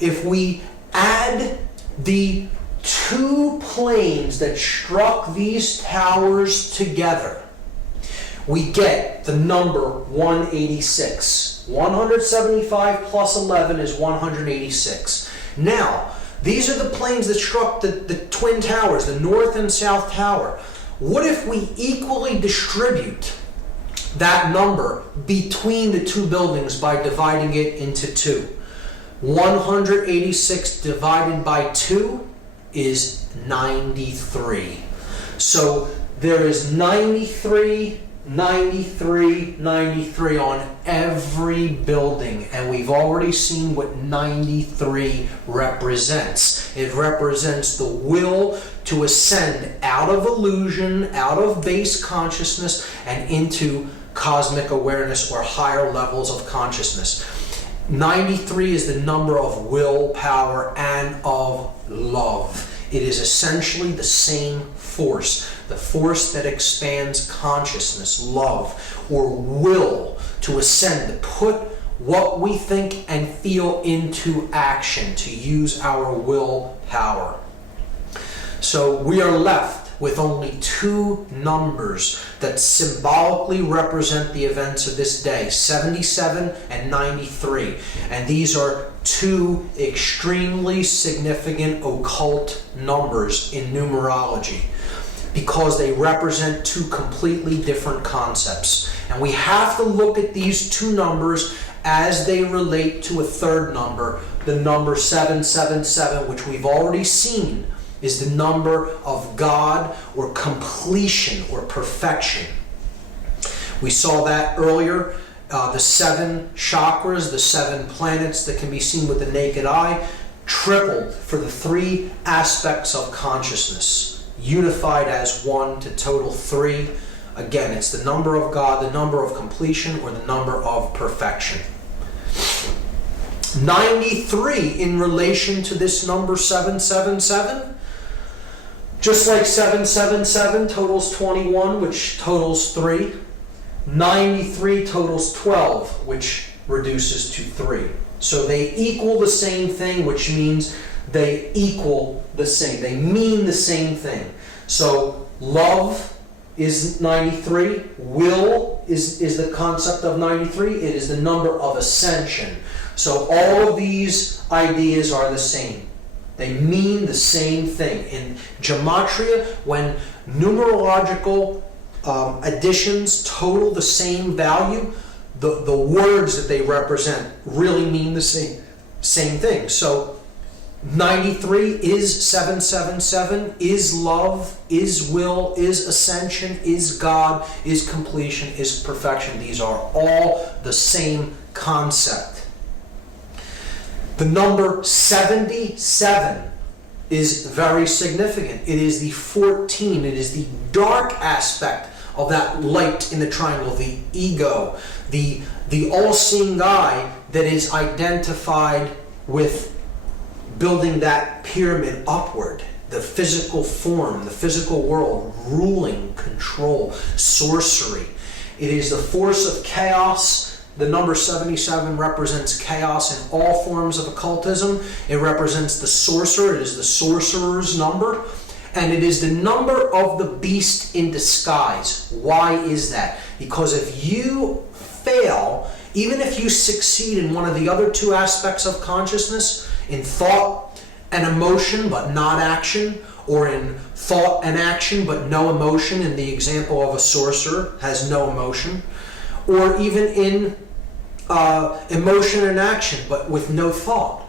If we add the 2 planes that struck these towers together, we get the number 186. 175 plus 11 is 186. Now, these are the planes that struck the twin towers, the North and South Tower. What if we equally distribute that number between the 2 buildings by dividing it into 2? 186 divided by 2 is 93. So there is 93, 93, 93 on every building, and we've already seen what 93 represents. It represents the will to ascend out of illusion, out of base consciousness, and into cosmic awareness or higher levels of consciousness. 93 is the number of willpower and of love. It is essentially the same force, the force that expands consciousness, love, or will to ascend, to put what we think and feel into action, to use our willpower. So we are left with only 2 numbers that symbolically represent the events of this day, 77 and 93. And these are 2 extremely significant occult numbers in numerology, because they represent 2 completely different concepts. And we have to look at these 2 numbers as they relate to a third number, the number 777, which we've already seen is the number of God, or completion, or perfection. We saw that earlier. The 7 chakras, the 7 planets that can be seen with the naked eye, tripled for the 3 aspects of consciousness, unified as 1 to total 3. Again, it's the number of God, the number of completion, or the number of perfection. 93 in relation to this number 777. Just like 777 totals 21, which totals 3, 93 totals 12, which reduces to 3. So they equal the same thing, which means they equal the same. They mean the same thing. So love is 93. Will is the concept of 93. It is the number of ascension. So all of these ideas are the same. They mean the same thing. In gematria, when numerological additions total the same value, the words that they represent really mean the same thing. So 93 is 777, is love, is will, is ascension, is God, is completion, is perfection. These are all the same concept. The number 77 is very significant. It is the 14. It is the dark aspect of that light in the triangle, the ego, the all-seeing eye that is identified with building that pyramid upward, the physical form, the physical world, ruling, control, sorcery. It is the force of chaos. The number 77 represents chaos in all forms of occultism. It represents the sorcerer. It is the sorcerer's number. And it is the number of the beast in disguise. Why is that? Because if you fail, even if you succeed in one of the other 2 aspects of consciousness, in thought and emotion but not action, or in thought and action but no emotion, in the example of a sorcerer, has no emotion, or even in emotion and action but with no thought.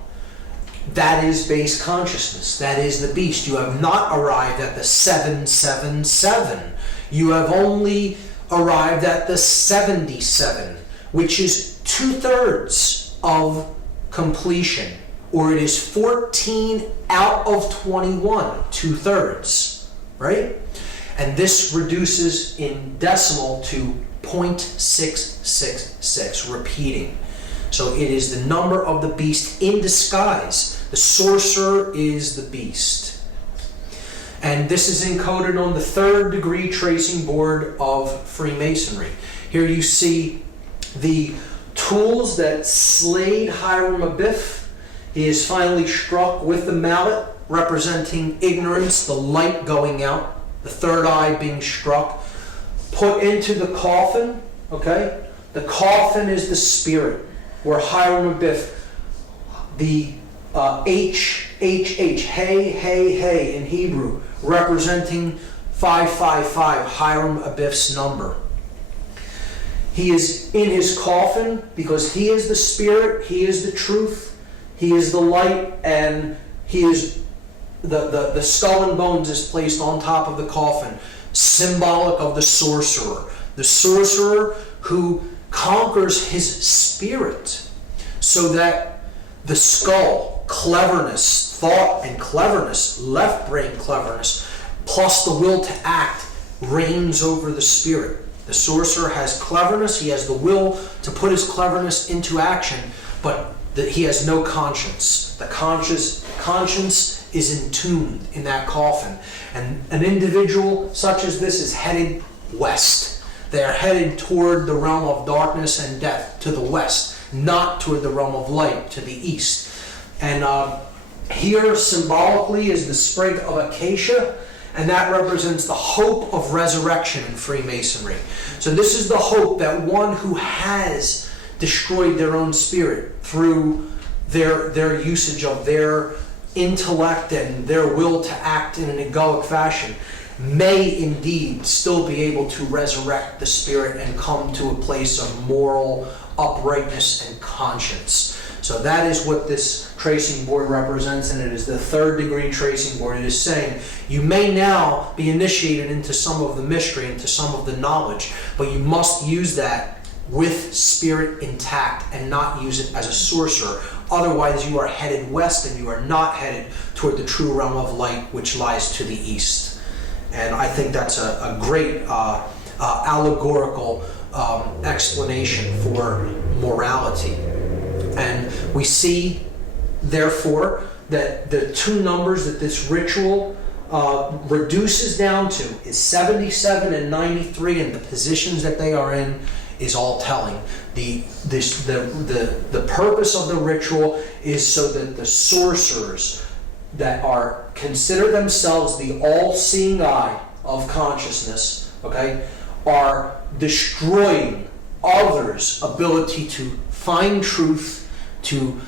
That is base consciousness. That is the beast. You have not arrived at the 777. You have only arrived at the 77, which is 2/3 of completion, or it is 14 out of 21, 2/3, right? And this reduces in decimal to 0.666, repeating. So it is the number of the beast in disguise. The sorcerer is the beast. And this is encoded on the 3rd degree tracing board of Freemasonry. Here you see the tools that slayed Hiram Abiff. He is finally struck with the mallet, representing ignorance, the light going out, the third eye being struck, put into the coffin, okay? The coffin is the spirit, where Hiram Abiff, the HHH, hey in Hebrew, representing 555, Hiram Abiff's number. He is in his coffin because he is the spirit, he is the truth, he is the light, and he is the skull and bones is placed on top of the coffin, symbolic of the sorcerer who conquers his spirit, so that the skull, cleverness, thought and cleverness, left brain cleverness, plus the will to act, reigns over the spirit. The sorcerer has cleverness, he has the will to put his cleverness into action, but he has no conscience. The conscience is entombed in that coffin. And an individual such as this is headed west. They are headed toward the realm of darkness and death, to the west, not toward the realm of light, to the east. And here symbolically is the sprig of acacia, and that represents the hope of resurrection in Freemasonry. So this is the hope that one who has destroyed their own spirit through their usage of their intellect and their will to act in an egoic fashion may indeed still be able to resurrect the spirit and come to a place of moral uprightness and conscience. So that is what this tracing board represents, and it is the 3rd degree tracing board. It is saying you may now be initiated into some of the mystery, into some of the knowledge, but you must use that with spirit intact and not use it as a sorcerer. Otherwise you are headed west and you are not headed toward the true realm of light, which lies to the east. And I think that's a great allegorical explanation for morality. And we see, therefore, that the two numbers that this ritual reduces down to is 77 and 93, and the positions that they are in is all telling. The purpose of the ritual is so that the sorcerers that consider themselves the all-seeing eye of consciousness, okay, are destroying others' ability to find truth, to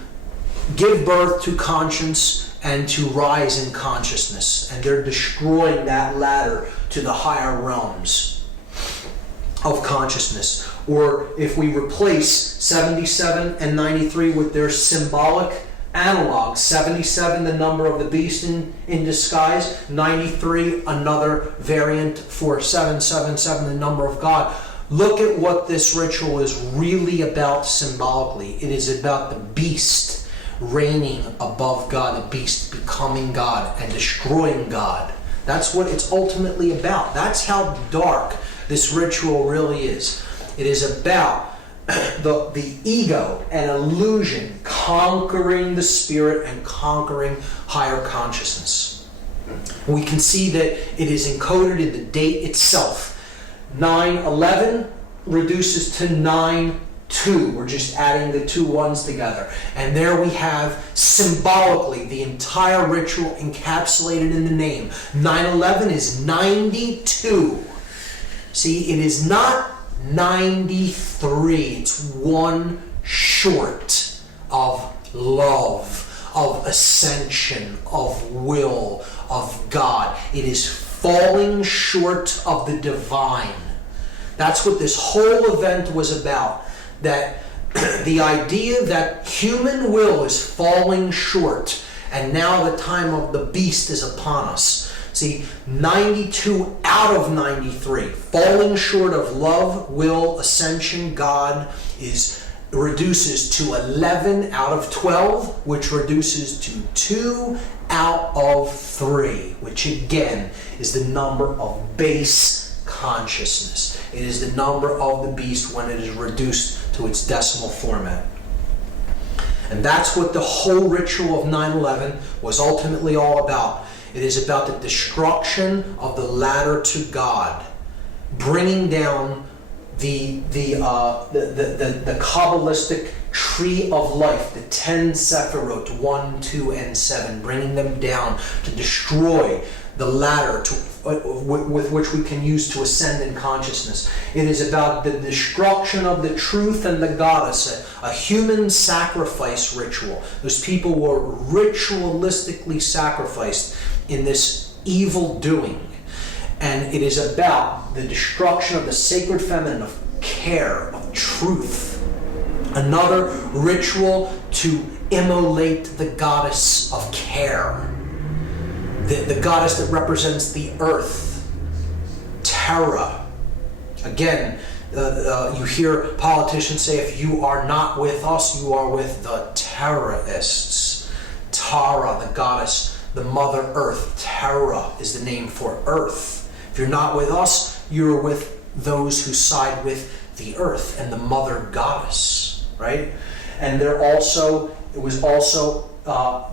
give birth to conscience, and to rise in consciousness. And they're destroying that ladder to the higher realms of consciousness. Or if we replace 77 and 93 with their symbolic analog, 77 the number of the beast in disguise, 93 another variant for 777 the number of God. Look at what this ritual is really about symbolically. It is about the beast reigning above God, the beast becoming God and destroying God. That's what it's ultimately about. That's how dark this ritual really is. It is about the ego and illusion conquering the spirit and conquering higher consciousness. We can see that it is encoded in the date itself. 9/11 reduces to 9/2. We're just adding the two ones together. And there we have symbolically the entire ritual encapsulated in the name. 9/11 is 92. See, it is not 93. It's one short of love, of ascension, of will, of God. It is falling short of the divine. That's what this whole event was about. That the idea that human will is falling short, and now the time of the beast is upon us. See, 92 out of 93, falling short of love, will, ascension, God, reduces to 11 out of 12, which reduces to 2 out of 3, which again is the number of base consciousness. It is the number of the beast when it is reduced to its decimal format. And that's what the whole ritual of 9/11 was ultimately all about. It is about the destruction of the ladder to God, bringing down the Kabbalistic tree of life, the 10 Sephirot, 1, 2, and 7, bringing them down to destroy the ladder with which we can use to ascend in consciousness. It is about the destruction of the truth and the goddess, a human sacrifice ritual. Those people were ritualistically sacrificed in this evil doing. And it is about the destruction of the sacred feminine, of care, of truth. Another ritual to immolate the goddess of care. The goddess that represents the earth, Terra. Again, you hear politicians say, if you are not with us, you are with the terrorists. Tara, the goddess, the Mother Earth. Terra is the name for earth. If you're not with us, you're with those who side with the earth and the Mother Goddess, right? And it was also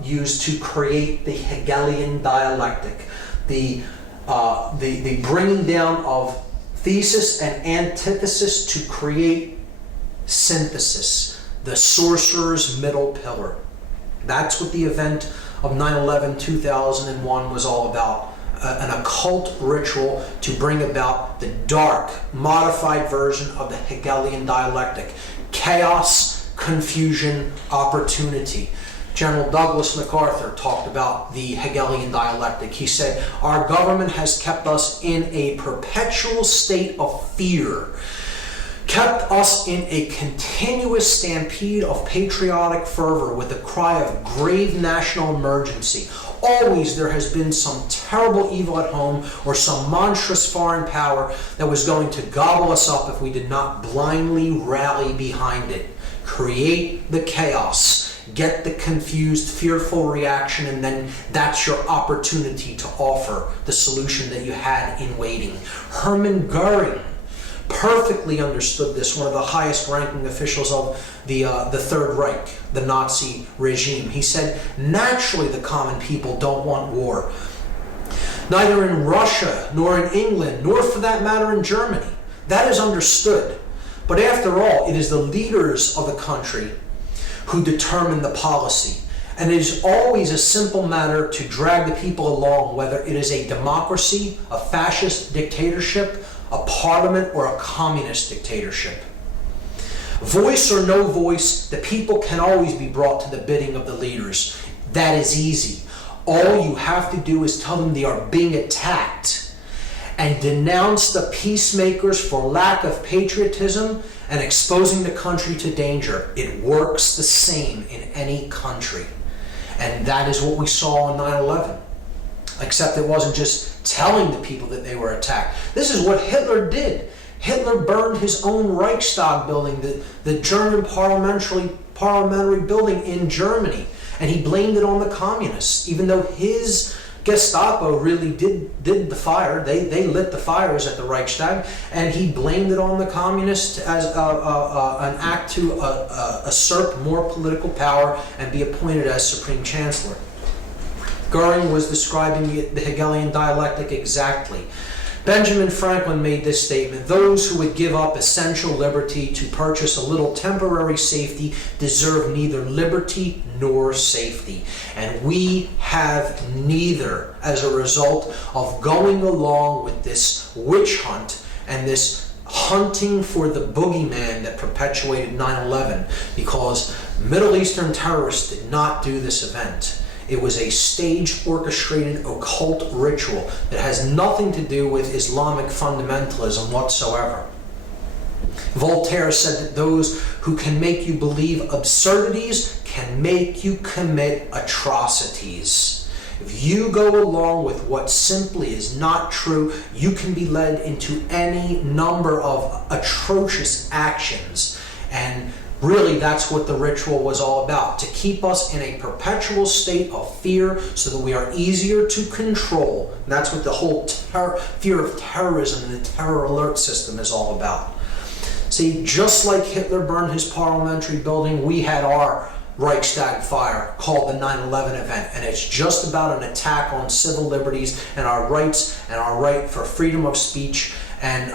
used to create the Hegelian Dialectic, the bringing down of thesis and antithesis to create synthesis, the sorcerer's middle pillar. That's what the event of 9/11, 2001 was all about. An occult ritual to bring about the dark, modified version of the Hegelian dialectic. Chaos, confusion, opportunity. General Douglas MacArthur talked about the Hegelian dialectic. He said, our government has kept us in a perpetual state of fear, kept us in a continuous stampede of patriotic fervor with the cry of grave national emergency. Always there has been some terrible evil at home or some monstrous foreign power that was going to gobble us up if we did not blindly rally behind it. Create the chaos, get the confused, fearful reaction, and then that's your opportunity to offer the solution that you had in waiting. Hermann Goering perfectly understood this, one of the highest ranking officials of the Third Reich, the Nazi regime. He said, naturally the common people don't want war. Neither in Russia, nor in England, nor for that matter in Germany. That is understood. But after all, it is the leaders of the country who determine the policy. And it is always a simple matter to drag the people along, whether it is a democracy, a fascist dictatorship, a parliament, or a communist dictatorship. Voice or no voice, the people can always be brought to the bidding of the leaders. That is easy. All you have to do is tell them they are being attacked and denounce the peacemakers for lack of patriotism and exposing the country to danger. It works the same in any country. And that is what we saw on 9/11. Except it wasn't just telling the people that they were attacked. This is what Hitler did. Hitler burned his own Reichstag building, the German parliamentary building in Germany, and he blamed it on the communists, even though his Gestapo really did the fire. They lit the fires at the Reichstag, and he blamed it on the communists as an act to usurp more political power and be appointed as Supreme Chancellor. Goering was describing the Hegelian dialectic exactly. Benjamin Franklin made this statement: those who would give up essential liberty to purchase a little temporary safety deserve neither liberty nor safety. And we have neither as a result of going along with this witch hunt and this hunting for the boogeyman that perpetuated 9/11, because Middle Eastern terrorists did not do this event. It was a staged, orchestrated, occult ritual that has nothing to do with Islamic fundamentalism whatsoever. Voltaire said that those who can make you believe absurdities can make you commit atrocities. If you go along with what simply is not true, you can be led into any number of atrocious actions. And really, that's what the ritual was all about, to keep us in a perpetual state of fear so that we are easier to control. And that's what the whole fear of terrorism and the terror alert system is all about. See, just like Hitler burned his parliamentary building, we had our Reichstag fire called the 9/11 event, and it's just about an attack on civil liberties and our rights and our right for freedom of speech, and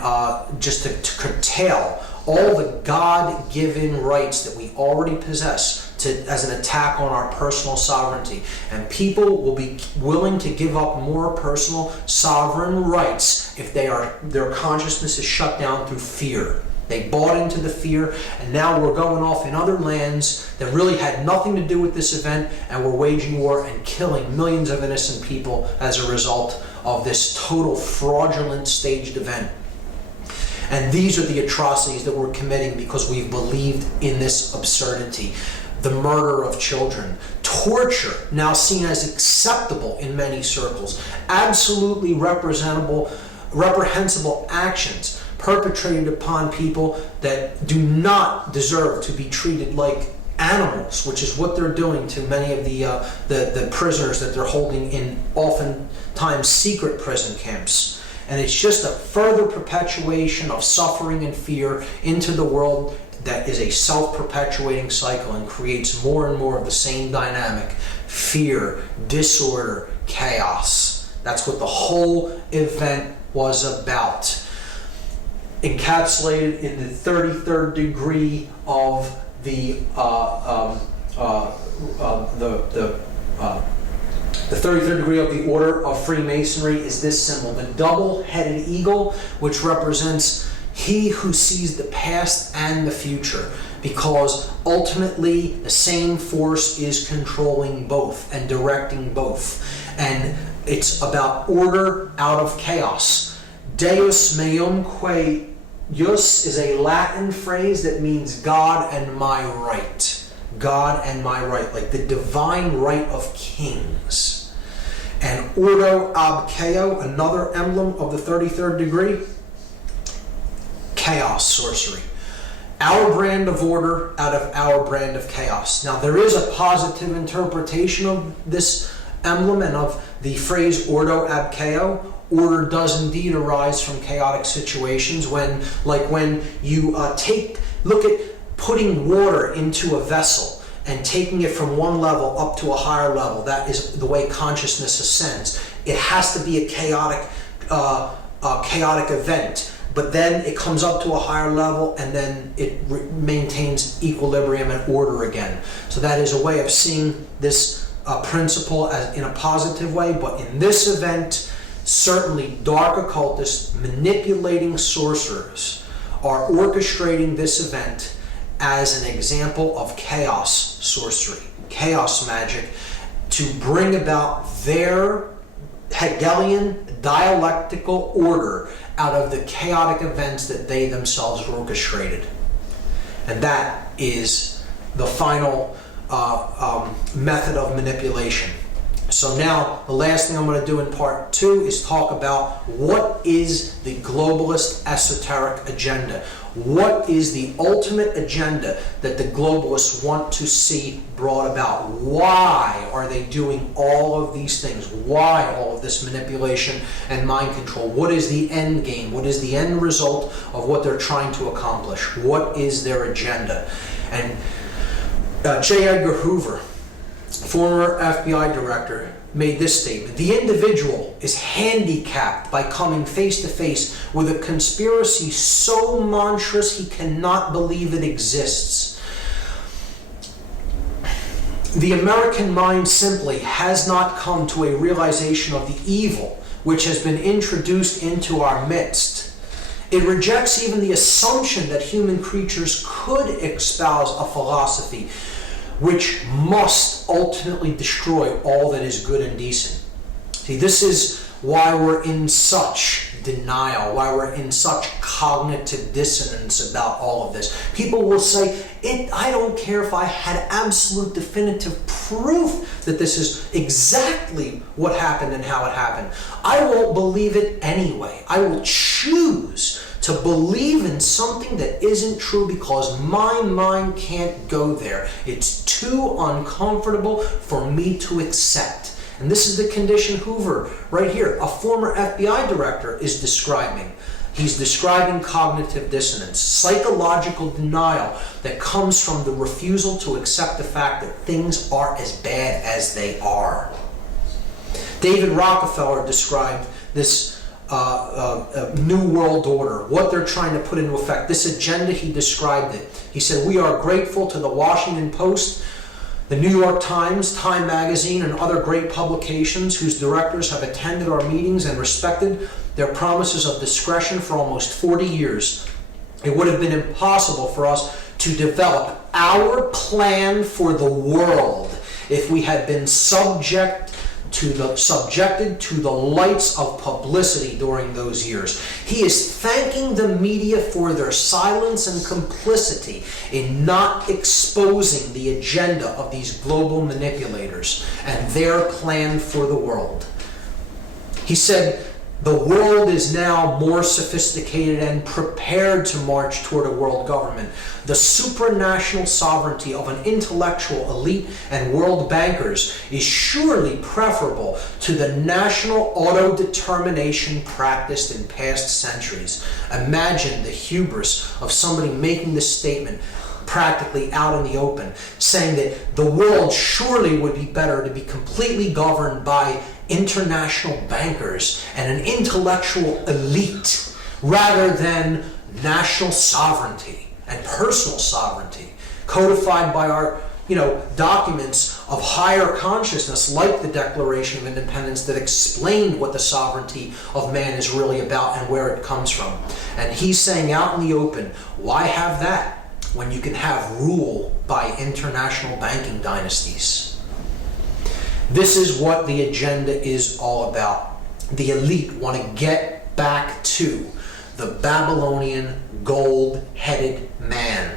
just to curtail all the God-given rights that we already possess as an attack on our personal sovereignty. And people will be willing to give up more personal sovereign rights if their consciousness is shut down through fear. They bought into the fear, and now we're going off in other lands that really had nothing to do with this event, and we're waging war and killing millions of innocent people as a result of this total fraudulent staged event. And these are the atrocities that we're committing because we've believed in this absurdity. The murder of children, torture, now seen as acceptable in many circles, absolutely reprehensible actions perpetrated upon people that do not deserve to be treated like animals, which is what they're doing to many of the prisoners that they're holding in oftentimes secret prison camps. And it's just a further perpetuation of suffering and fear into the world that is a self-perpetuating cycle and creates more and more of the same dynamic: fear, disorder, chaos. That's what the whole event was about. Encapsulated in the 33rd degree of the 33rd degree of the Order of Freemasonry is this symbol, the double-headed eagle, which represents he who sees the past and the future, because ultimately the same force is controlling both and directing both. And it's about order out of chaos. Deus meum quae Jus is a Latin phrase that means God and my right. God and my right, like the divine right of kings. And Ordo ab Chao, another emblem of the 33rd degree, chaos, sorcery. Our brand of order out of our brand of chaos. Now, there is a positive interpretation of this emblem and of the phrase Ordo ab Chao. Order does indeed arise from chaotic situations when you look at putting water into a vessel and taking it from one level up to a higher level. That is the way consciousness ascends. It has to be a chaotic event, but then it comes up to a higher level and then it maintains equilibrium and order again. So that is a way of seeing this principle as in a positive way, but in this event, certainly dark occultists manipulating sorcerers are orchestrating this event as an example of chaos sorcery, chaos magic, to bring about their Hegelian dialectical order out of the chaotic events that they themselves orchestrated. And that is the final method of manipulation. So now, the last thing I'm going to do in part 2 is talk about what is the globalist esoteric agenda. What is the ultimate agenda that the globalists want to see brought about? Why are they doing all of these things? Why all of this manipulation and mind control? What is the end game? What is the end result of what they're trying to accomplish? What is their agenda? And J. Edgar Hoover, former FBI director, made this statement: the individual is handicapped by coming face to face with a conspiracy so monstrous he cannot believe it exists. The American mind simply has not come to a realization of the evil which has been introduced into our midst. It rejects even the assumption that human creatures could espouse a philosophy which must ultimately destroy all that is good and decent. See, this is why we're in such denial, why we're in such cognitive dissonance about all of this. People will say, I don't care if I had absolute definitive proof that this is exactly what happened and how it happened. I won't believe it anyway. I will choose to believe in something that isn't true because my mind can't go there. It's too uncomfortable for me to accept. And this is the condition Hoover, right here, a former FBI director, is describing. He's describing cognitive dissonance, psychological denial that comes from the refusal to accept the fact that things are as bad as they are. David Rockefeller described this New World Order, what they're trying to put into effect. This agenda, he described it. He said, "We are grateful to the Washington Post, the New York Times, Time Magazine, and other great publications whose directors have attended our meetings and respected their promises of discretion for almost 40 years. It would have been impossible for us to develop our plan for the world if we had been subjected to the lights of publicity during those years." He is thanking the media for their silence and complicity in not exposing the agenda of these global manipulators and their plan for the world. He said, "The world is now more sophisticated and prepared to march toward a world government. The supranational sovereignty of an intellectual elite and world bankers is surely preferable to the national auto-determination practiced in past centuries." Imagine the hubris of somebody making this statement practically out in the open, saying that the world surely would be better to be completely governed by international bankers and an intellectual elite rather than national sovereignty and personal sovereignty codified by our documents of higher consciousness, like the Declaration of Independence, that explained what the sovereignty of man is really about and where it comes from. And he's saying out in the open, why have that when you can have rule by international banking dynasties? This is what the agenda is all about. The elite want to get back to the Babylonian gold-headed man.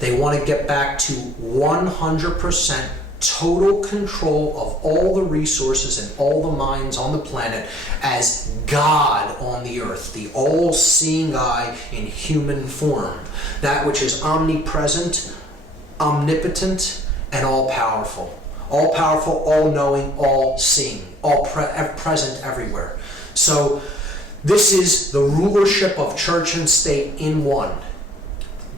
They want to get back to 100% total control of all the resources and all the minds on the planet as God on the earth, the all-seeing eye in human form, that which is omnipresent, omnipotent, and all-powerful. All-powerful, all-knowing, all-seeing, present everywhere. So this is the rulership of church and state in one.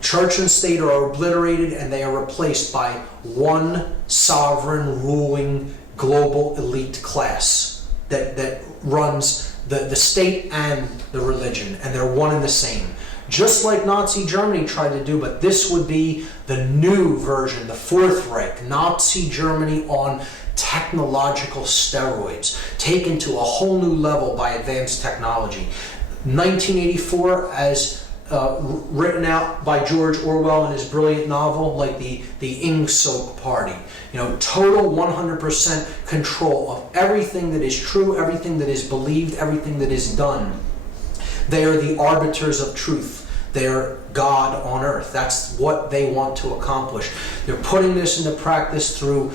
Church and state are obliterated and they are replaced by one sovereign, ruling, global elite class that runs the state and the religion, and they're one and the same. Just like Nazi Germany tried to do, but this would be the new version, the Fourth Reich, Nazi Germany on technological steroids, taken to a whole new level by advanced technology. 1984, as written out by George Orwell in his brilliant novel, like the Ingsoc Party. Total 100% control of everything that is true, everything that is believed, everything that is done. They are the arbiters of truth. They're God on earth. That's what they want to accomplish. They're putting this into practice through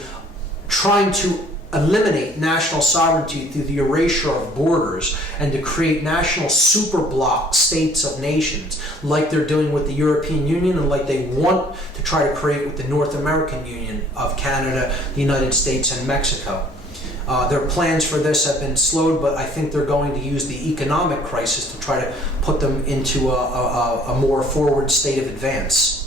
trying to eliminate national sovereignty through the erasure of borders and to create national superblock states of nations, like they're doing with the European Union and like they want to try to create with the North American Union of Canada, the United States, and Mexico. Their plans for this have been slowed, but I think they're going to use the economic crisis to try to put them into a more forward state of advance.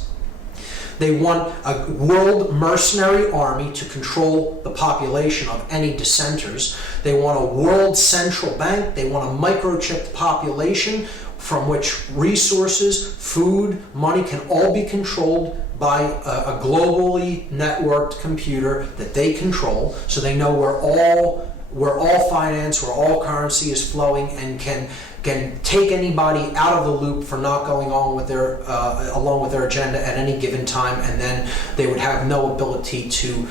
They want a world mercenary army to control the population of any dissenters. They want a world central bank. They want a microchipped population from which resources, food, money can all be controlled by a globally networked computer that they control, so they know where all finance, where all currency is flowing, and can can take anybody out of the loop for not going on with their along with their agenda at any given time, and then they would have no ability to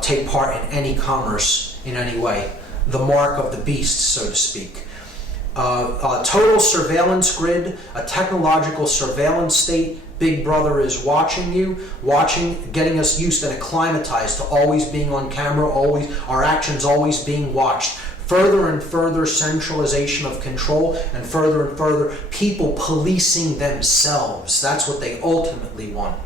take part in any commerce in any way. The mark of the beast, so to speak. A total surveillance grid, a technological surveillance state. Big Brother is watching you, getting us used and acclimatized to always being on camera, always our actions always being watched. Further and further centralization of control, and further people policing themselves. That's what they ultimately want.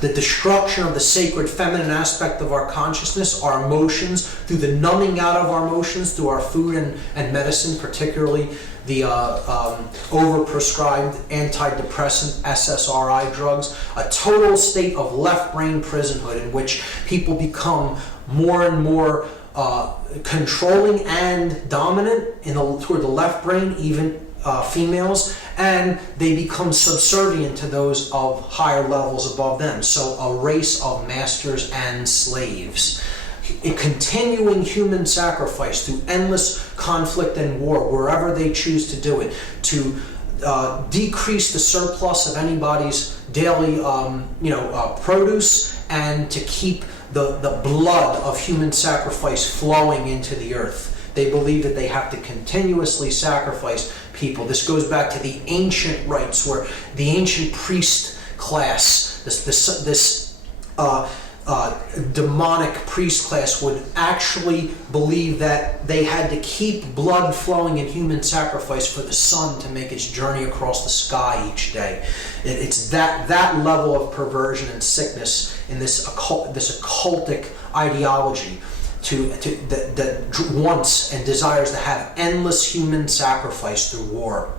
The destruction of the sacred feminine aspect of our consciousness, our emotions, through the numbing out of our emotions, through our food and medicine, particularly the overprescribed antidepressant SSRI drugs, a total state of left brain prisonhood in which people become more and more controlling and dominant toward the left brain, even females, and they become subservient to those of higher levels above them. So a race of masters and slaves. A continuing human sacrifice through endless conflict and war, wherever they choose to do it, to decrease the surplus of anybody's daily produce, and to keep the blood of human sacrifice flowing into the earth. They believe that they have to continuously sacrifice people. This goes back to the ancient rites, where the ancient priest class, this demonic priest class, would actually believe that they had to keep blood flowing in human sacrifice for the sun to make its journey across the sky each day. It's that level of perversion and sickness in this occultic ideology that wants and desires to have endless human sacrifice through war.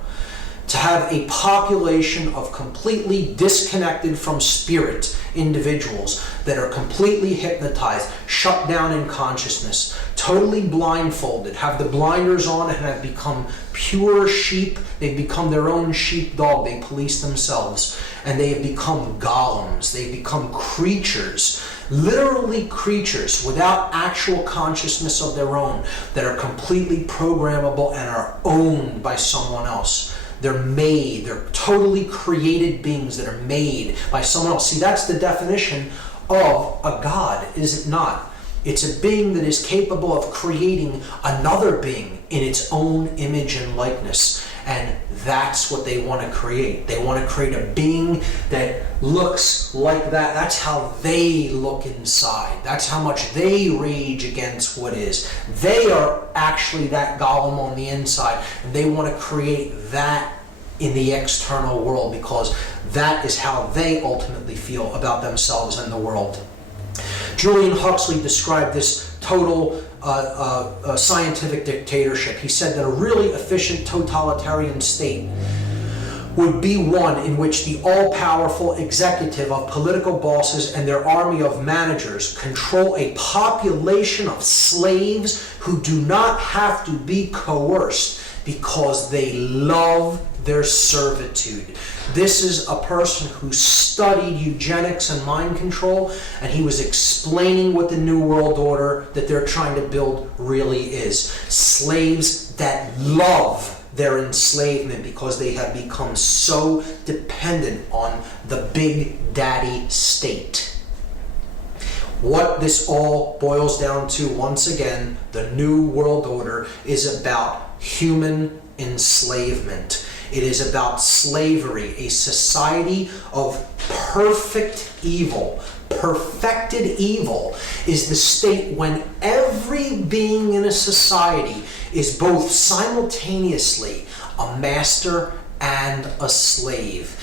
To have a population of completely disconnected from spirit individuals that are completely hypnotized, shut down in consciousness, totally blindfolded, have the blinders on, and have become pure sheep. They've become their own sheepdog. They police themselves, and they have become golems. They've become creatures, literally creatures without actual consciousness of their own, that are completely programmable and are owned by someone else. They're totally created beings that are made by someone else. See, that's the definition of a god, is it not? It's a being that is capable of creating another being in its own image and likeness. And that's what they want to create. They want to create a being that looks like that. That's how they look inside. That's how much they rage against what is. They are actually that golem on the inside, and they want to create that in the external world, because that is how they ultimately feel about themselves and the world. Julian Huxley described this total scientific dictatorship. He said that a really efficient totalitarian state would be one in which the all-powerful executive of political bosses and their army of managers control a population of slaves who do not have to be coerced because they love their servitude. This is a person who studied eugenics and mind control, and he was explaining what the New World Order that they're trying to build really is. Slaves that love their enslavement because they have become so dependent on the big daddy state. What this all boils down to, once again, the New World Order is about human enslavement. It is about slavery, a society of perfect evil. Perfected evil is the state when every being in a society is both simultaneously a master and a slave.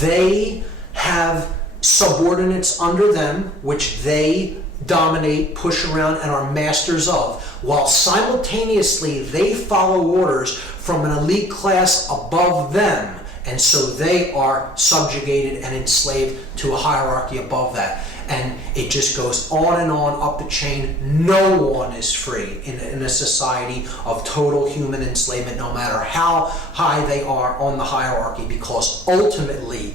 They have subordinates under them, which they dominate, push around, and are masters of, while simultaneously they follow orders from an elite class above them, and so they are subjugated and enslaved to a hierarchy above that. And it just goes on and on up the chain. No one is free in a society of total human enslavement, no matter how high they are on the hierarchy, because ultimately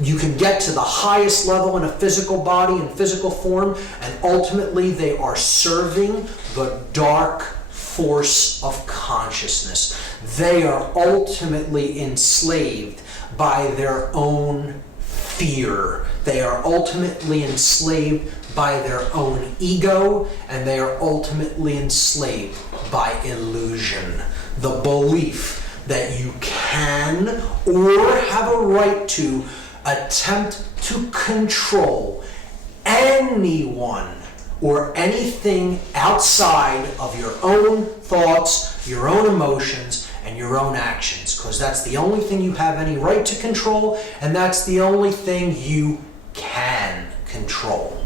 you can get to the highest level in a physical body and physical form, and ultimately they are serving the dark force of consciousness. They are ultimately enslaved by their own fear. They are ultimately enslaved by their own ego, and they are ultimately enslaved by illusion. The belief that you can or have a right to attempt to control anyone or anything outside of your own thoughts, your own emotions, and your own actions, because that's the only thing you have any right to control, and that's the only thing you can control.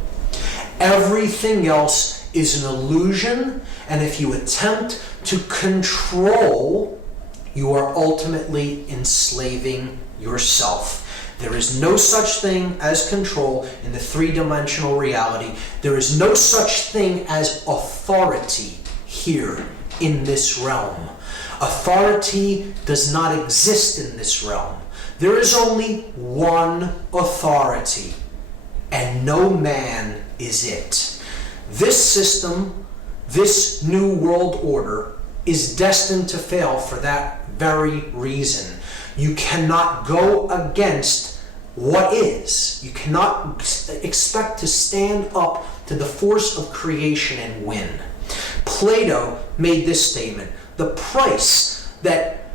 Everything else is an illusion, and if you attempt to control, you are ultimately enslaving yourself. There is no such thing as control in the three-dimensional reality. There is no such thing as authority here in this realm. Authority does not exist in this realm. There is only one authority, and no man is it. This system, this new world order, is destined to fail for that very reason. You cannot go against what is. You cannot expect to stand up to the force of creation and win. Plato made this statement: the price that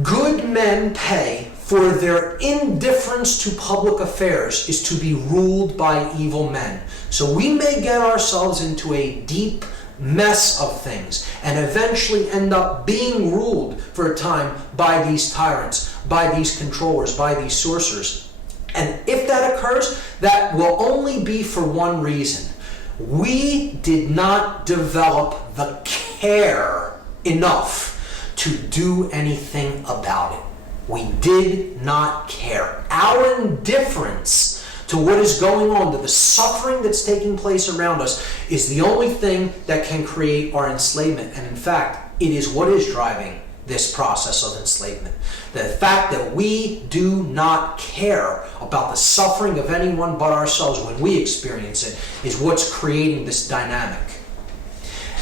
good men pay for their indifference to public affairs is to be ruled by evil men. So we may get ourselves into a deep mess of things and eventually end up being ruled for a time by these tyrants, by these controllers, by these sorcerers. And if that occurs, that will only be for one reason. We did not develop the care enough to do anything about it. We did not care. Our indifference to what is going on, to the suffering that's taking place around us, is the only thing that can create our enslavement. And in fact, it is what is driving this process of enslavement. The fact that we do not care about the suffering of anyone but ourselves when we experience it is what's creating this dynamic.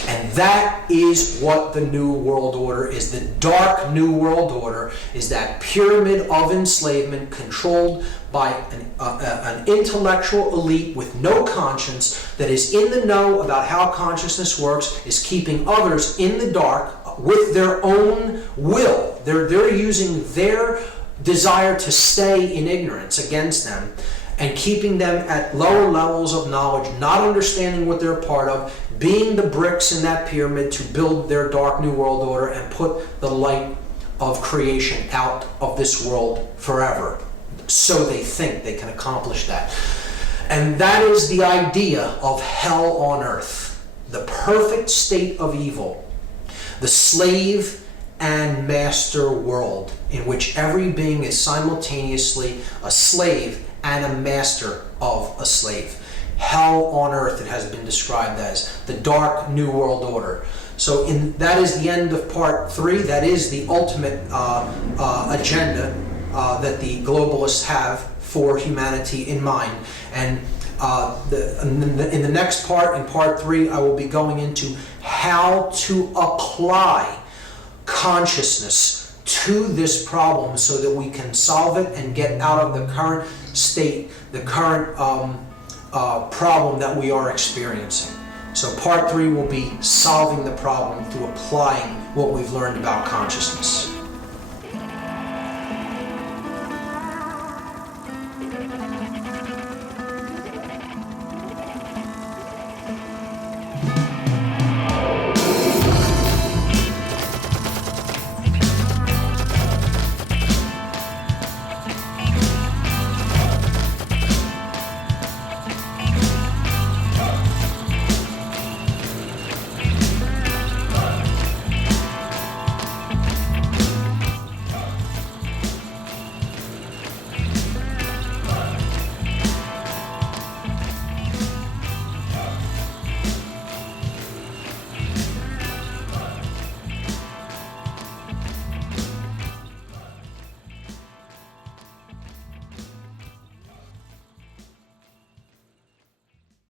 And that is what the New World Order is. The dark New World Order is that pyramid of enslavement controlled by an intellectual elite with no conscience that is in the know about how consciousness works, is keeping others in the dark with their own will. They're using their desire to stay in ignorance against them and keeping them at lower levels of knowledge, not understanding what they're a part of, being the bricks in that pyramid to build their dark New World Order and put the light of creation out of this world forever. So they think they can accomplish that. And that is the idea of hell on earth. The perfect state of evil. The slave and master world in which every being is simultaneously a slave and a master of a slave. Hell on earth, it has been described as the dark New World Order. So that is the end of part 3. That is the ultimate agenda that the globalists have for humanity in mind. And in the next part, in part 3, I will be going into how to apply consciousness to this problem so that we can solve it and get out of the current state, the current problem that we are experiencing. So part 3 will be solving the problem through applying what we've learned about consciousness.